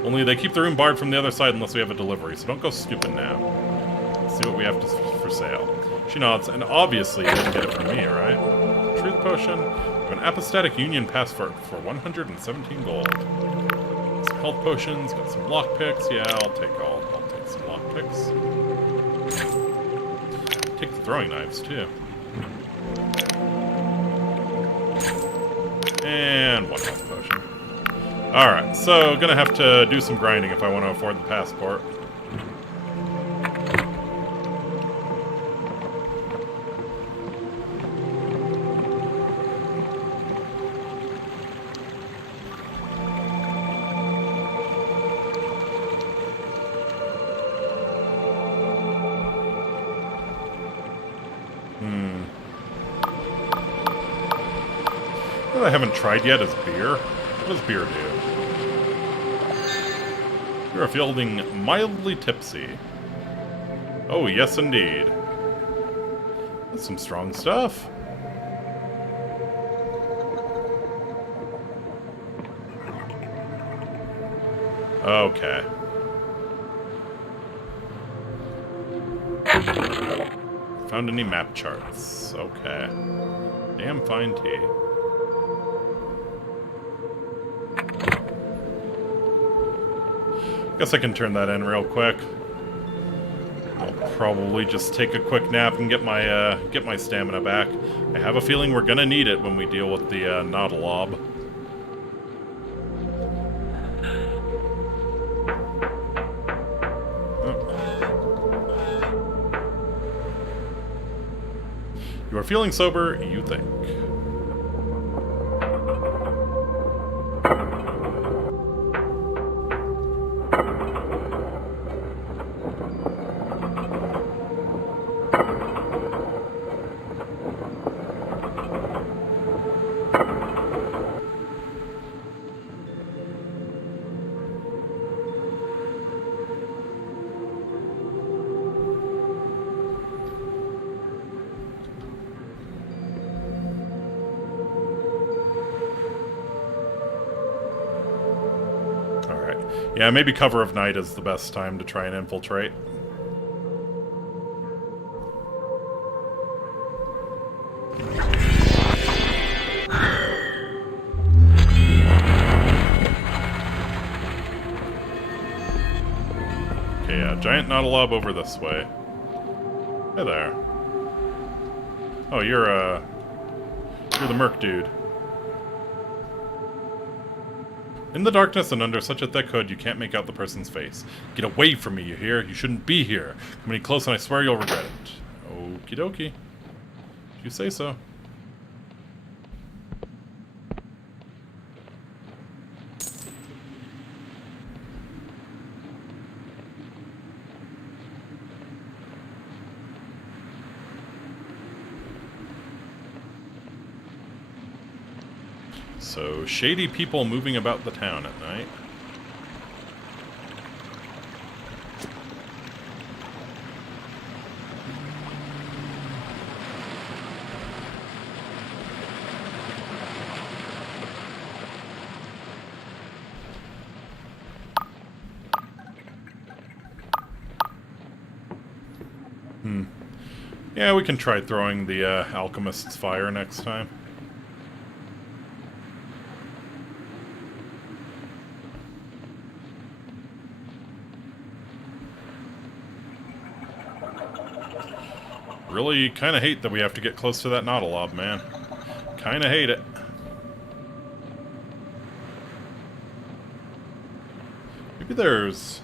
Only they keep the room barred from the other side unless we have a delivery, so don't go snooping now. Let's see what we have for sale. She nods, and obviously you didn't get it from me, right? Truth potion. We have an apostatic union passport for 117 gold. Some health potions, got some lockpicks. Yeah, I'll take some lockpicks. Take the throwing knives, too. And one health potion. Alright, so gonna have to do some grinding if I want to afford the passport. What I haven't tried yet is beer. What does beer do? You're feeling mildly tipsy. Oh, yes indeed. That's some strong stuff. Okay. Found any map charts? Okay. Damn fine tea. Guess I can turn that in real quick. I'll probably just take a quick nap and get my stamina back. I have a feeling we're gonna need it when we deal with the Nautilob. You are feeling sober, you think. Yeah, maybe cover of night is the best time to try and infiltrate. Okay, yeah, giant Nautilob over this way. Hey there. Oh, you're the Merc dude. In the darkness and under such a thick hood, you can't make out the person's face. Get away from me, you hear? You shouldn't be here. Come any close and I swear you'll regret it. Okie dokie. If you say so. So, shady people moving about the town at night. Yeah, we can try throwing the alchemist's fire next time. Really kind of hate that we have to get close to that Nautilob, man. Kind of hate it. Maybe there's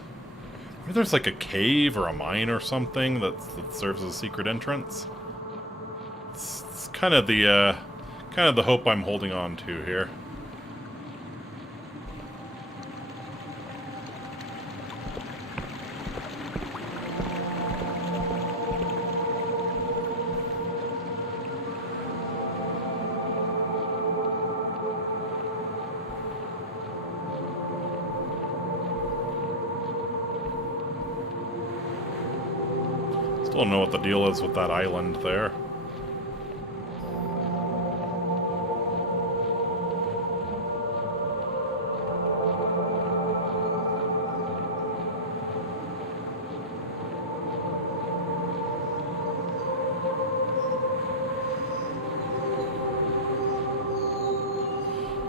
like a cave or a mine or something that serves as a secret entrance. It's kind of the hope I'm holding on to here. Still don't know what the deal is with that island there.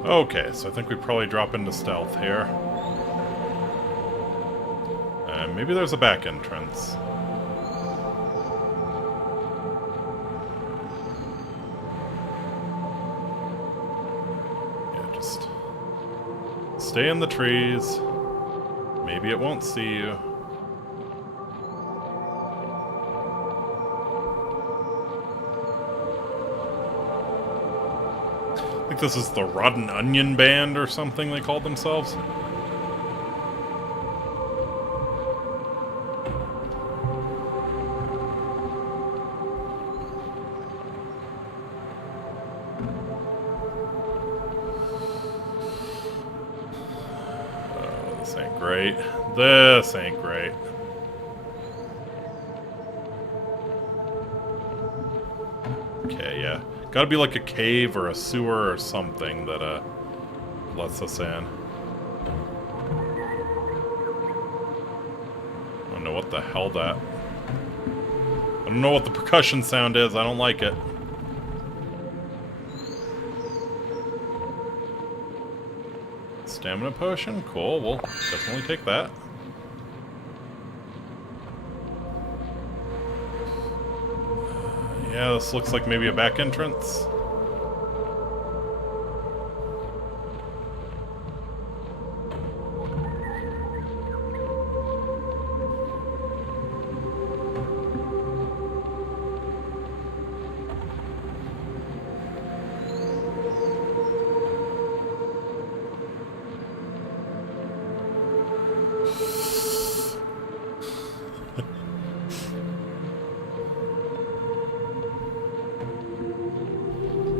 Okay, so I think we probably drop into stealth here. And maybe there's a back entrance. Stay in the trees. Maybe it won't see you. I think this is the Rotten Onion Band or something they called themselves. This ain't great. Okay, yeah. Gotta be like a cave or a sewer or something that, lets us in. I don't know what the hell that... I don't know what the percussion sound is. I don't like it. Stamina potion? Cool, we'll definitely take that. Yeah, this looks like maybe a back entrance.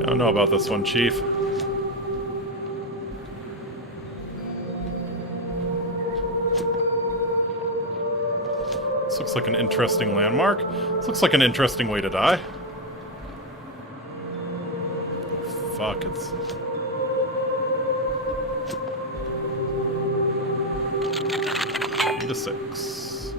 I don't know about this one, Chief. This looks like an interesting landmark. This looks like an interesting way to die. Fuck, it's... to 6.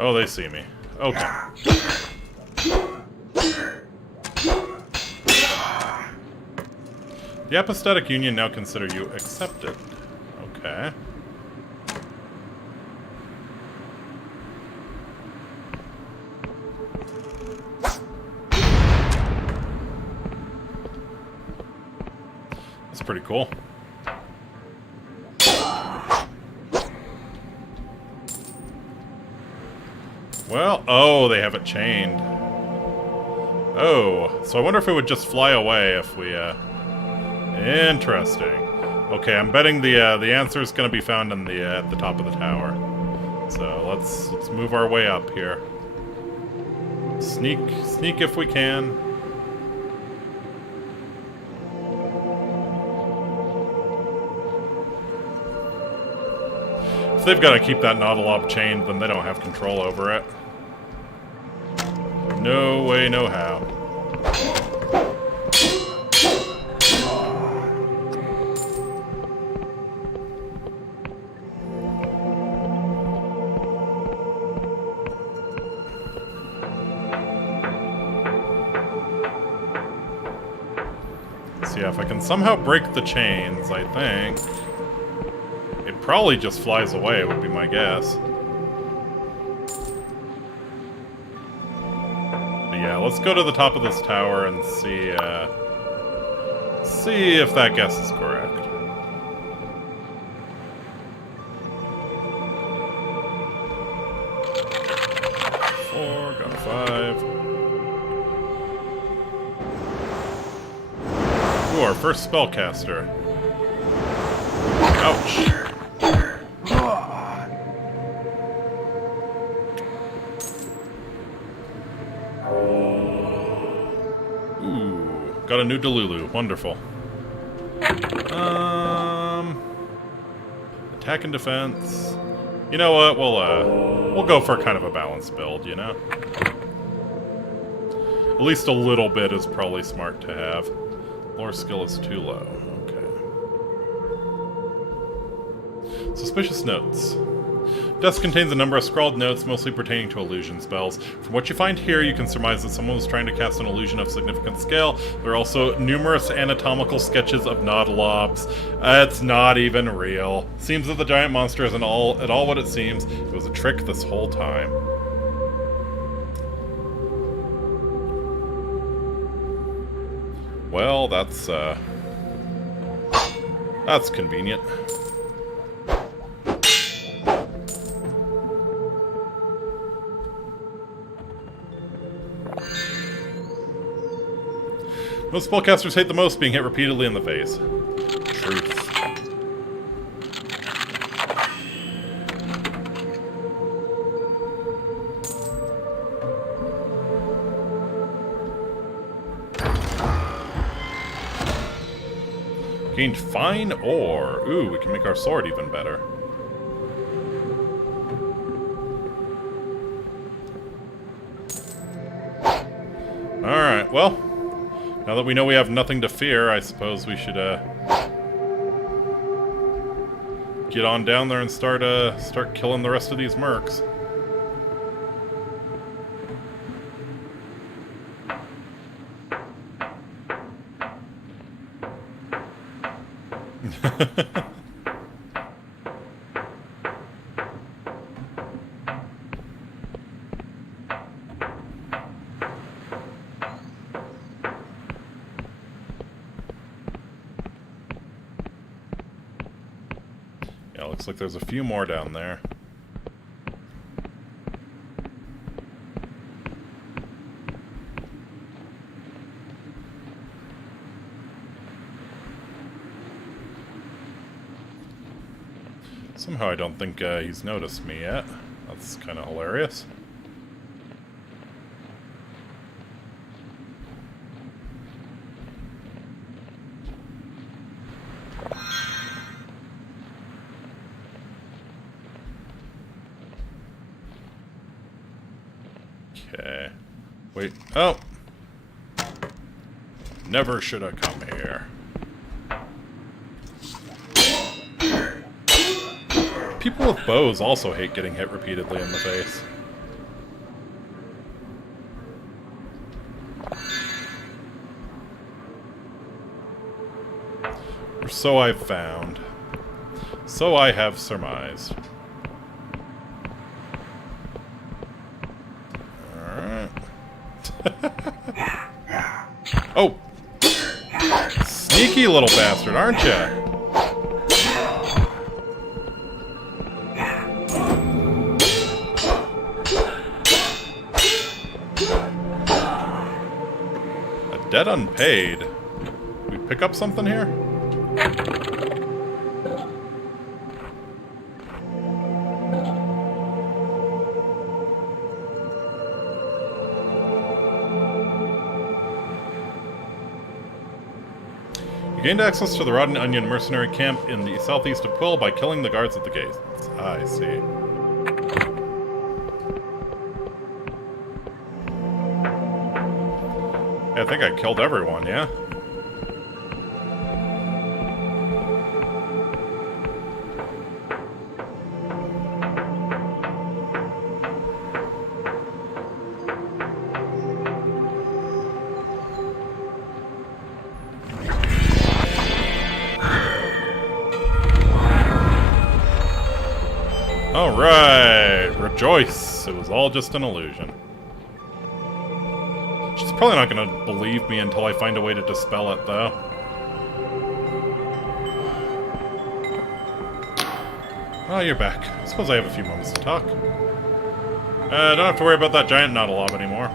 Oh, they see me. Okay. The Apostatic Union now consider you accepted. Okay. That's pretty cool. Well, oh, they have it chained. Oh, so I wonder if it would just fly away if we, Interesting. Okay, I'm betting the answer is going to be found in the at the top of the tower. So let's move our way up here. Sneak if we can. If they've got to keep that Nautilob chained, then they don't have control over it. No way, no how. So yeah, if I can somehow break the chains, I think it probably just flies away, would be my guess. But yeah, let's go to the top of this tower and see if that guess is correct. Four, got a 5. Ooh, our first spellcaster. Ouch. Ooh, got a new Delulu. Wonderful. Attack and defense. You know what? We'll go for kind of a balanced build, you know? At least a little bit is probably smart to have. Lore skill is too low. Okay. Suspicious notes. Desk contains a number of scrawled notes, mostly pertaining to illusion spells. From what you find here, you can surmise that someone was trying to cast an illusion of significant scale. There are also numerous anatomical sketches of Nautilobs. It's not even real. Seems that the giant monster isn't at all what it seems. It was a trick this whole time. Well, that's convenient. Most spellcasters hate the most being hit repeatedly in the face. Truth. Gained fine ore. Ooh, we can make our sword even better. Alright, well, now that we know we have nothing to fear, I suppose we should get on down there and start killing the rest of these mercs. Yeah, looks like there's a few more down there. Somehow I don't think he's noticed me yet. That's kind of hilarious. Okay. Wait. Oh! Never should have come here. People with bows also hate getting hit repeatedly in the face. Or so I've found. So I have surmised. Alright. Oh! Sneaky little bastard, aren't ya? A debt unpaid. We pick up something here? You gained access to the Rotten Onion mercenary camp in the southeast of Quill by killing the guards at the gates. I see. I think I killed everyone, yeah? Alright! Rejoice! It was all just an illusion. She's probably not going to believe me until I find a way to dispel it, though. Oh, you're back. I suppose I have a few moments to talk. Don't have to worry about that giant Nautilob anymore.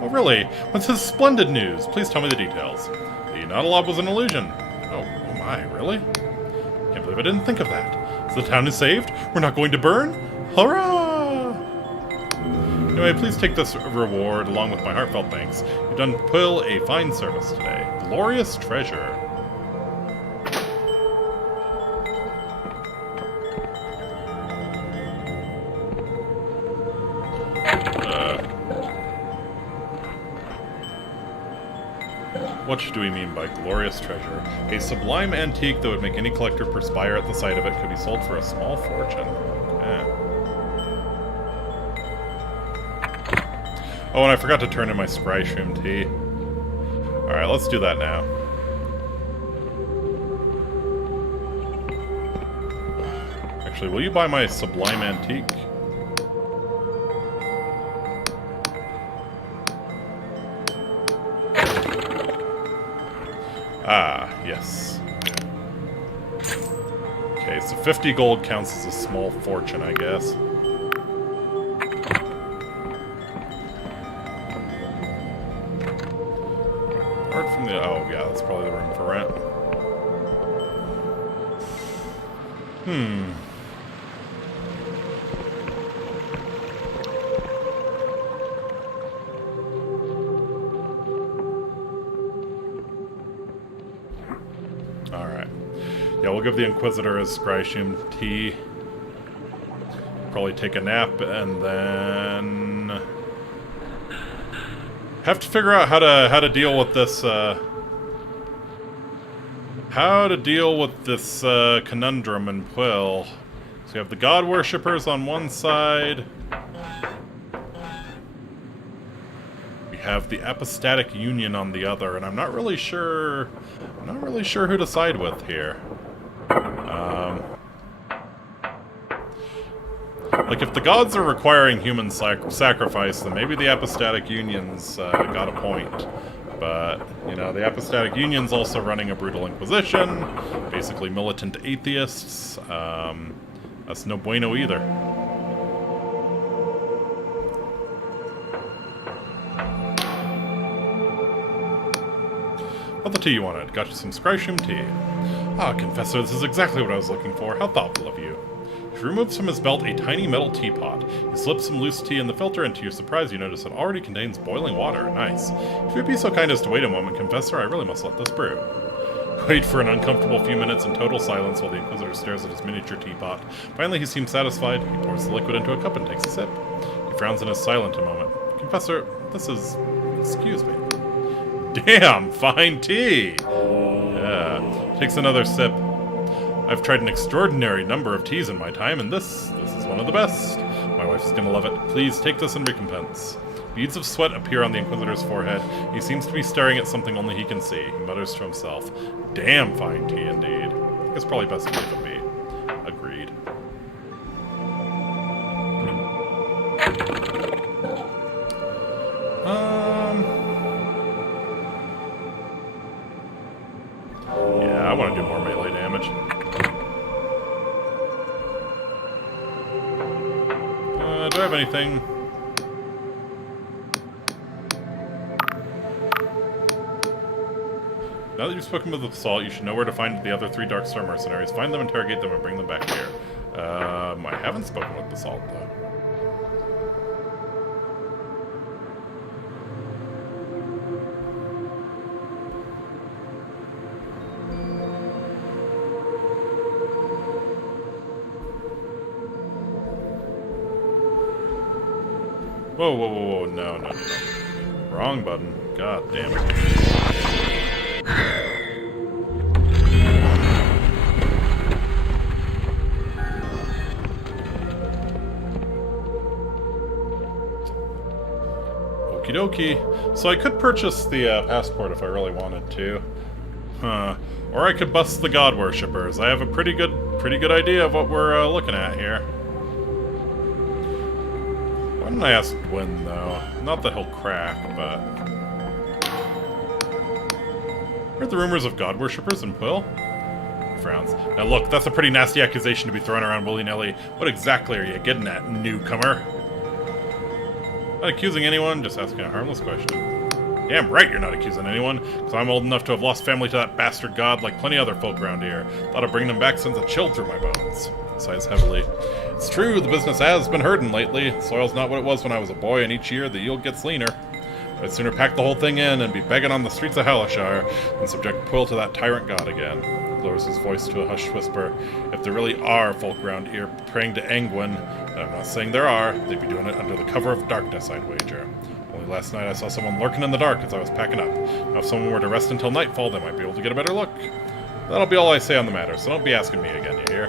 Oh, really? What's this splendid news? Please tell me the details. The Nautilob was an illusion. Oh my, really? Can't believe I didn't think of that. So the town is saved? We're not going to burn? Hurrah! Anyway, please take this reward along with my heartfelt thanks. You've done Quill a fine service today. Glorious treasure. What do we mean by glorious treasure? A sublime antique that would make any collector perspire at the sight of it could be sold for a small fortune. Oh, and I forgot to turn in my Scry Shroom tea. Alright, let's do that now. Actually, will you buy my sublime antique? Ah, yes. Okay, so 50 gold counts as a small fortune, I guess. Apart from the... oh, yeah, that's probably the room for rent. Alright. Yeah, we'll give the Inquisitor his Scryshum tea. Probably take a nap, and then... have to figure out how to deal with this, conundrum in Quill. So you have the God Worshippers on one side. We have the Apostatic Union on the other, and I'm not really sure who to side with here. Like, if the gods are requiring human sacrifice, then maybe the Apostatic Union's got a point. But, you know, the Apostatic Union's also running a brutal inquisition, basically militant atheists. That's no bueno either. What the tea you wanted? Got you some Scryshum tea. Ah, Confessor, this is exactly what I was looking for. How thoughtful of you. He removes from his belt a tiny metal teapot. He slips some loose tea in the filter, and to your surprise, you notice it already contains boiling water. Nice. If you'd be so kind as to wait a moment, Confessor, I really must let this brew. Wait for an uncomfortable few minutes in total silence while the Inquisitor stares at his miniature teapot. Finally, he seems satisfied. He pours the liquid into a cup and takes a sip. He frowns and is silent a moment. Confessor, this is... Excuse me. Damn, fine tea! Yeah. Takes another sip. I've tried an extraordinary number of teas in my time, and this is one of the best. My wife's gonna love it. Please take this in recompense. Beads of sweat appear on the Inquisitor's forehead. He seems to be staring at something only he can see. He mutters to himself. Damn fine tea, indeed. I think it's probably best to leave it be. Agreed. Yeah, I want to do more melee damage. Do I have anything? Now that you've spoken with Assault, you should know where to find the other 3 Darkstar mercenaries. Find them, interrogate them, and bring them back here. I haven't spoken with Assault, though. Whoa, whoa, whoa, whoa, no, no, no, no. Wrong button. God damn it. Okie dokie. So I could purchase the passport if I really wanted to. Huh. Or I could bust the god worshippers. I have a pretty good idea of what we're looking at here. Why didn't I ask Gwyn, though? Not that he'll crack, but... Heard the rumors of god worshippers in Quill? Frowns. Now look, that's a pretty nasty accusation to be thrown around willy-nilly. What exactly are you getting at, newcomer? Not accusing anyone, just asking a harmless question. Damn right you're not accusing anyone, because I'm old enough to have lost family to that bastard god like plenty other folk around here. Thought of bringing them back sends a chill through my bones. Sighs heavily. It's true, the business has been hurting lately. Soil's not what it was when I was a boy, and each year the yield gets leaner. I'd sooner pack the whole thing in and be begging on the streets of Hellishire than subject Quill to that tyrant god again. Lowers his voice to a hushed whisper. If there really are folk around here praying to Angwin, and I'm not saying there are, they'd be doing it under the cover of darkness, I'd wager. Only last night I saw someone lurking in the dark as I was packing up. Now if someone were to rest until nightfall, they might be able to get a better look. That'll be all I say on the matter, so don't be asking me again, you hear?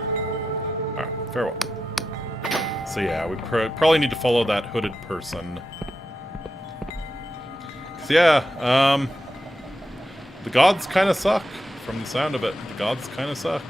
Alright, farewell. So yeah, we probably need to follow that hooded person. So yeah, the gods kind of suck, from the sound of it. The gods kind of suck.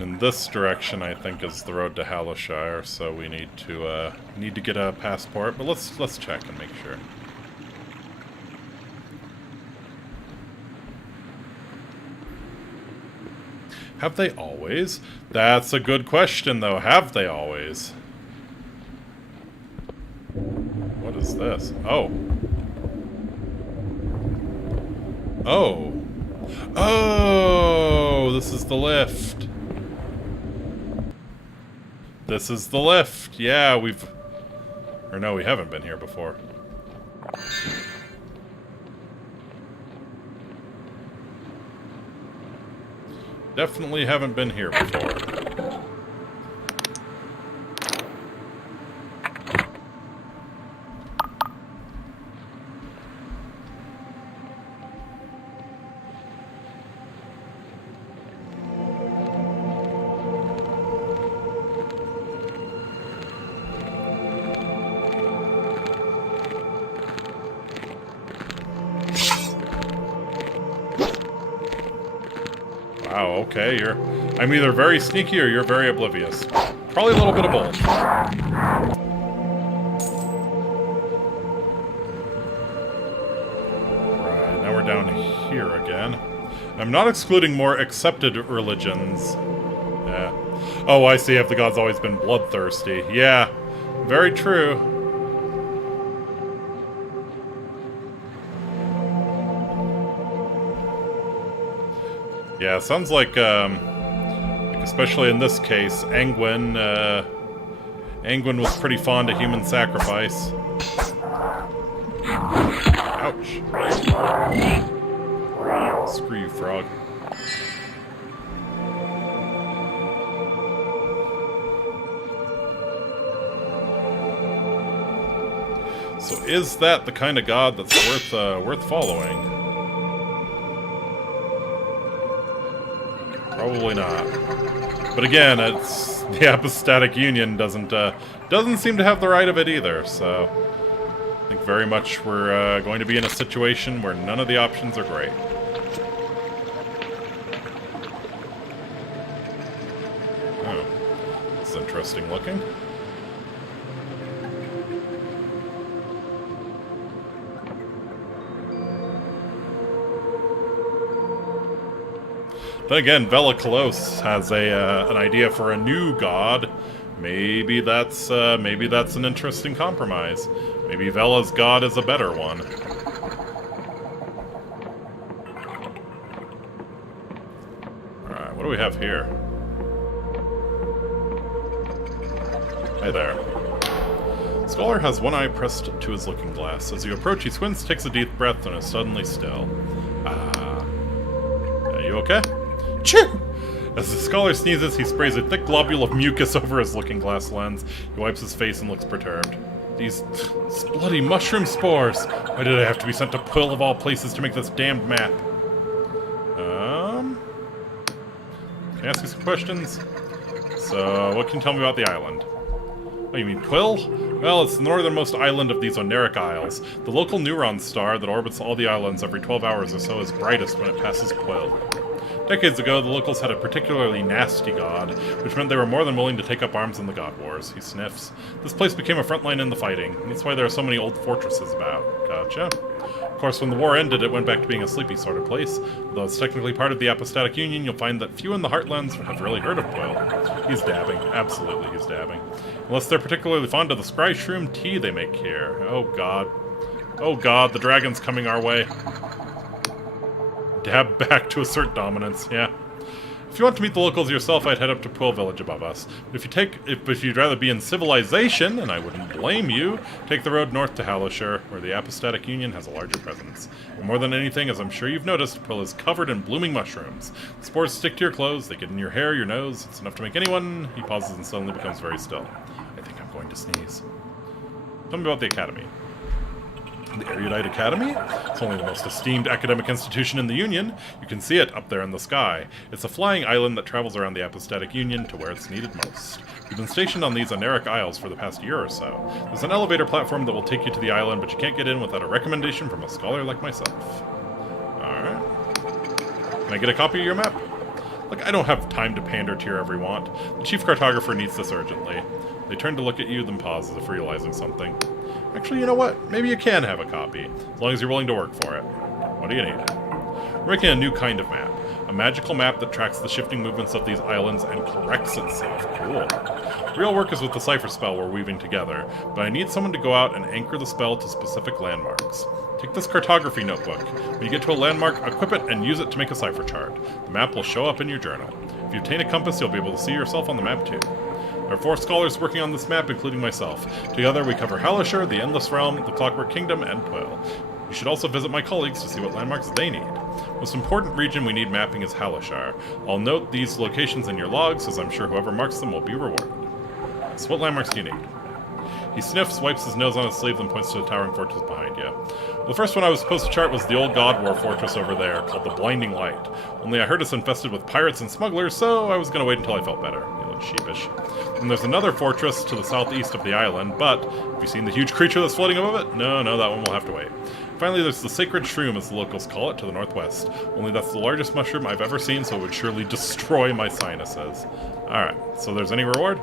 In this direction, I think, is the road to Hellishire, so we need to get a passport. But let's check and make sure. Have they always? That's a good question, though. Have they always? What is this? Oh. Oh. Oh, this is the lift. This is the lift. Yeah, we've... Or no, we haven't been here before. Definitely haven't been here before. Wow, okay, I'm either very sneaky or you're very oblivious. Probably a little bit of both. Right, now we're down here again. I'm not excluding more accepted religions. Yeah. Oh, I see, have the gods always been bloodthirsty? Yeah, very true. Yeah, sounds like especially in this case, Angwin was pretty fond of human sacrifice. Ouch. Screw you, frog. So is that the kind of god that's worth following? Probably not. But again, it's the Apostatic Union doesn't seem to have the right of it either, so I think very much we're going to be in a situation where none of the options are great. Oh, this is interesting looking. Then again, Vvardenfell has an idea for a new god. Maybe that's an interesting compromise. Maybe Vela's god is a better one. Alright, what do we have here? Hi there. Scholar has one eye pressed to his looking glass. As you approach, he squints, takes a deep breath, and is suddenly still. Are you okay? Choo! As the scholar sneezes, he sprays a thick globule of mucus over his looking glass lens. He wipes his face and looks perturbed. These bloody mushroom spores! Why did I have to be sent to Quill of all places to make this damned map? Can I ask you some questions? So, what can you tell me about the island? Oh, you mean Quill? Well, it's the northernmost island of these Oneric Isles. The local Neuron star that orbits all the islands every 12 hours or so is brightest when it passes Quill. Decades ago, the locals had a particularly nasty god, which meant they were more than willing to take up arms in the god wars. He sniffs. This place became a front line in the fighting, and that's why there are so many old fortresses about. Gotcha. Of course, when the war ended, it went back to being a sleepy sort of place. Though it's technically part of the Apostatic Union, you'll find that few in the Heartlands have really heard of Quill. He's dabbing. Absolutely, he's dabbing. Unless they're particularly fond of the scry shroom tea they make here. Oh god. Oh god, the dragon's coming our way. Dab back to assert dominance, yeah. If you want to meet the locals yourself, I'd head up to Quill Village above us. But if you'd rather be in civilization, and I wouldn't blame you, take the road north to Hallowshire, where the Apostatic Union has a larger presence. And more than anything, as I'm sure you've noticed, Quill is covered in blooming mushrooms. The spores stick to your clothes, they get in your hair, your nose. It's enough to make anyone... He pauses and suddenly becomes very still. I think I'm going to sneeze. Tell me about the Academy. The Erudite Academy? It's only the most esteemed academic institution in the Union. You can see it up there in the sky. It's a flying island that travels around the Apostatic Union to where it's needed most. We've been stationed on these Oneric Isles for the past year or so. There's an elevator platform that will take you to the island, but you can't get in without a recommendation from a scholar like myself. Alright. Can I get a copy of your map? Look, I don't have time to pander to your every want. The chief cartographer needs this urgently. They turn to look at you, then pause as if realizing something. Actually, you know what? Maybe you can have a copy, as long as you're willing to work for it. What do you need? We're making a new kind of map. A magical map that tracks the shifting movements of these islands and corrects itself. Cool. Real work is with the cipher spell we're weaving together, but I need someone to go out and anchor the spell to specific landmarks. Take this cartography notebook. When you get to a landmark, equip it and use it to make a cipher chart. The map will show up in your journal. If you obtain a compass, you'll be able to see yourself on the map too. There are 4 scholars working on this map, including myself. Together, we cover Hallowshire, the Endless Realm, the Clockwork Kingdom, and Quill. You should also visit my colleagues to see what landmarks they need. The most important region we need mapping is Hallowshire. I'll note these locations in your logs, as I'm sure whoever marks them will be rewarded. So what landmarks do you need? He sniffs, wipes his nose on his sleeve, and points to the towering fortress behind you. Well, the first one I was supposed to chart was the old God War fortress over there, called the Blinding Light. Only I heard it's infested with pirates and smugglers, so I was going to wait until I felt better. You look sheepish. And there's another fortress to the southeast of the island, but have you seen the huge creature that's floating above it? No, that one will have to wait. Finally, there's the Sacred Shroom, as the locals call it, to the northwest. Only that's the largest mushroom I've ever seen, so it would surely destroy my sinuses. Alright, so there's any reward?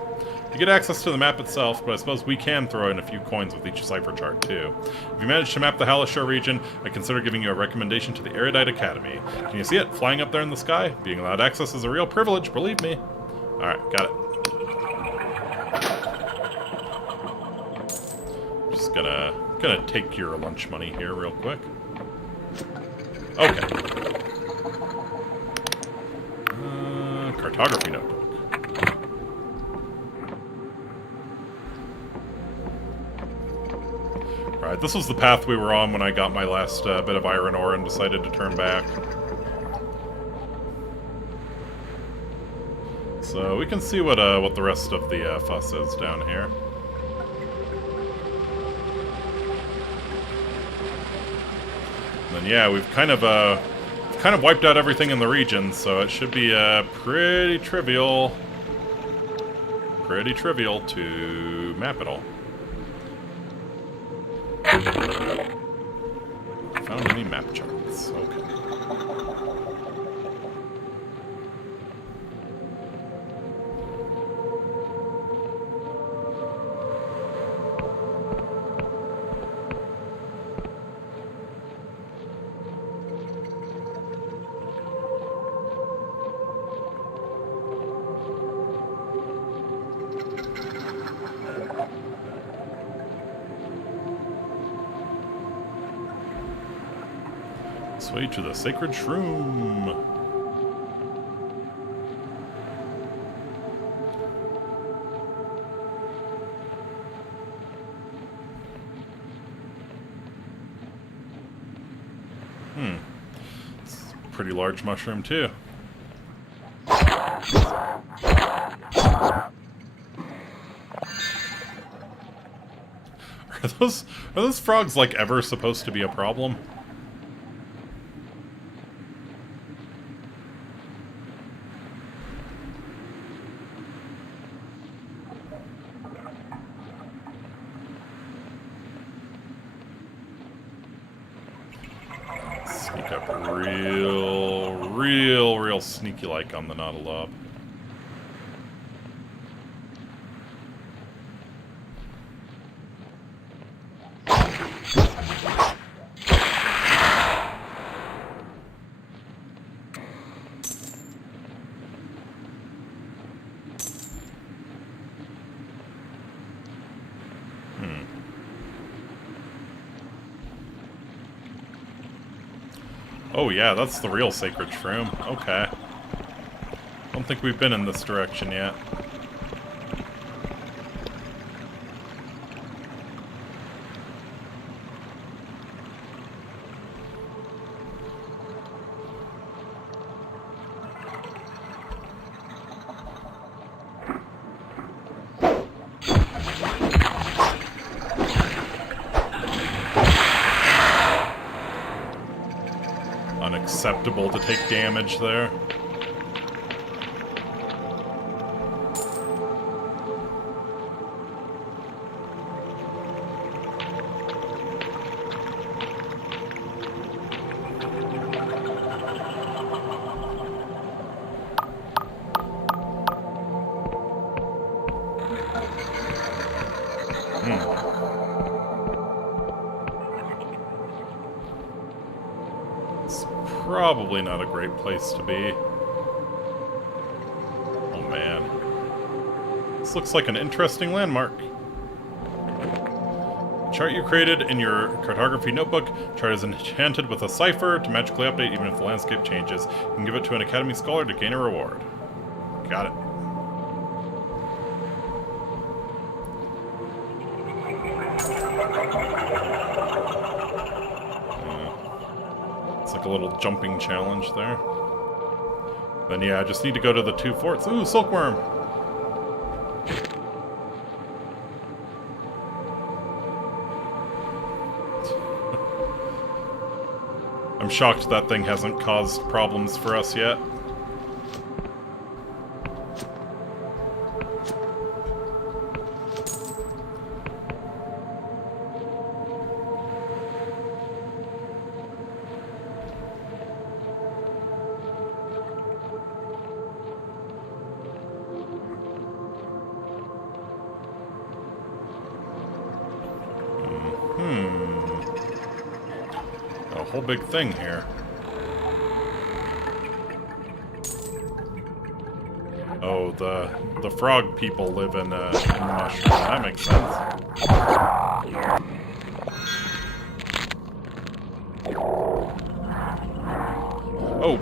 You get access to the map itself, but I suppose we can throw in a few coins with each cipher chart, too. If you manage to map the Hallowshire region, I consider giving you a recommendation to the Erudite Academy. Can you see it, flying up there in the sky? Being allowed access is a real privilege, believe me. Alright, got it. Just gonna take your lunch money here real quick. Okay. cartography notebook. Alright, this was the path we were on when I got my last bit of iron ore and decided to turn back. So we can see what the rest of the fuss is down here. And then yeah, we've kind of wiped out everything in the region, so it should be pretty trivial to map it all. Found any map charts? Okay. Way to the sacred shroom. It's a pretty large mushroom too. Are those frogs like ever supposed to be a problem? Sneak up real sneaky like on the Nautilop. Oh yeah, that's the real sacred shroom. Okay. Don't think we've been in this direction yet. Unacceptable to take damage there. Probably not a great place to be. Oh man. This looks like an interesting landmark. Chart you created in your cartography notebook. Chart is enchanted with a cipher to magically update even if the landscape changes. You can give it to an Academy Scholar to gain a reward. Got it. Like a little jumping challenge there. Then yeah, I just need to go to the 2 forts. Ooh, silkworm! I'm shocked that thing hasn't caused problems for us yet. A whole big thing here. Oh, the frog people live in the mushroom. That makes sense. Oh.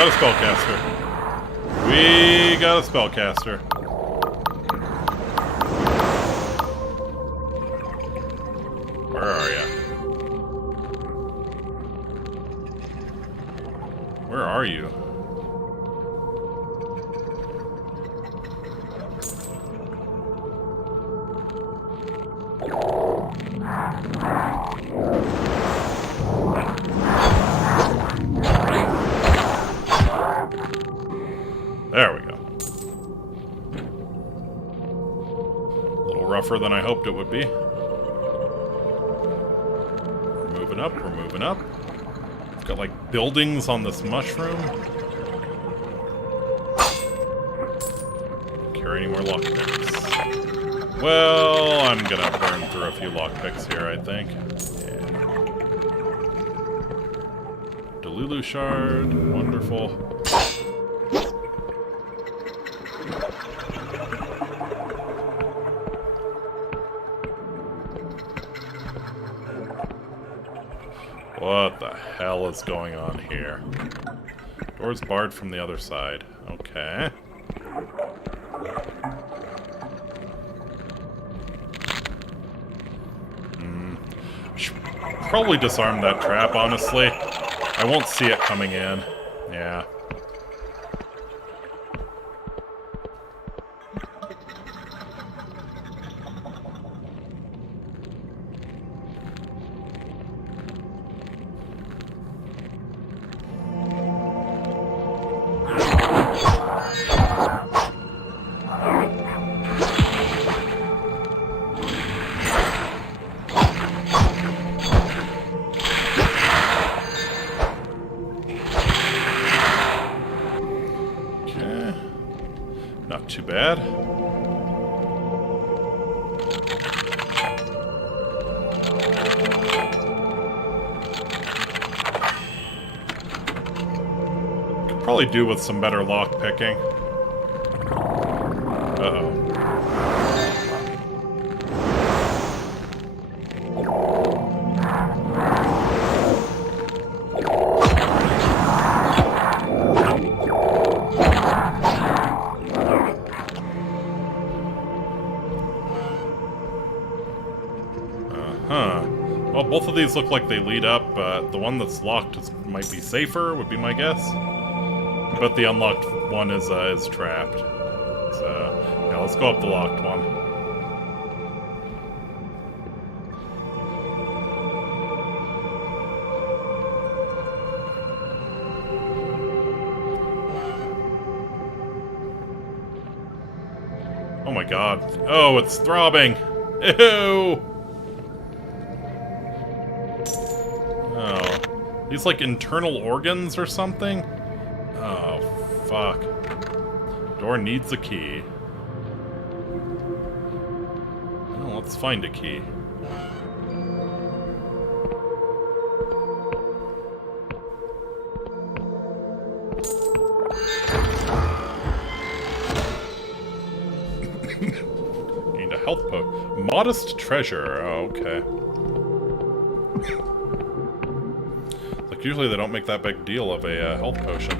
got a spellcaster. We got a spellcaster. Where are you? Where are you? There we go. A little rougher than I hoped it would be. We're moving up, we're moving up. It's got like buildings on this mushroom. Carry any more lockpicks? Well, I'm gonna burn through a few lockpicks here, I think. Yeah. Delulu shard, wonderful. What the hell is going on here? Door's barred from the other side. Okay. Should probably disarm that trap, honestly. I won't see it coming in. Yeah. Not too bad. Could probably do with some better lock picking. Uh-oh. Well, both of these look like they lead up, but the one that's locked might be safer, would be my guess. But the unlocked one is trapped. So, yeah, let's go up the locked one. Oh my god. Oh, it's throbbing! Ew! Oh. These like internal organs or something? Oh, fuck. Door needs a key. Well, let's find a key. Gained a health potion. Modest treasure. Oh, okay. Like, usually they don't make that big deal of a health potion.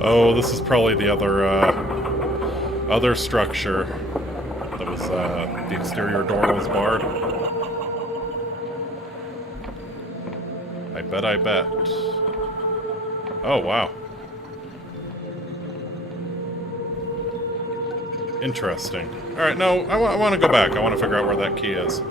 Oh, this is probably the other structure that was, the exterior door was barred. I bet. Oh, wow. Interesting. Alright, no, I want to go back. I want to figure out where that key is.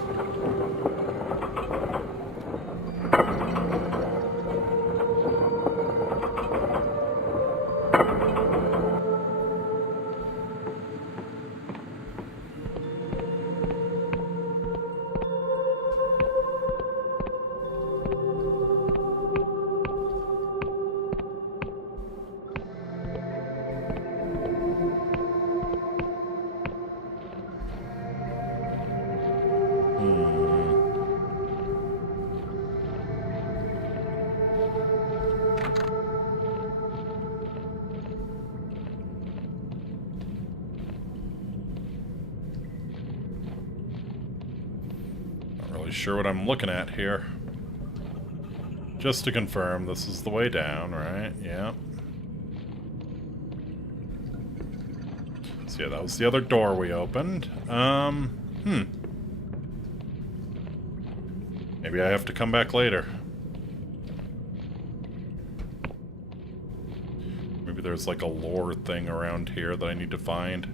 really sure what I'm looking at here. Just to confirm, this is the way down, right? Yeah. So yeah, that was the other door we opened. Maybe I have to come back later. Maybe there's like a lore thing around here that I need to find.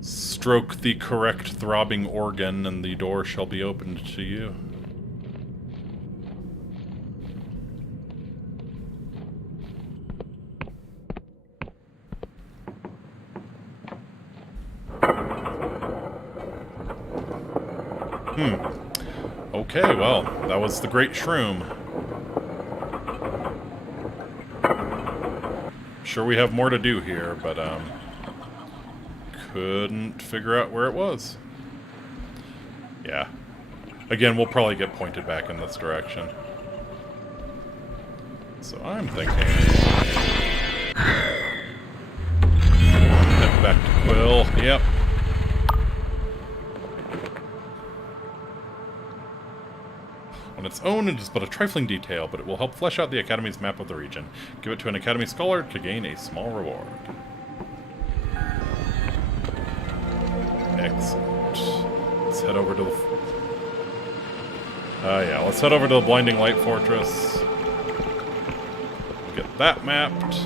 Stroke the correct throbbing organ and the door shall be opened to you. Okay, well, that was the Great Shroom. Sure we have more to do here, but, couldn't figure out where it was. Yeah. Again, we'll probably get pointed back in this direction. So I'm thinking... head back to Quill. Yep. On its own, it is but a trifling detail, but it will help flesh out the Academy's map of the region. Give it to an Academy Scholar to gain a small reward. Excellent. Let's head over to the... yeah, let's head over to the Blinding Light Fortress. Get that mapped.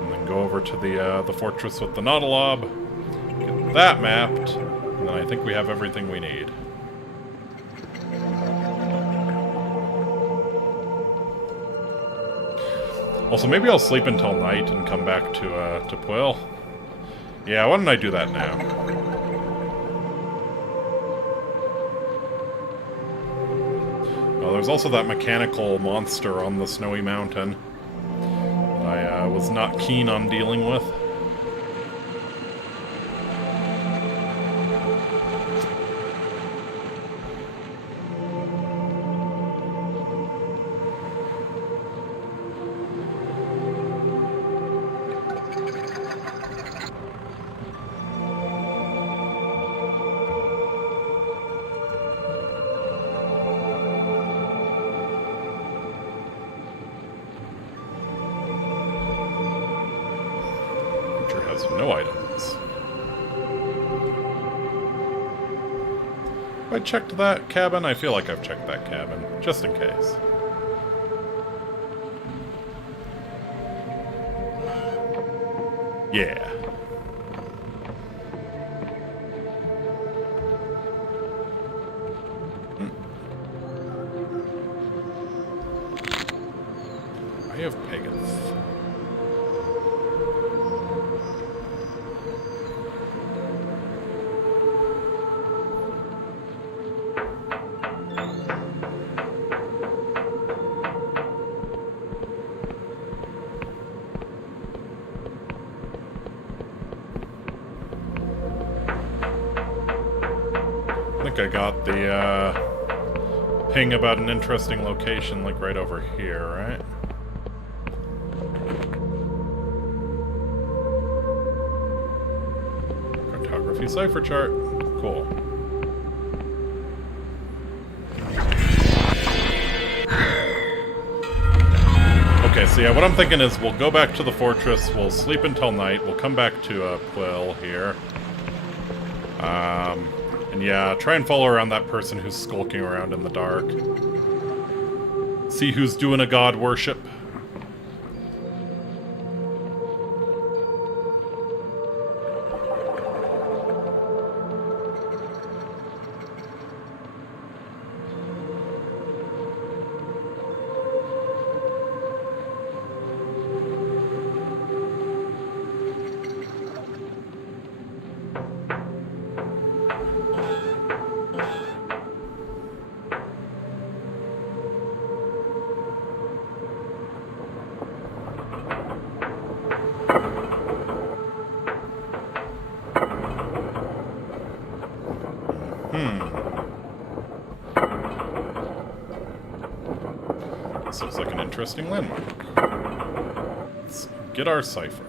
And then go over to the fortress with the Nautilob. Get that mapped. And then I think we have everything we need. Also, maybe I'll sleep until night and come back to Quill. Yeah, why don't I do that now? Well, there's also that mechanical monster on the snowy mountain that I was not keen on dealing with. No items. Have I checked that cabin? I feel like I've checked that cabin, just in case. Yeah. I have pagans. I got the ping about an interesting location, like right over here, right? Cartography cipher chart. Cool. Okay, so yeah, what I'm thinking is we'll go back to the fortress, we'll sleep until night, we'll come back to Quill here. And yeah, try and follow around that person who's skulking around in the dark. See who's doing a god worship. This looks like an interesting landmark. Let's get our cipher.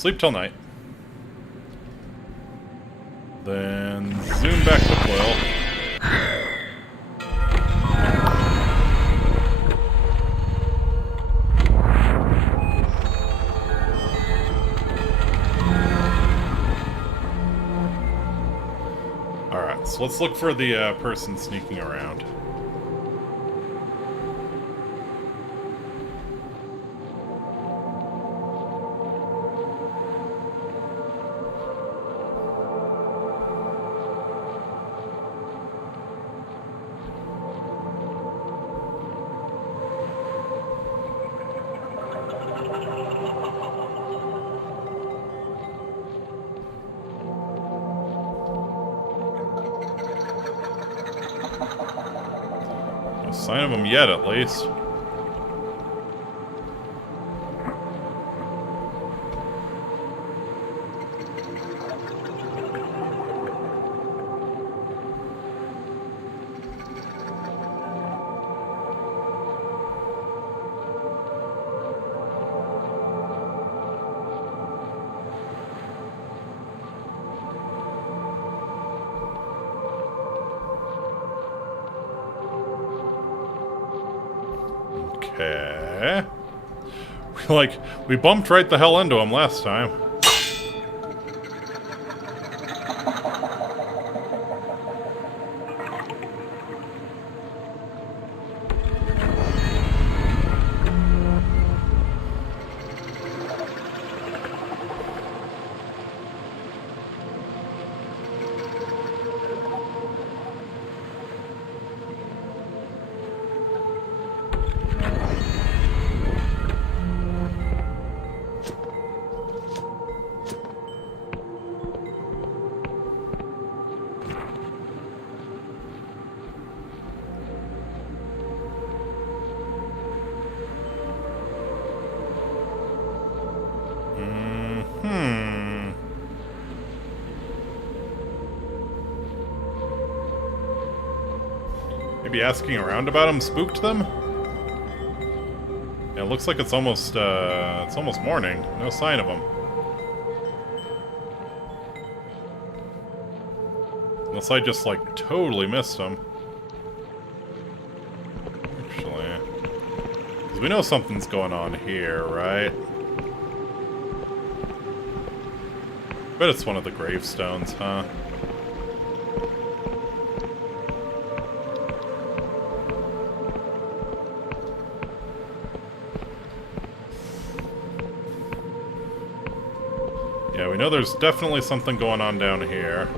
sleep till night. Then zoom back to Quill. Alright, so let's look for the person sneaking around. No sign of him yet, at least. Okay. We bumped right the hell into him last time. Maybe asking around about him spooked them? Yeah, it looks like it's almost morning. No sign of him. Unless I just, totally missed him. Actually. Because we know something's going on here, right? Bet it's one of the gravestones, huh? Yeah, we know there's definitely something going on down here.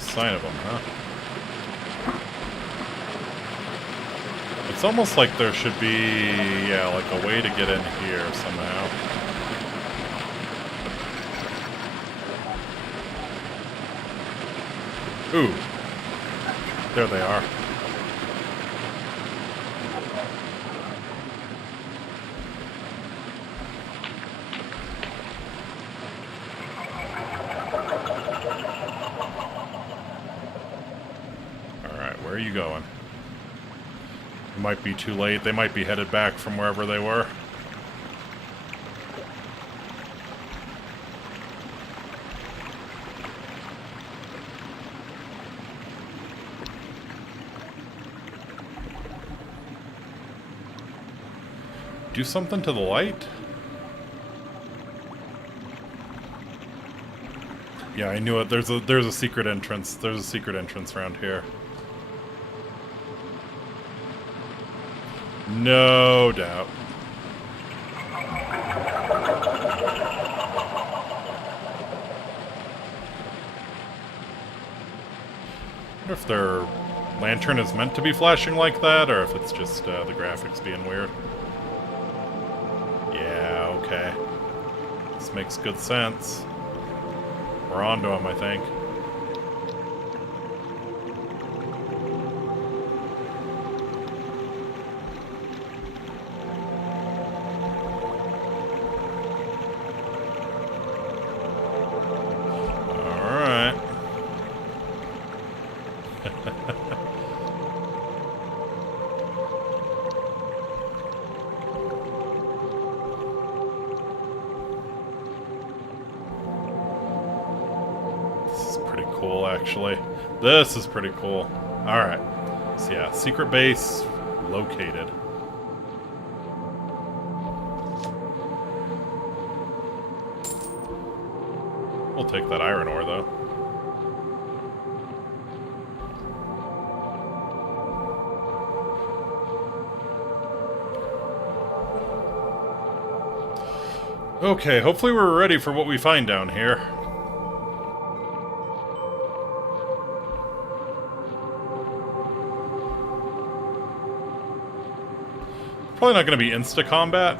Sign of them, huh? It's almost like there should be, yeah, a way to get in here somehow. Ooh. There they are. Where are you going? It might be too late. They might be headed back from wherever they were. Do something to the light? Yeah, I knew it. There's a secret entrance. There's a secret entrance around here. No doubt. I wonder if they're lantern is meant to be flashing like that, or if it's just the graphics being weird. Yeah, okay. This makes good sense. We're onto him, I think. Cool, actually. This is pretty cool. Alright. So yeah, secret base located. We'll take that iron ore, though. Okay, hopefully we're ready for what we find down here. Probably not going to be insta-combat.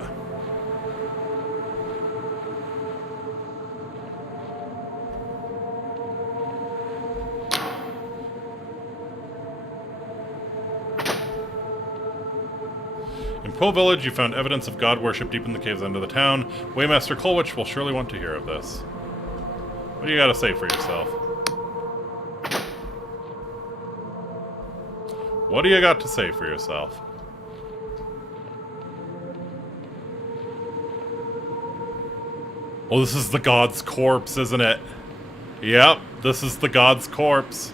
In Pool Village, you found evidence of god worship deep in the caves under the town. Waymaster Colwich will surely want to hear of this. What do you got to say for yourself? What do you got to say for yourself? Oh, this is the god's corpse, isn't it? Yep, this is the god's corpse.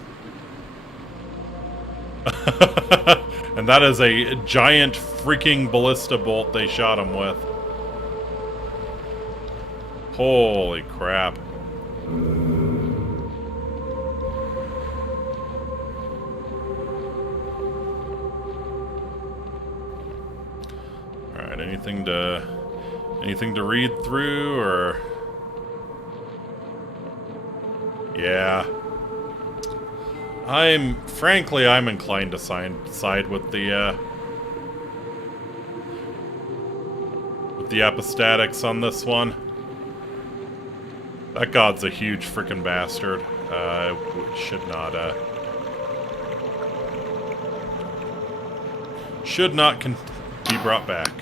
And that is a giant freaking ballista bolt they shot him with. Holy crap. Alright, anything to read through, or... Yeah. Frankly, I'm inclined to side with the apostatics on this one. That god's a huge freaking bastard. Should not be brought back.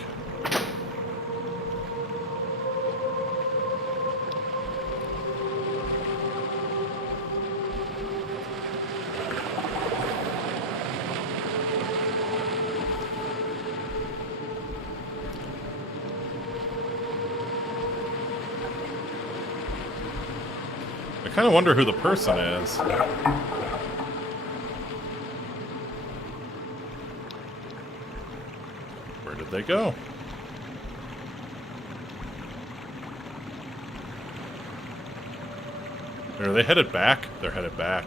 I kind of wonder who the person is. Where did they go? Are they headed back? They're headed back.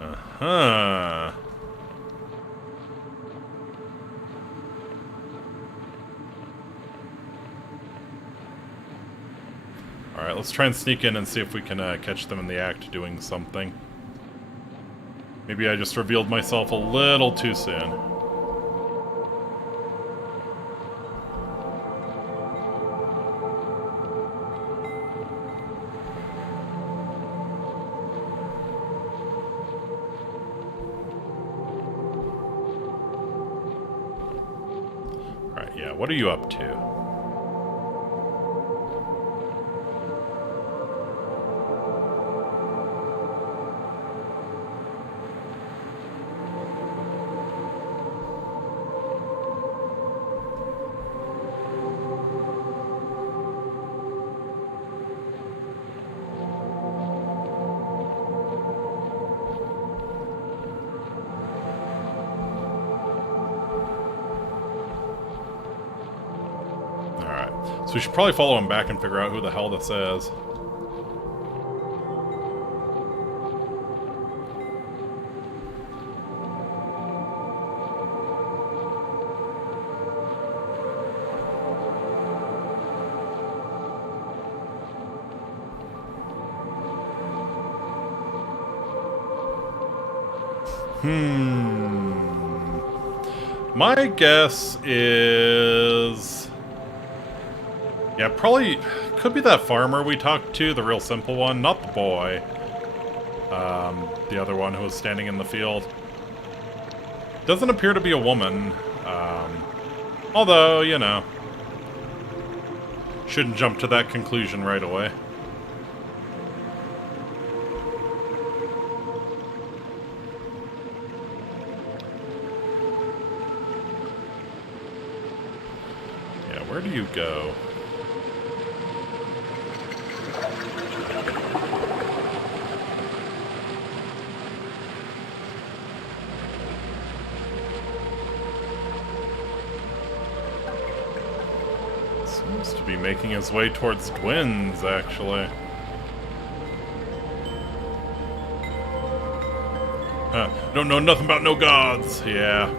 Uh-huh. Alright, let's try and sneak in and see if we can catch them in the act doing something. Maybe I just revealed myself a little too soon. Alright, yeah, what are you up to? So we should probably follow him back and figure out who the hell this is. My guess is... Yeah, probably could be that farmer we talked to, the real simple one, not the boy. The other one who was standing in the field. Doesn't appear to be a woman. Although, you know, shouldn't jump to that conclusion right away. Yeah, where do you go? Seems to be making his way towards Twins, actually. Don't know nothing about no gods. Yeah.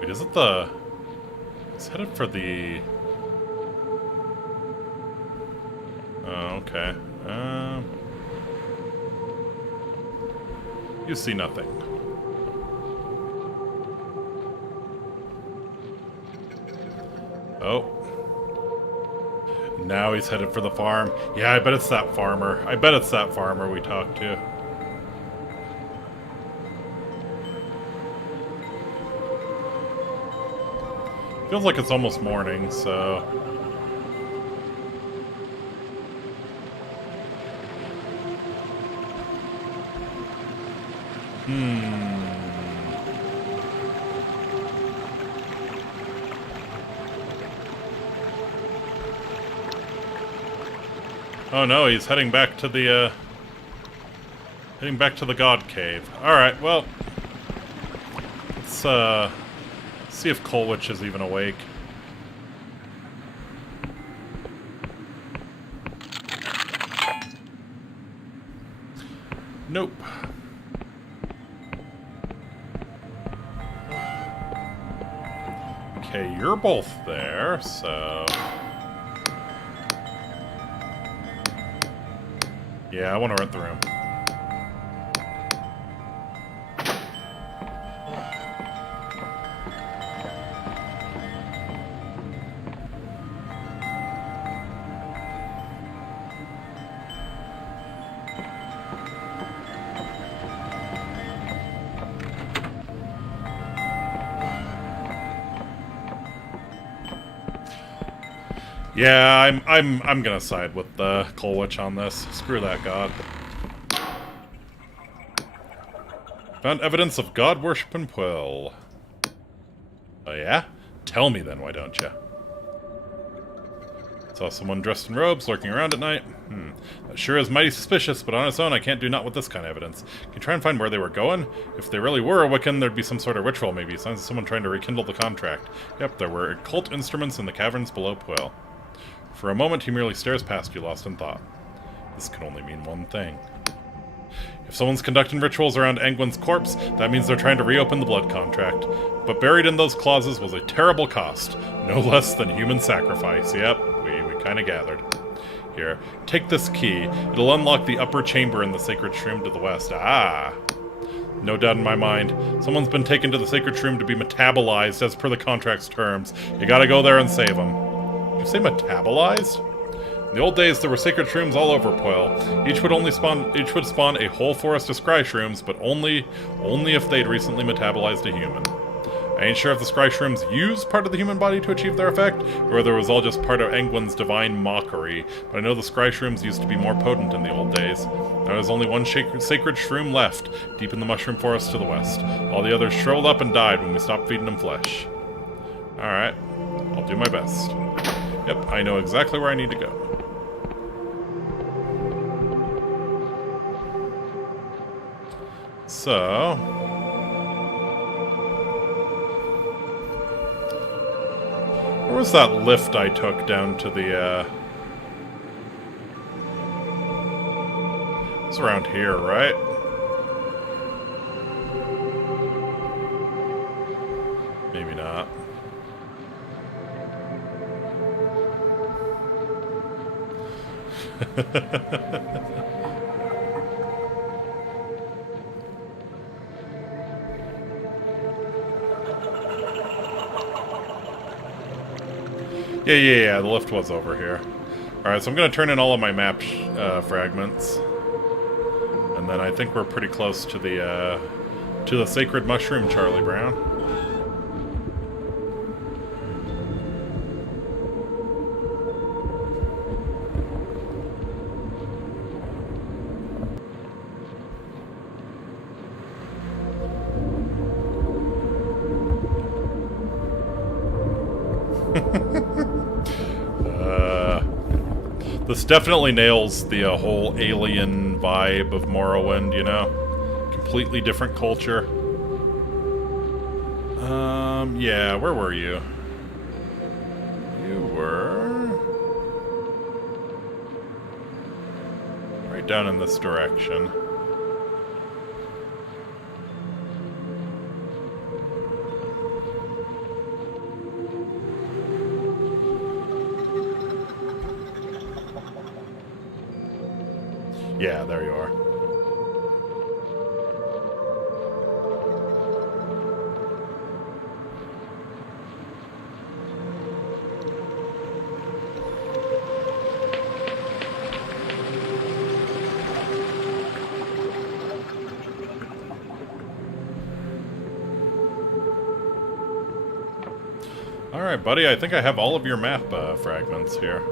Wait, is it the... It's headed for the... Oh, okay. You see nothing. Oh. Now he's headed for the farm. Yeah, I bet it's that farmer. I bet it's that farmer we talked to. Feels like it's almost morning, so... Oh no, he's heading back to the, God Cave. Alright, well... Let's, see if Colwich is even awake. Nope. Okay, you're both there, so... Yeah, I want to rent the room. Yeah, I'm gonna side with the Colwich on this. Screw that god. Found evidence of god worship in Quill. Oh yeah? Tell me then, why don't you? Saw someone dressed in robes lurking around at night. That sure is mighty suspicious, but on its own I can't do naught with this kind of evidence. Can you try and find where they were going? If they really were a Wiccan, there'd be some sort of ritual maybe. Signs of someone trying to rekindle the contract. Yep, there were occult instruments in the caverns below Quill. For a moment, he merely stares past you, lost in thought. This can only mean one thing. If someone's conducting rituals around Angwin's corpse, that means they're trying to reopen the blood contract. But buried in those clauses was a terrible cost. No less than human sacrifice. Yep, we kind of gathered. Here, take this key. It'll unlock the upper chamber in the sacred shroom to the west. Ah! No doubt in my mind. Someone's been taken to the sacred shroom to be metabolized as per the contract's terms. You gotta go there and save them. Did you say metabolized? In the old days, there were sacred shrooms all over Poil. Each would spawn a whole forest of scry shrooms, but only if they'd recently metabolized a human. I ain't sure if the scry shrooms used part of the human body to achieve their effect, or whether it was all just part of Angwin's divine mockery, but I know the scry shrooms used to be more potent in the old days. There was only one sacred shroom left, deep in the mushroom forest to the west. All the others shriveled up and died when we stopped feeding them flesh. Alright, I'll do my best. Yep, I know exactly where I need to go. So... where was that lift I took down to the, It's around here, right? Maybe not. Yeah, the lift was over here. Alright, so I'm going to turn in all of my map fragments. And then I think we're pretty close to the sacred mushroom, Charlie Brown. This definitely nails the whole alien vibe of Morrowind, you know? Completely different culture. Yeah, where were you? You were... right down in this direction. Yeah, there you are. Alright, buddy, I think I have all of your map fragments here.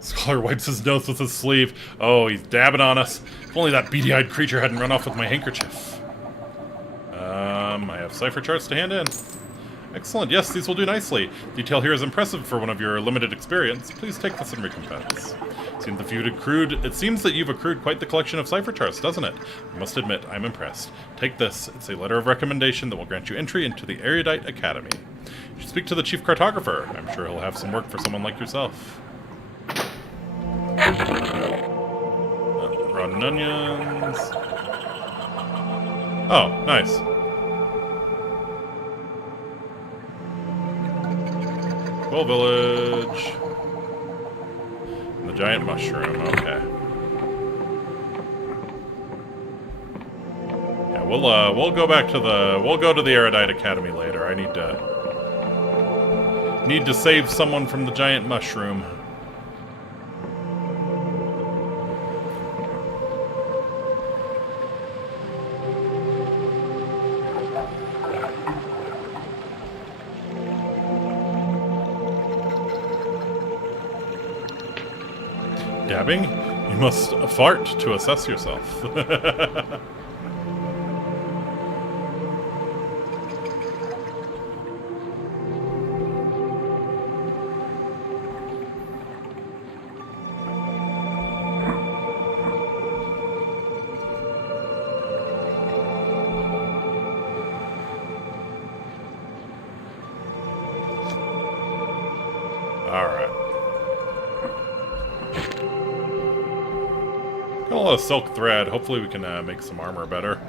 Scholar wipes his nose with his sleeve. Oh, he's dabbing on us. If only that beady-eyed creature hadn't run off with my handkerchief. I have cipher charts to hand in. Excellent, yes, these will do nicely. Detail here is impressive for one of your limited experience. Please take this in recompense. It seems that you've accrued quite the collection of cipher charts, doesn't it? I must admit, I'm impressed. Take this. It's a letter of recommendation that will grant you entry into the Erudite Academy. You should speak to the chief cartographer. I'm sure he'll have some work for someone like yourself. Rotten onions. Oh, nice. Well, village. And the giant mushroom. Okay. Yeah, we'll go back to we'll go to the Erudite Academy later. I need to save someone from the giant mushroom. Dabbing? You must fart to assess yourself. Alright. Got a lot of silk thread. Hopefully we can make some armor better.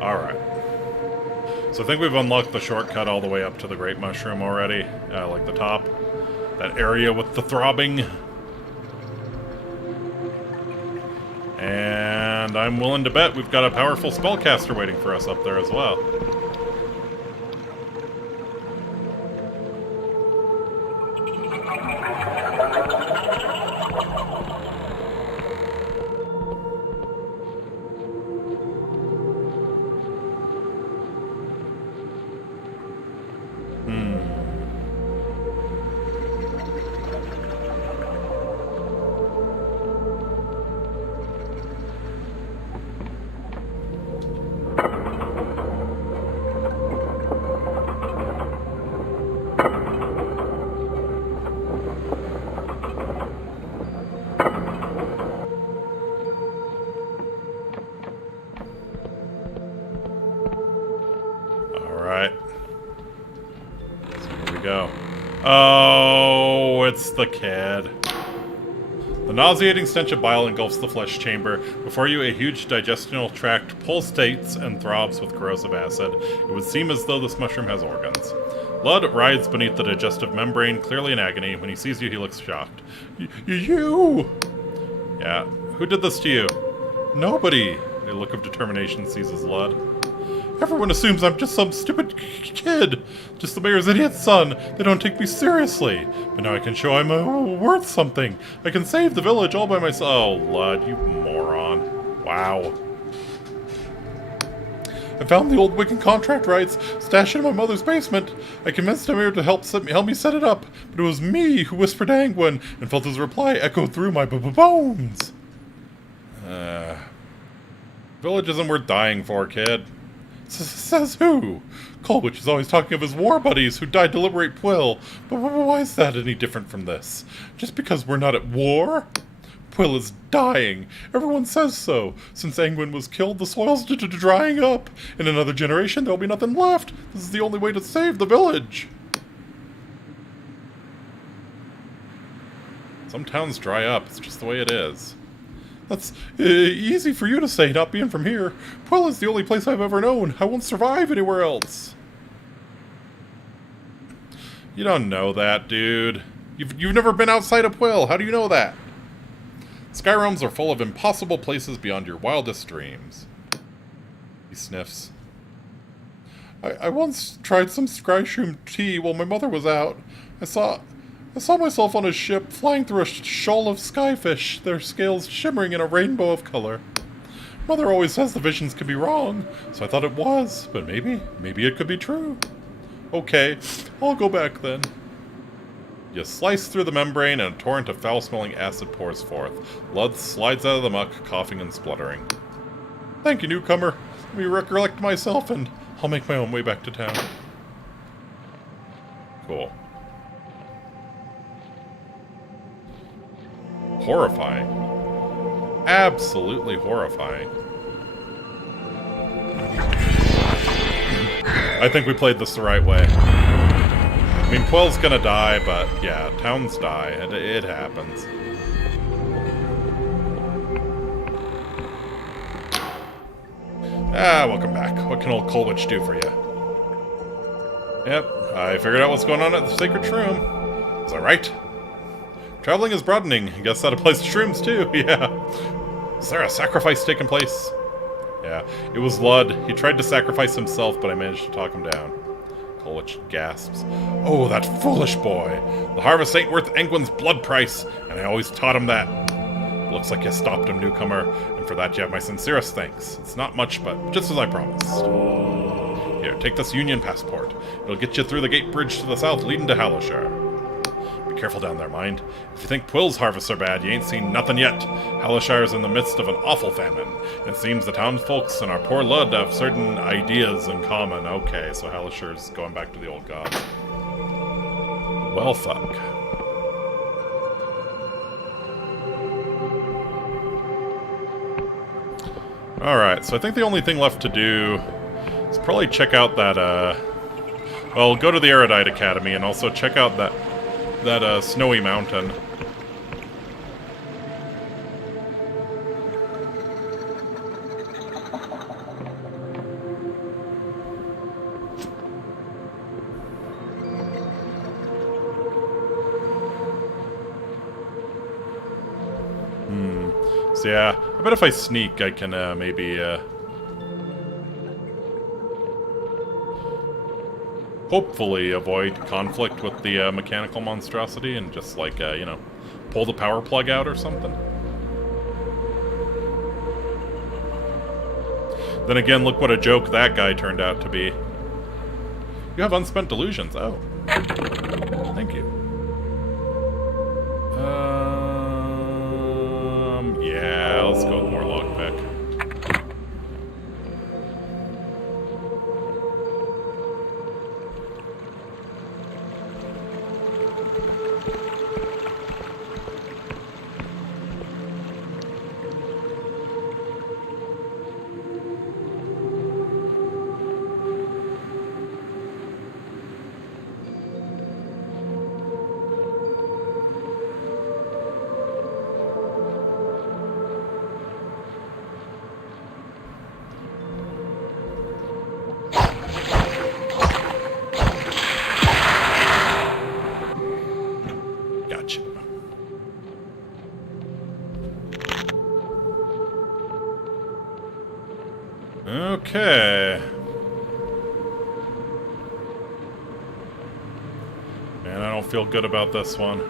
Alright. So I think we've unlocked the shortcut all the way up to the Great Mushroom already. Like the top. That area with the throbbing. And I'm willing to bet we've got a powerful spellcaster waiting for us up there as well. Go. Oh, it's the kid. The nauseating stench of bile engulfs the flesh chamber. Before you, a huge digestional tract pulsates and throbs with corrosive acid. It would seem as though this mushroom has organs. Blood writhes beneath the digestive membrane, clearly in agony. When he sees you, he looks shocked. You! Yeah. Who did this to you? Nobody. A look of determination seizes Lud. Everyone assumes I'm just some stupid kid. Just the mayor's idiot son. They don't take me seriously. But now I can show I'm worth something. I can save the village all by myself. Oh, Lud, you moron. Wow. I found the old Wiccan contract rights stashed in my mother's basement. I convinced Amir to help me set it up, but it was me who whispered to Angwin and felt his reply echo through my bones. Village isn't worth dying for, kid. Says who? Colwich is always talking of his war buddies who died to liberate Pwyll, but why is that any different from this? Just because we're not at war? Pwyll is dying. Everyone says so. Since Angwin was killed, the soil's drying up. In another generation, there'll be nothing left. This is the only way to save the village. Some towns dry up. It's just the way it is. That's easy for you to say, not being from here. Pwyll is the only place I've ever known. I won't survive anywhere else. You don't know that, dude. You've never been outside of Pwyll. How do you know that? Skyrealms are full of impossible places beyond your wildest dreams. He sniffs. I once tried some Skryshroom tea while my mother was out. I saw myself on a ship flying through a shoal of skyfish, their scales shimmering in a rainbow of color. Mother always says the visions could be wrong, so I thought it was, but maybe it could be true. Okay, I'll go back then. You slice through the membrane and a torrent of foul-smelling acid pours forth. Lud slides out of the muck, coughing and spluttering. Thank you, newcomer. Let me recollect myself and I'll make my own way back to town. Cool. Horrifying. Absolutely horrifying. I think we played this the right way. I mean, Pwyll's gonna die, but yeah, towns die. It happens. Welcome back. What can old Colwich do for you? Yep, I figured out what's going on at the Sacred Shroom. Is that right? Traveling is broadening. I guess that applies to shrooms too, yeah. Is there a sacrifice taking place? Yeah, it was Lud. He tried to sacrifice himself, but I managed to talk him down. Colwich gasps. Oh, that foolish boy. The harvest ain't worth Angwin's blood price, and I always taught him that. Looks like you stopped him, newcomer, and for that you have my sincerest thanks. It's not much, but just as I promised. Here, take this Union passport. It'll get you through the gate bridge to the south leading to Halishar. Be careful down there, mind. If you think Pwyll's harvests are bad, you ain't seen nothing yet. Halishar's in the midst of an awful famine. It seems the townfolks and our poor Lud have certain ideas in common. Okay, so Halishar's going back to the old gods. Well, fuck. Alright, so I think the only thing left to do is probably check out that, well, go to the Erudite Academy and also check out that snowy mountain. So yeah, I bet if I sneak, I can maybe hopefully avoid conflict with the mechanical monstrosity and just like, you know, pull the power plug out or something. Then again, look what a joke that guy turned out to be. You have unspent delusions. Oh. Thank you. Yeah, let's go with more lockpick. Okay. Man, I don't feel good about this one.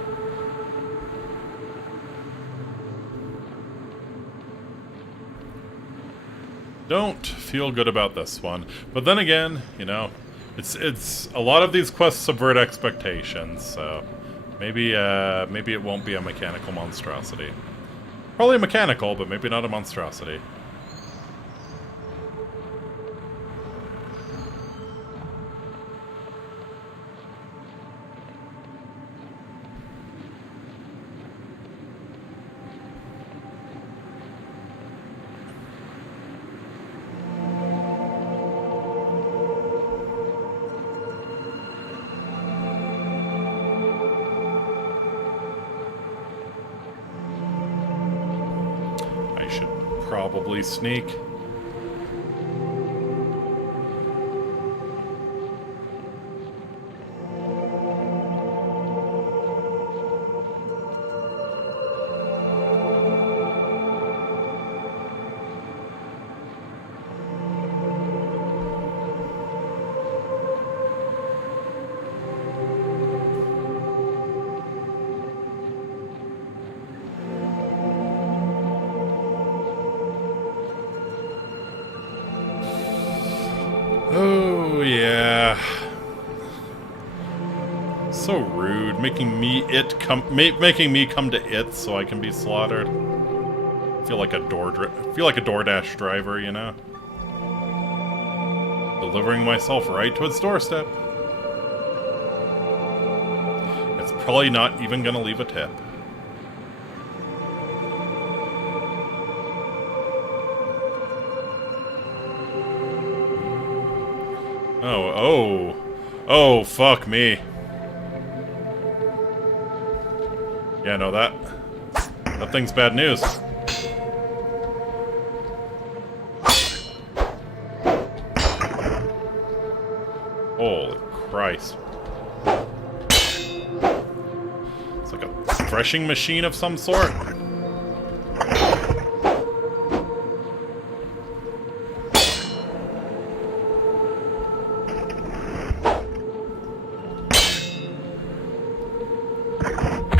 Don't feel good about this one. But then again, you know, it's a lot of these quests subvert expectations, so maybe it won't be a mechanical monstrosity. Probably mechanical, but maybe not a monstrosity. Probably sneak. Oh, yeah. So rude, making me come to it so I can be slaughtered. I feel like a DoorDash driver, you know? Delivering myself right to its doorstep. It's probably not even gonna leave a tip. Oh, fuck me. Yeah, no, that thing's bad news. Holy Christ. It's like a threshing machine of some sort.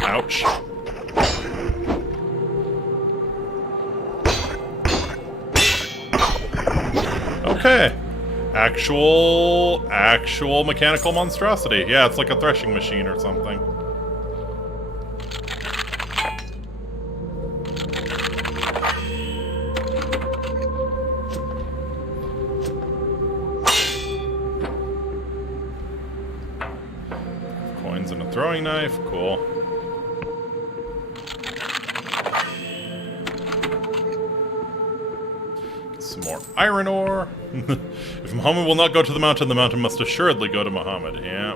Ouch. Okay. Actual mechanical monstrosity. Yeah, it's like a threshing machine or something. Coins and a throwing knife. Cool. Some more iron ore. If Muhammad will not go to the mountain must assuredly go to Muhammad. Yeah.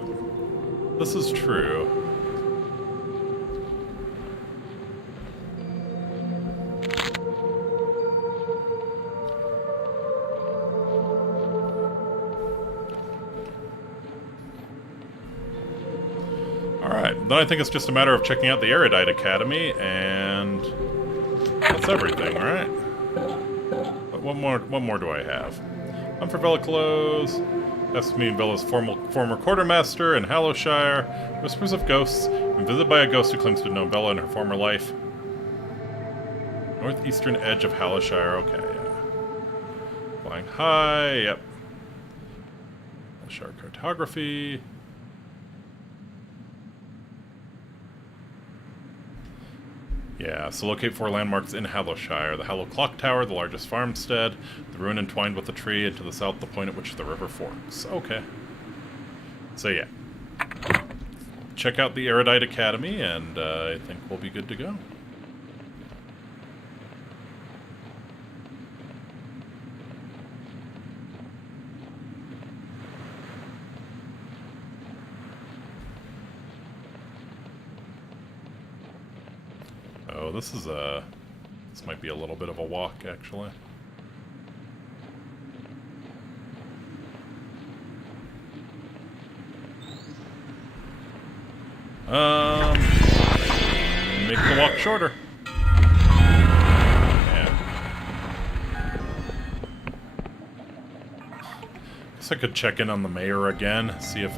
This is true. Alright, then I think it's just a matter of checking out the Erudite Academy, and that's everything, right? But what more do I have? I'm for Velliclos. Esmeanvilla's former quartermaster in Hallowshire. Whispers of ghosts. Been visited by a ghost who clings to Novella in her former life. Northeastern edge of Hallowshire. Okay, yeah. Flying high. Yep. Hallowshire cartography. Yeah, so locate 4 landmarks in Hallowshire. The Hallow Clock Tower, the largest farmstead, the ruin entwined with the tree, and to the south, the point at which the river forks. Okay. So yeah. Check out the Erudite Academy, and I think we'll be good to go. Oh, this might be a little bit of a walk, actually. Make the walk shorter. Yeah. Guess I could check in on the mayor again, see if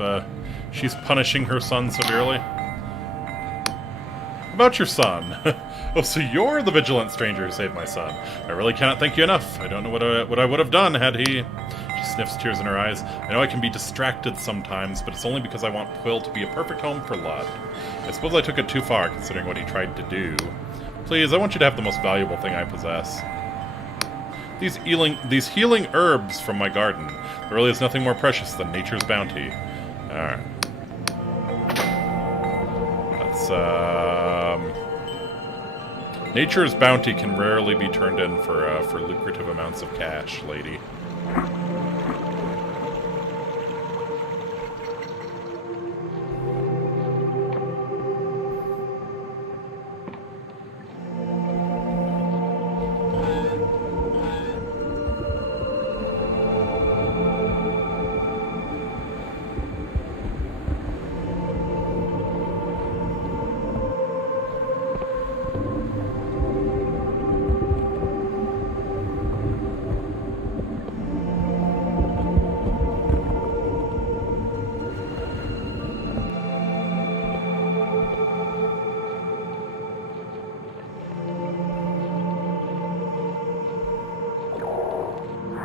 she's punishing her son severely. About your son. Oh, so you're the vigilant stranger who saved my son. I really cannot thank you enough. I don't know what I would have done had he... She sniffs, tears in her eyes. I know I can be distracted sometimes, but it's only because I want Quill to be a perfect home for Lud. I suppose I took it too far, considering what he tried to do. Please, I want you to have the most valuable thing I possess. These healing herbs from my garden. There really is nothing more precious than nature's bounty. Alright. That's, Nature's bounty can rarely be turned in for lucrative amounts of cash, lady.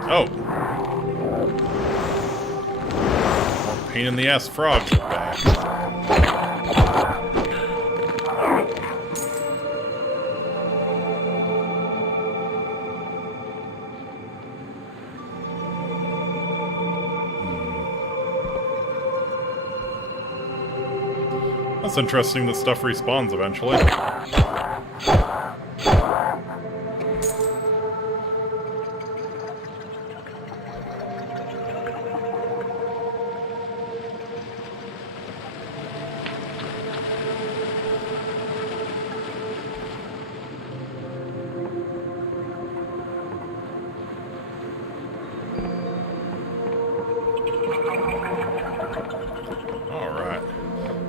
Oh. More pain in the ass frogs are back. That's interesting, this stuff respawns eventually.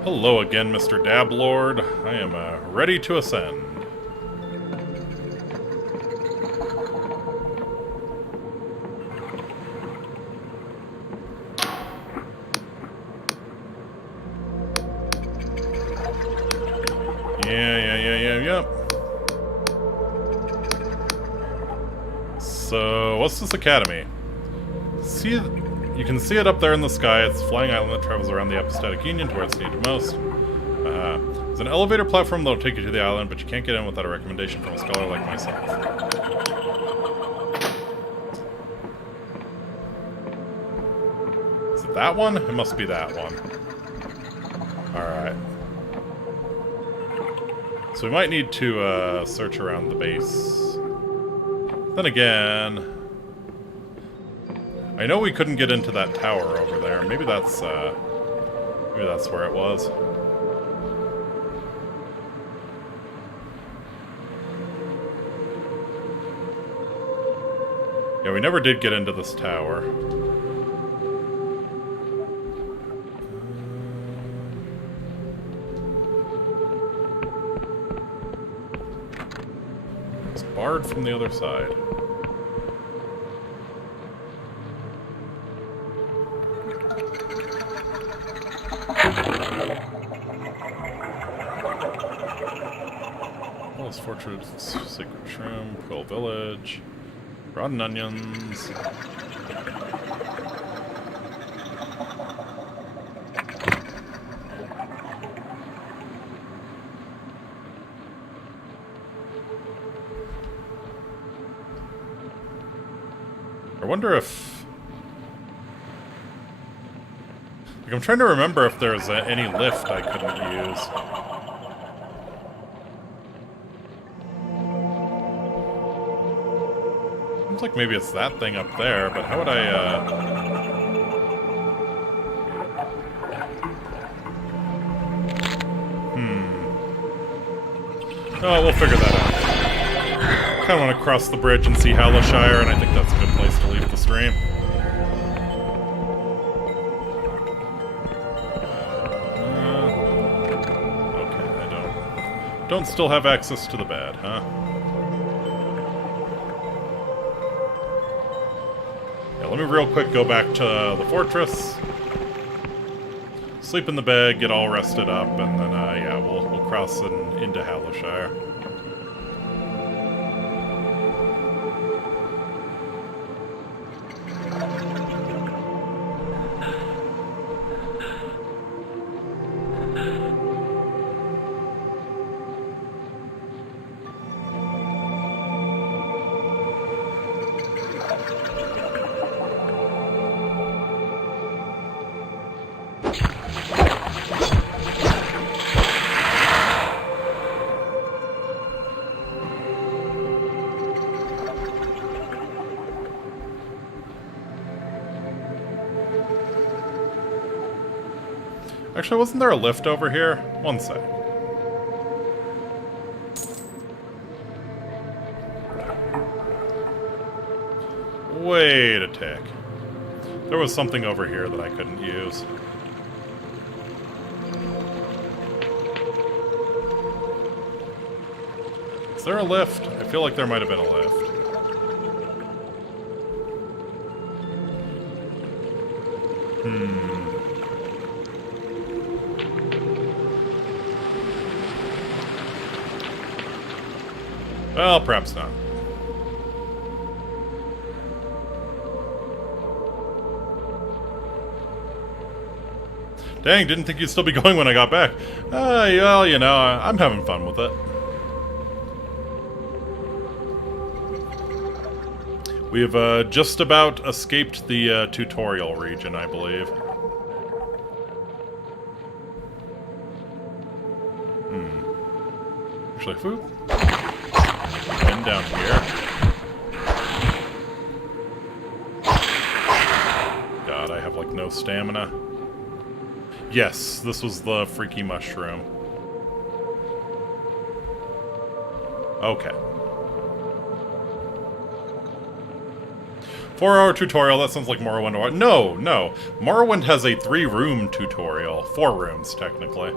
Hello again, Mr. Dablord. I am ready to ascend. Yep. So, what's this academy? See... You can see it up there in the sky. It's a flying island that travels around the epistatic union to where it's needed most. There's an elevator platform that will take you to the island, but you can't get in without a recommendation from a scholar like myself. Is it that one? It must be that one. Alright. So we might need to search around the base. Then again... I know we couldn't get into that tower over there. Maybe that's where it was. Yeah, we never did get into this tower. It's barred from the other side. Fortress, Sacred Shroom, Quill Village, rotten onions. I wonder if... Like, I'm trying to remember if there's any lift I couldn't use. Seems like maybe it's that thing up there, but how would I, Oh, we'll figure that out. Kinda want to cross the bridge and see Hallowshire, and I think that's a good place to leave the stream. Okay, I don't still have access to the bed, huh? let me real quick go back to the fortress. Sleep in the bed, get all rested up, and then, yeah, we'll cross into Hallishire. Actually, wasn't there a lift over here? One sec. Wait a tick. There was something over here that I couldn't use. Is there a lift? I feel like there might have been a lift. Well, perhaps not. Dang, didn't think you'd still be going when I got back. Well, you know, I'm having fun with it. We have just about escaped the tutorial region, I believe. Actually, food. And down here. God, I have like no stamina. Yes, this was the freaky mushroom. Okay. 4-hour tutorial, that sounds like Morrowind. No. Morrowind has a 3-room tutorial. 4 rooms, technically.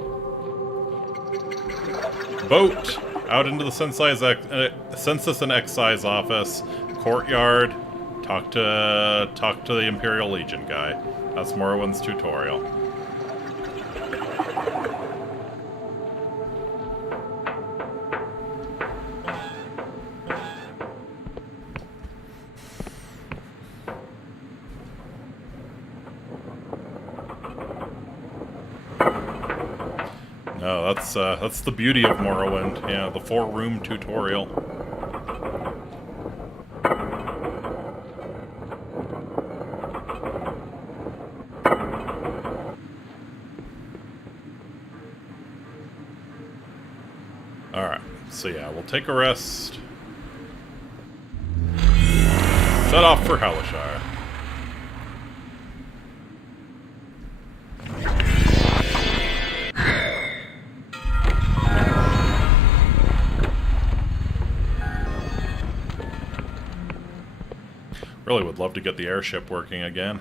Boat, out into the Census and Excise office, courtyard, talk to the Imperial Legion guy. That's Morrowind's tutorial. No, that's the beauty of Morrowind. Yeah, the 4-room tutorial. Alright, so yeah, we'll take a rest. Set off for Hallishire. Really would love to get the airship working again.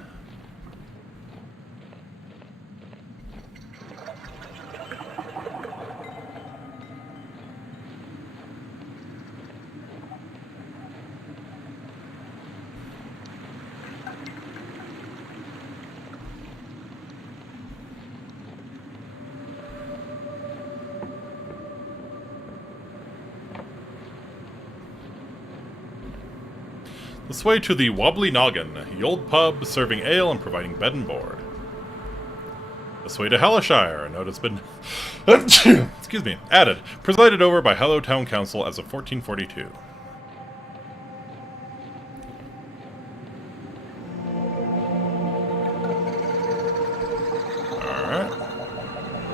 This way to the Wobbly Noggin, the old pub serving ale and providing bed and board. This way to Hallishire, a note has been excuse me, added, presided over by Hello Town Council as of 1442. Alright.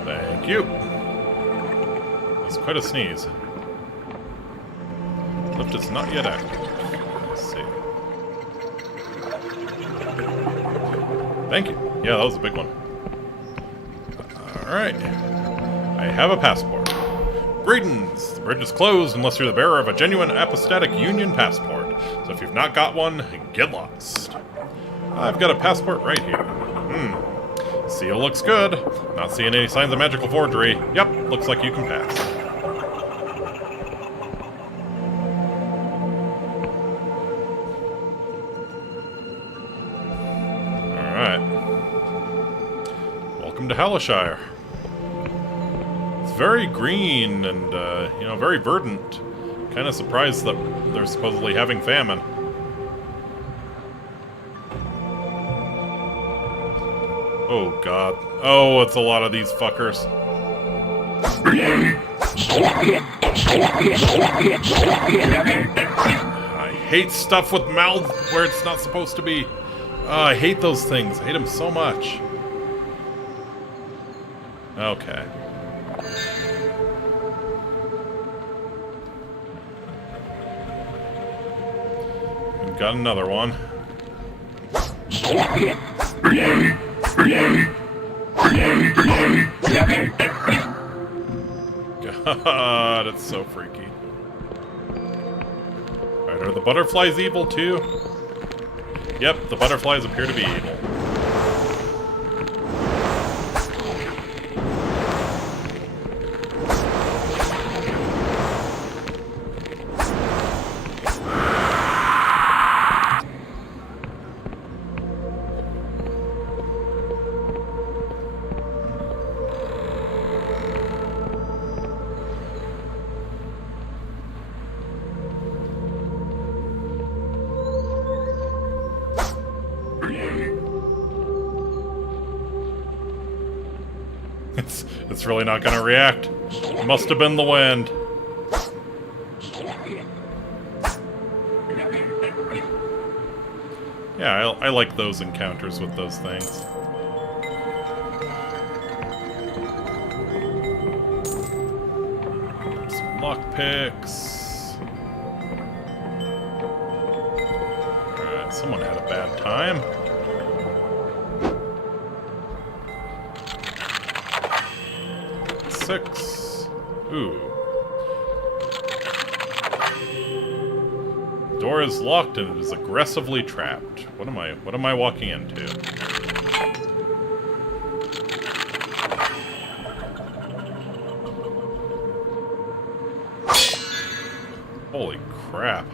Thank you. That's quite a sneeze. Lift is not yet active. Let's see. Thank you. Yeah, that was a big one. Alright. I have a passport. Greetings! The bridge is closed unless you're the bearer of a genuine apostatic Union passport. So if you've not got one, get lost. I've got a passport right here. Seal looks good. Not seeing any signs of magical forgery. Yep, looks like you can pass. Welcome to Hellishire. It's very green and, you know, very verdant. Kind of surprised that they're supposedly having famine. Oh, God. Oh, it's a lot of these fuckers. I hate stuff with mouth where it's not supposed to be. I hate those things. I hate them so much. Okay. We've got another one. God, it's so freaky. Alright, are the butterflies evil too? Yep, the butterflies appear to be evil. It's really not gonna react. Must have been the wind. Yeah, I like those encounters with those things. Some lockpicks. Alright, someone had a bad time. Six. Ooh. Door is locked and it is aggressively trapped. What am I walking into? Holy crap.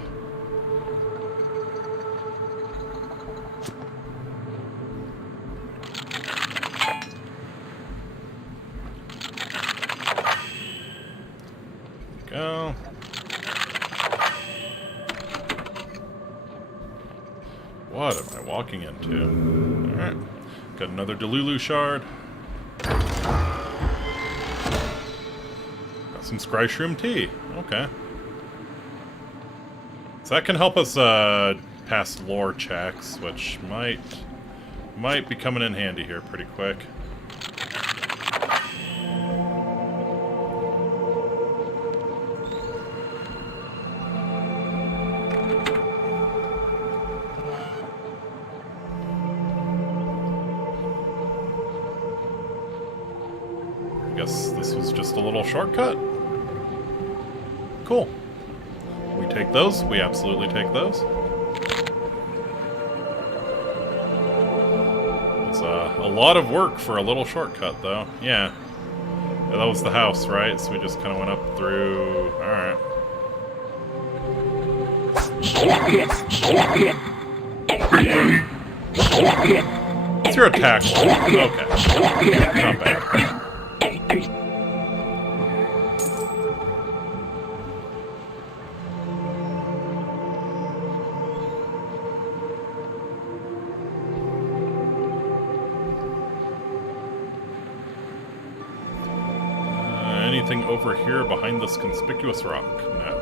Go. What am I walking into? Alright. Got another Delulu shard. Got some Scryshroom tea. Okay. So that can help us pass lore checks, which might be coming in handy here pretty quick. Guess this was just a little shortcut. Cool. We take those. We absolutely take those. It's a lot of work for a little shortcut, though. Yeah. Yeah, that was the house, right? So we just kind of went up through... Alright. What's your attack like? Okay. Not bad. Anything over here behind this conspicuous rock? No.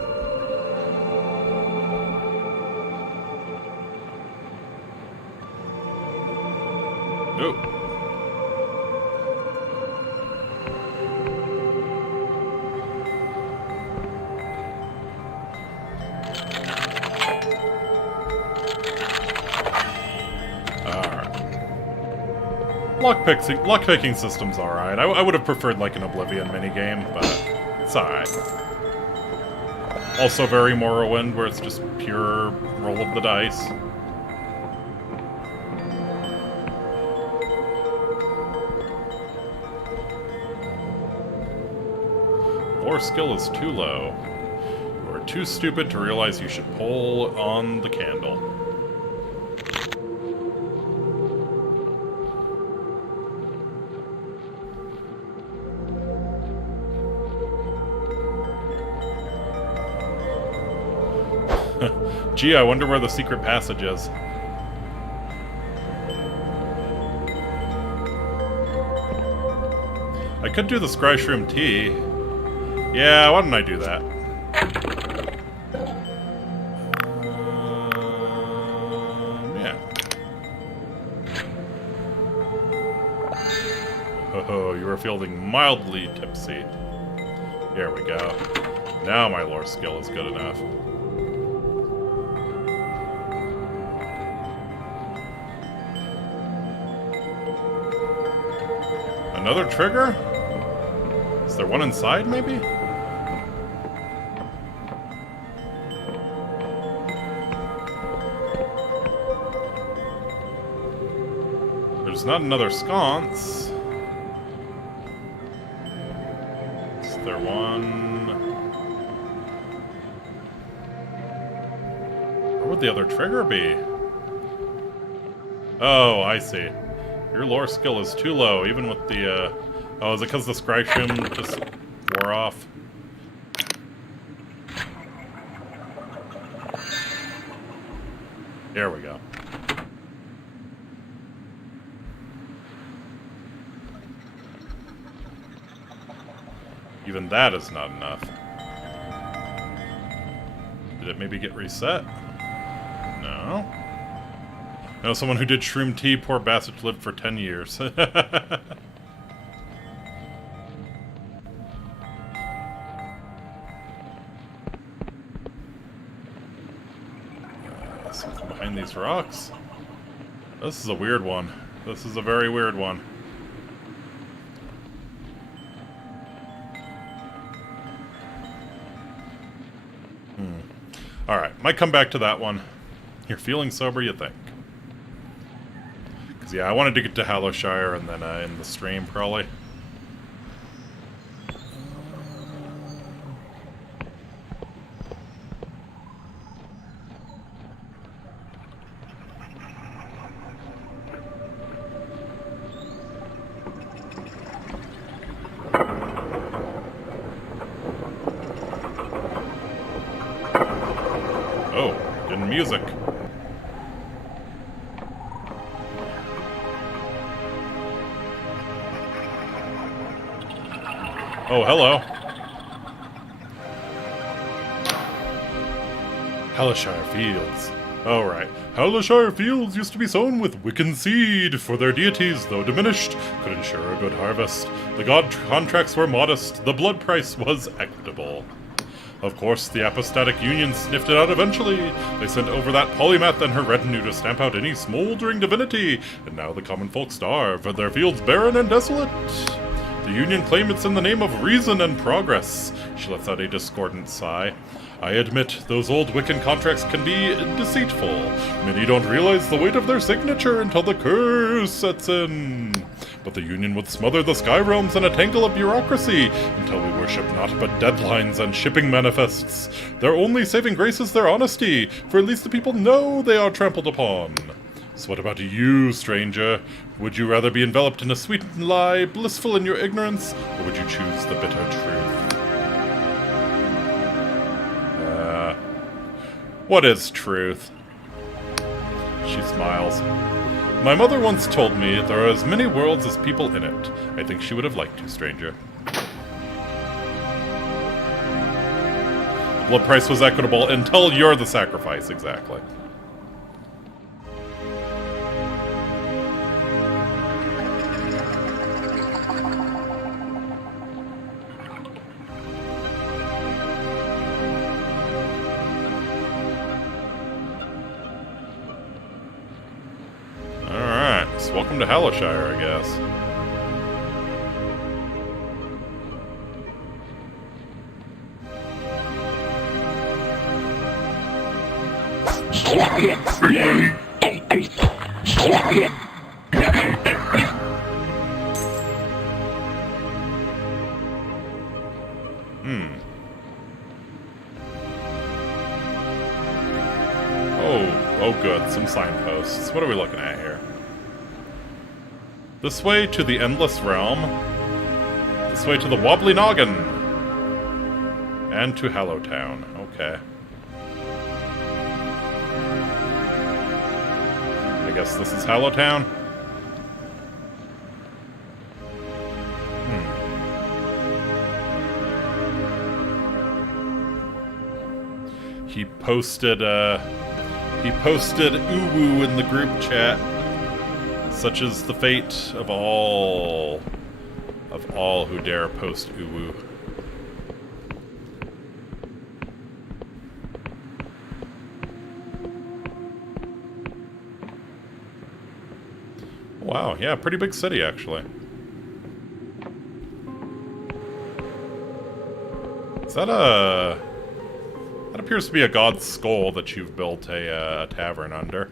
Nope. Lockpicking system's alright. I would have preferred like an Oblivion minigame, but it's alright. Also very Morrowind, where it's just pure roll of the dice. Lore skill is too low. You are too stupid to realize you should pull on the candle. Gee, I wonder where the secret passage is. I could do the Scry Shroom Tea. Yeah, why don't I do that? Yeah. Oh, you are feeling mildly tipsy. Here we go. Now my lore skill is good enough. Another trigger? Is there one inside, maybe? There's not another sconce. Is there one? Where would the other trigger be? Oh, I see. Your lore skill is too low, even with the, Oh, is it because the Scry Shroom just wore off? There we go. Even that is not enough. Did it maybe get reset? No. No, someone who did Shroom Tea, poor bastard, lived for 10 years. Something behind these rocks. This is a weird one. This is a very weird one. Alright, might come back to that one. You're feeling sober, you think? Because, yeah, I wanted to get to Hallowshire and then in the stream, probably. Oh, getting music. Oh, hello. Hallowshire Fields. Oh, right. Hallowshire Fields used to be sown with Wiccan seed, for their deities, though diminished, could ensure a good harvest. The god contracts were modest, the blood price was equitable. Of course, the apostatic union sniffed it out eventually. They sent over that polymath and her retinue to stamp out any smoldering divinity, and now the common folk starve, their fields barren and desolate. The union claim it's in the name of reason and progress. She lets out a discordant sigh. I admit, those old Wiccan contracts can be deceitful. Many don't realize the weight of their signature until the curse sets in. But the union would smother the sky realms in a tangle of bureaucracy until we worship naught but deadlines and shipping manifests. Their only saving grace is their honesty, for at least the people know they are trampled upon. So what about you, stranger? Would you rather be enveloped in a sweet lie, blissful in your ignorance, or would you choose the bitter truth? What is truth? She smiles. My mother once told me there are as many worlds as people in it. I think she would have liked you, stranger. The blood price was equitable until you're the sacrifice, exactly. Welcome to Hallowshire, I guess. Oh good, some signposts. What are we looking at here? This way to the Endless Realm. This way to the Wobbly Noggin. And to Hallowtown. Okay. guess this is Hallowtown. He posted uwu in the group chat. Such is the fate of all who dare post uwu. Wow, yeah, pretty big city, actually. Is that a... That appears to be a god's skull that you've built a tavern under.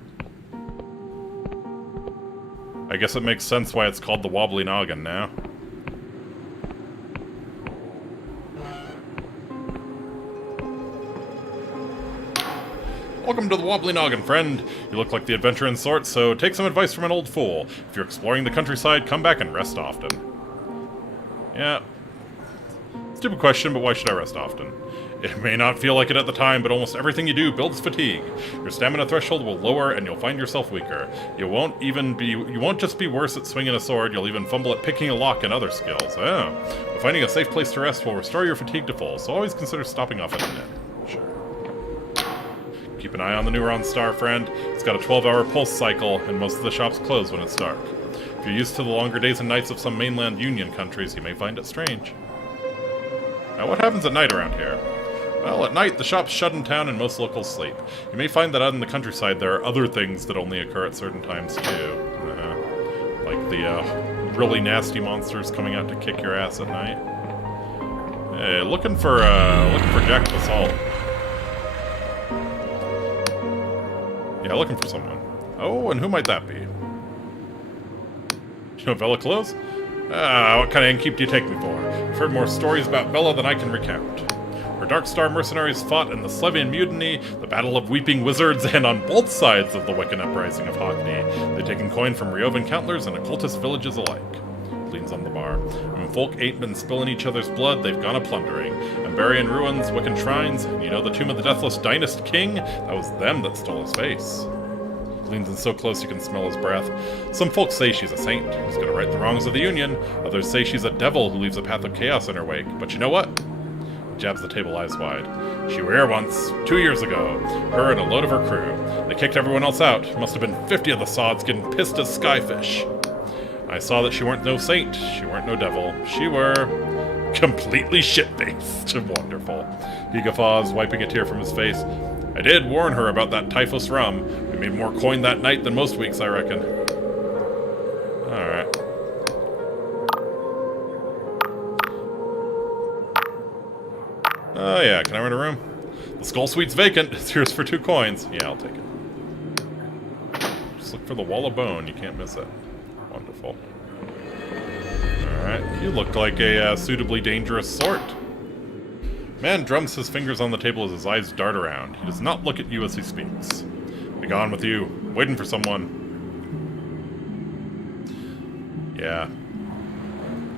I guess it makes sense why it's called the Wobbly Noggin now. Welcome to the Wobbly Noggin, friend. You look like the adventuring sort, so take some advice from an old fool. If you're exploring the countryside, come back and rest often. Yeah. Stupid question, but why should I rest often? It may not feel like it at the time, but almost everything you do builds fatigue. Your stamina threshold will lower, and you'll find yourself weaker. You won't just be worse at swinging a sword, you'll even fumble at picking a lock and other skills. Oh. But finding a safe place to rest will restore your fatigue to full, so always consider stopping off at an inn. Sure. Keep an eye on the Neuron Star, friend. It's got a 12-hour pulse cycle, and most of the shops close when it's dark. If you're used to the longer days and nights of some mainland Union countries, you may find it strange. Now, what happens at night around here? Well, at night, the shops shut in town and most locals sleep. You may find that out in the countryside there are other things that only occur at certain times, too. Like the really nasty monsters coming out to kick your ass at night. Hey, looking for Jack Basalt. Yeah, looking for someone. Oh, and who might that be? You know Vela Close? What kind of innkeep do you take me for? I've heard more stories about Vela than I can recount. Her Dark Star mercenaries fought in the Slevian Mutiny, the Battle of Weeping Wizards, and on both sides of the Wiccan Uprising of Hockney. They've taken coin from Riovan Countlers and occultist villages alike. Leans on the bar. When folk ain't been spilling each other's blood, they've gone a-plundering. And burying ruins, Wiccan shrines, you know the Tomb of the Deathless Dynast King? That was them that stole his face. Leans in so close you can smell his breath. Some folks say she's a saint, who's gonna right the wrongs of the Union. Others say she's a devil who leaves a path of chaos in her wake. But you know what? Jabs the table eyes wide. She were here once, 2 years ago. Her and a load of her crew. They kicked everyone else out. Must have been 50 of the sods getting pissed as skyfish. I saw that she weren't no saint. She weren't no devil. She were... completely shit-faced. Wonderful. He guffaws, wiping a tear from his face. I did warn her about that typhus rum. We made more coin that night than most weeks, I reckon. Alright. Oh yeah, can I rent a room? The Skull Suite's vacant. It's yours for 2 coins. Yeah, I'll take it. Just look for the Wall of Bone. You can't miss it. Wonderful. Alright, you look like a suitably dangerous sort. Man drums his fingers on the table as his eyes dart around. He does not look at you as he speaks. Be gone with you. Waiting for someone. Yeah.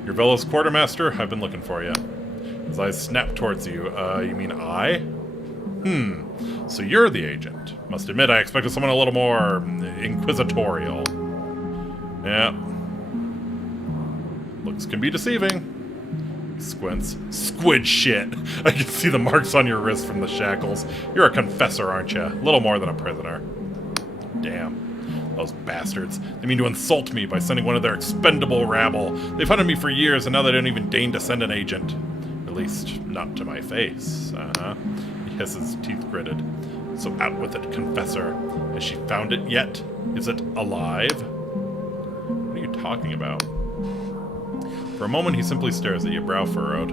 You're Vela's quartermaster? I've been looking for you. His eyes snap towards you. You mean I? So you're the agent. Must admit, I expected someone a little more inquisitorial. Yeah. Looks can be deceiving. He squints. Squid shit! I can see the marks on your wrist from the shackles. You're a confessor, aren't you? A little more than a prisoner. Damn. Those bastards. They mean to insult me by sending one of their expendable rabble. They've hunted me for years, and now they don't even deign to send an agent. At least, not to my face. He hisses, teeth gritted. So out with it, confessor. Has she found it yet? Is it alive? What are you talking about? For a moment, he simply stares at you, brow furrowed.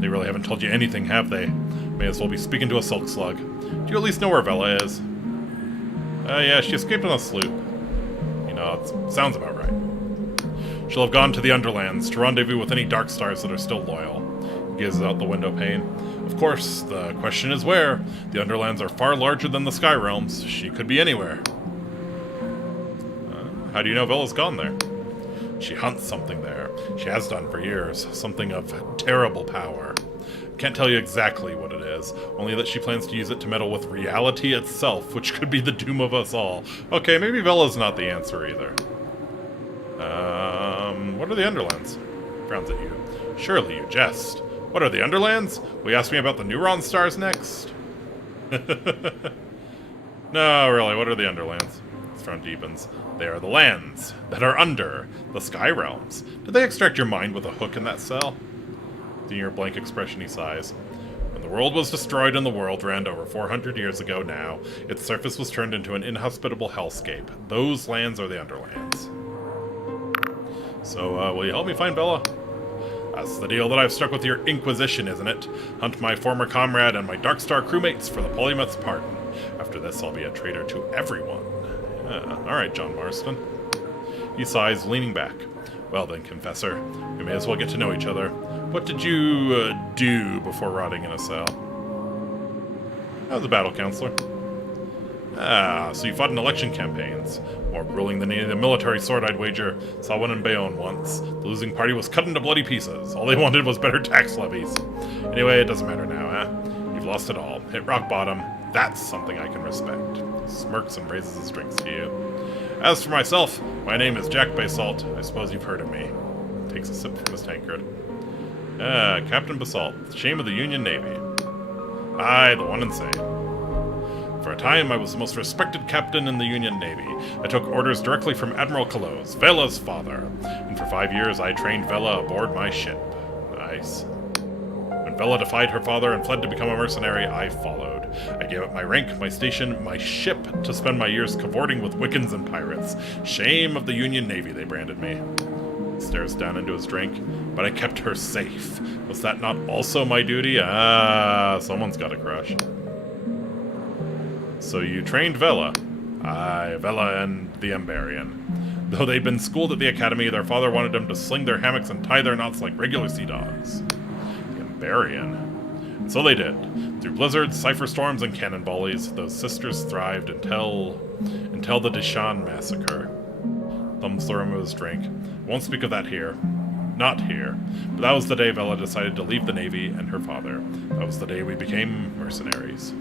They really haven't told you anything, have they? May as well be speaking to a silk slug. Do you at least know where Vela is? Yeah, she escaped on a sloop. You know, it sounds about right. She'll have gone to the Underlands to rendezvous with any Dark Stars that are still loyal. He gazes out the window pane. Of course, the question is where. The Underlands are far larger than the Sky Realms. She could be anywhere. How do you know Vela's gone there? She hunts something there. She has done for years. Something of terrible power. Can't tell you exactly what it is, only that she plans to use it to meddle with reality itself, which could be the doom of us all. Okay, maybe Vela's not the answer either. What are the Underlands? Frowns at you. Surely you jest. What are the Underlands? Will you ask me about the Neuron Stars next? No, really, what are the Underlands? His frown deepens. They are the lands that are under the Sky Realms. Did they extract your mind with a hook in that cell? Seeing your blank expression, he sighs. When the world was destroyed and the world ran over 400 years ago now, its surface was turned into an inhospitable hellscape. Those lands are the Underlands. So, will you help me find Bella? That's the deal that I've struck with your Inquisition, isn't it? Hunt my former comrade and my Darkstar crewmates for the Polymath's pardon. After this, I'll be a traitor to everyone. Alright, John Marston. He sighs, leaning back. Well then, Confessor, we may as well get to know each other. What did you, do before rotting in a cell? I was a battle counselor. Ah, so you fought in election campaigns. More grueling than any of the military sword, I'd wager. Saw one in Bayonne once. The losing party was cut into bloody pieces. All they wanted was better tax levies. Anyway, it doesn't matter now, eh? You've lost it all. Hit rock bottom. That's something I can respect. He smirks and raises his drinks to you. As for myself, my name is Jack Basalt. I suppose you've heard of me. Takes a sip from his tankard. Captain Basalt, the shame of the Union Navy. Aye, the one and same. For a time, I was the most respected captain in the Union Navy. I took orders directly from Admiral Caloz, Vela's father, and for 5 years I trained Vela aboard my ship. Nice. When Vela defied her father and fled to become a mercenary, I followed. I gave up my rank, my station, my ship to spend my years cavorting with Wiccans and pirates. Shame of the Union Navy, they branded me. He stares down into his drink. But I kept her safe. Was that not also my duty? Ah, someone's got a crush. So you trained Vela. Aye, Vela and the Emberian. Though they'd been schooled at the academy, their father wanted them to sling their hammocks and tie their knots like regular sea dogs. The Emberian. And so they did. Through blizzards, cipher storms, and cannon volleys, those sisters thrived until the Deshan massacre. Thumbs the rim of his drink. Won't speak of that here. Not here. But that was the day Vela decided to leave the Navy and her father. That was the day we became mercenaries.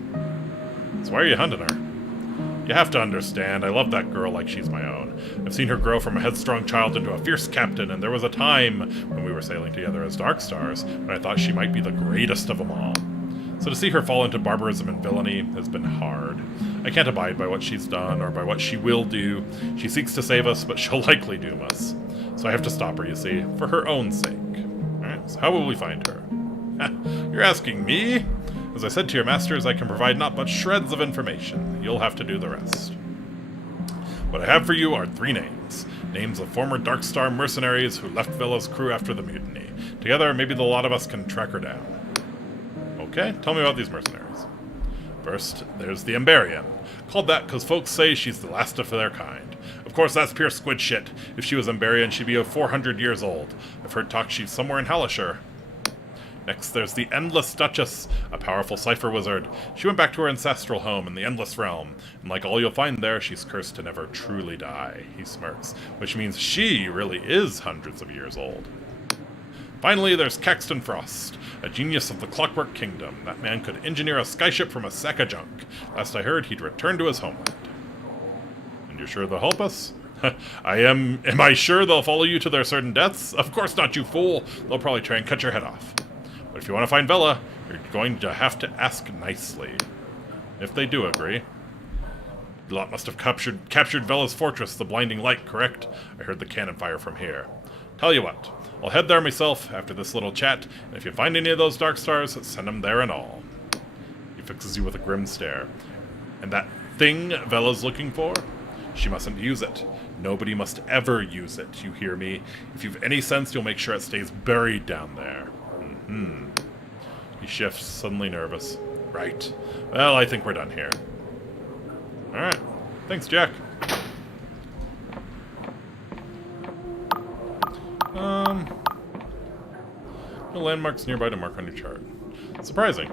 So why are you hunting her? You have to understand, I love that girl like she's my own. I've seen her grow from a headstrong child into a fierce captain, and there was a time when we were sailing together as Darkstars when I thought she might be the greatest of them all. So to see her fall into barbarism and villainy has been hard. I can't abide by what she's done or by what she will do. She seeks to save us, but she'll likely doom us. So I have to stop her, you see, for her own sake. Alright, so how will we find her? You're asking me? As I said to your masters, I can provide not but shreds of information. You'll have to do the rest. What I have for you are 3 names. Names of former Darkstar mercenaries who left Vela's crew after the mutiny. Together, maybe the lot of us can track her down. Okay, tell me about these mercenaries. First, there's the Emberian. Called that because folks say she's the last of their kind. Of course, that's pure squid shit. If she was Emberian, she'd be 400 years old. I've heard talk she's somewhere in Halishur. Next, there's the Endless Duchess, a powerful cipher wizard. She went back to her ancestral home in the Endless Realm, and like all you'll find there, she's cursed to never truly die. He smirks, which means she really is hundreds of years old. Finally, there's Caxton Frost, a genius of the Clockwork Kingdom. That man could engineer a skyship from a sack of junk. Last I heard, he'd returned to his homeland. And you're sure they'll help us? Am I sure they'll follow you to their certain deaths? Of course not, you fool! They'll probably try and cut your head off. But if you want to find Vela, you're going to have to ask nicely. If they do agree. The lot must have captured Vela's fortress, the Blinding Light, correct? I heard the cannon fire from here. Tell you what, I'll head there myself after this little chat, and if you find any of those Darkstars, send them there and all. He fixes you with a grim stare. And that thing Vela's looking for? She mustn't use it. Nobody must ever use it, you hear me? If you've any sense, you'll make sure it stays buried down there. He shifts, suddenly nervous. Right. Well, I think we're done here. Alright. Thanks, Jack. No landmarks nearby to mark on your chart. Surprising.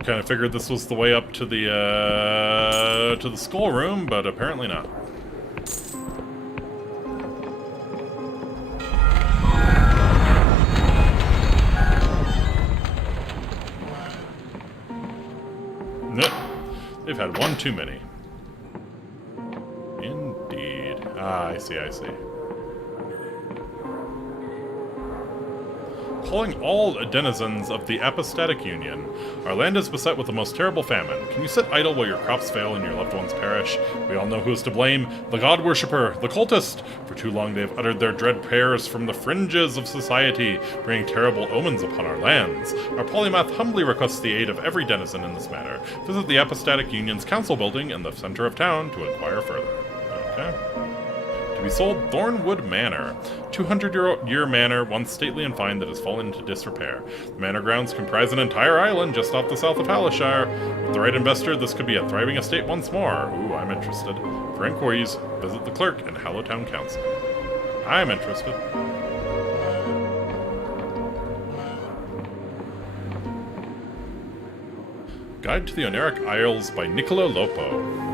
Okay, kind of figured this was the way up to the skull room, but apparently not. Nope. They've had one too many. Indeed. Ah, I see, I see. Calling all denizens of the Apostatic Union. Our land is beset with the most terrible famine. Can you sit idle while your crops fail and your loved ones perish? We all know who is to blame. The god worshipper, the cultist. For too long they have uttered their dread prayers from the fringes of society, bringing terrible omens upon our lands. Our polymath humbly requests the aid of every denizen in this matter. Visit the Apostatic Union's council building in the center of town to inquire further. Okay. We sold Thornwood Manor, 200-year manor, once stately and fine, that has fallen into disrepair. The manor grounds comprise an entire island just off the south of Hallishire. With the right investor, this could be a thriving estate once more. Ooh, I'm interested. For inquiries, visit the clerk in Hallowtown Council. I'm interested. Guide to the Oneric Isles by Niccolo Lopo.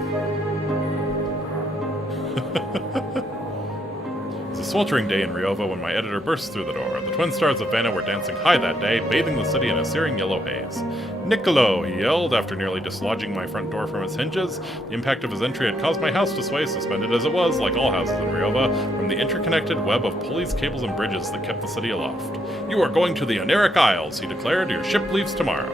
A sweltering day in Riova when my editor burst through the door. The twin stars of Vanna were dancing high that day, bathing the city in a searing yellow haze. "Niccolo!" he yelled, after nearly dislodging my front door from its hinges. The impact of his entry had caused my house to sway, suspended as it was, like all houses in Riova, from the interconnected web of pulleys, cables, and bridges that kept the city aloft. "You are going to the Oneric Isles," he declared. "Your ship leaves tomorrow."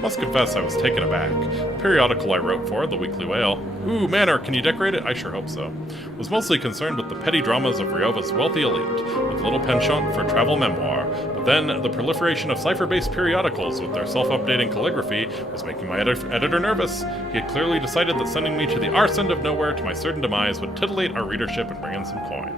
Must confess I was taken aback. The periodical I wrote for, the Weekly Whale, "Ooh, manor, can you decorate it?" I sure hope so. Was mostly concerned with the petty dramas of Riova's wealthy elite, with little penchant for travel memoir. But then, the proliferation of cipher-based periodicals with their self-updating calligraphy was making my editor nervous. He had clearly decided that sending me to the arse end of nowhere to my certain demise would titillate our readership and bring in some coin.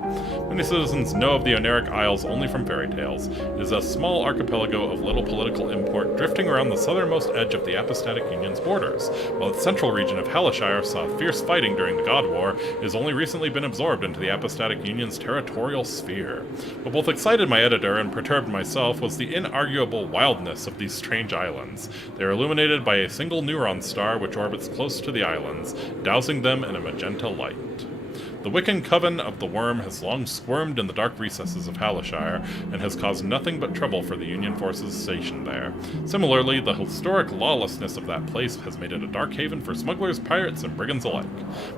Many citizens know of the Oneric Isles only from fairy tales. It is a small archipelago of little political import drifting around the southernmost edge of the Apostatic Union's borders. While its central region of Hallishire saw fierce fighting during the God War, it has only recently been absorbed into the Apostatic Union's territorial sphere. What both excited my editor and perturbed myself was the inarguable wildness of these strange islands. They are illuminated by a single neutron star which orbits close to the islands, dousing them in a magenta light. The Wiccan coven of the Worm has long squirmed in the dark recesses of Hallishire, and has caused nothing but trouble for the Union forces stationed there. Similarly, the historic lawlessness of that place has made it a dark haven for smugglers, pirates, and brigands alike.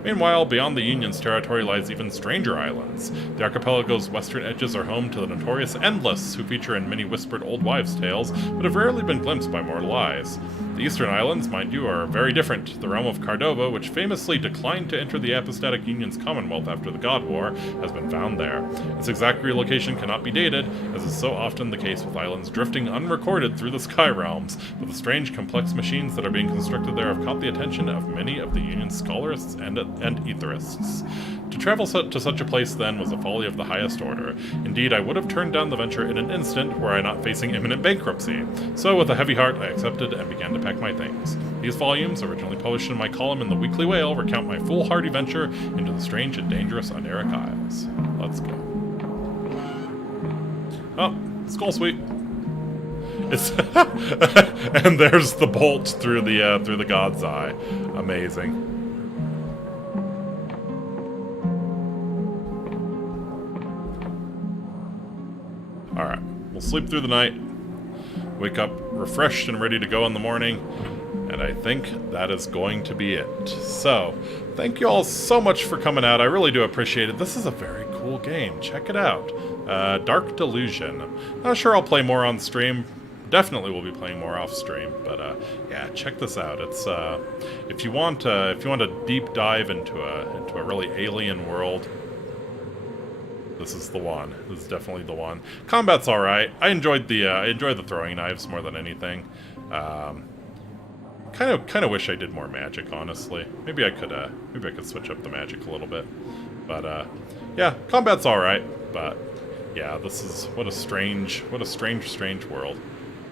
Meanwhile, beyond the Union's territory lies even stranger islands. The archipelago's western edges are home to the notorious Endless, who feature in many whispered old wives' tales, but have rarely been glimpsed by mortal eyes. The eastern islands, mind you, are very different. The realm of Cardova, which famously declined to enter the Apostatic Union's Commonwealth after the God War, has been found there. Its exact relocation cannot be dated, as is so often the case with islands drifting unrecorded through the sky realms, but the strange, complex machines that are being constructed there have caught the attention of many of the Union's scholarists and etherists. To travel to such a place, then, was a folly of the highest order. Indeed, I would have turned down the venture in an instant, were I not facing imminent bankruptcy. So, with a heavy heart, I accepted and began to pack my things. These volumes, originally published in my column in the Weekly Whale, recount my foolhardy venture into the strange and dangerous Oneric Isles. Let's go. Oh, Skull Sweep. It's and there's the bolt through the God's Eye. Amazing. Alright, we'll sleep through the night, wake up refreshed and ready to go in the morning, and I think that is going to be it. So, thank you all so much for coming out. I really do appreciate it. This is a very cool game. Check it out. Dread Delusion. Not sure I'll play more on stream. Definitely will be playing more off stream, but yeah, check this out. It's if you want a deep dive into a really alien world, this is the one. This is definitely the one. Combat's all right. I enjoyed the throwing knives more than anything. Kind of wish I did more magic, honestly. Maybe I could switch up the magic a little bit. But yeah, combat's all right. But yeah, this is what a strange world.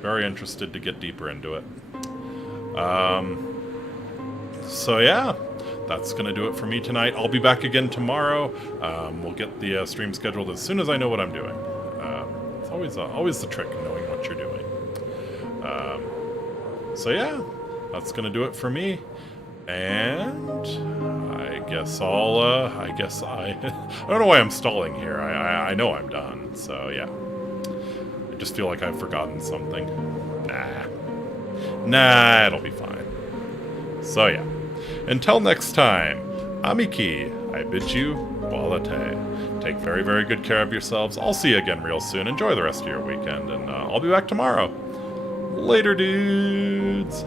Very interested to get deeper into it. So yeah, that's going to do it for me tonight. I'll be back again tomorrow. We'll get the stream scheduled as soon as I know what I'm doing. It's always the trick, knowing what you're doing. So yeah, that's gonna do it for me. And I guess I I don't know why I'm stalling here. I know I'm done, so yeah. I just feel like I've forgotten something. Nah, it'll be fine. So yeah. Until next time, Amiki, I bid you Walate. Take very, very good care of yourselves. I'll see you again real soon. Enjoy the rest of your weekend, and I'll be back tomorrow. Later, dudes!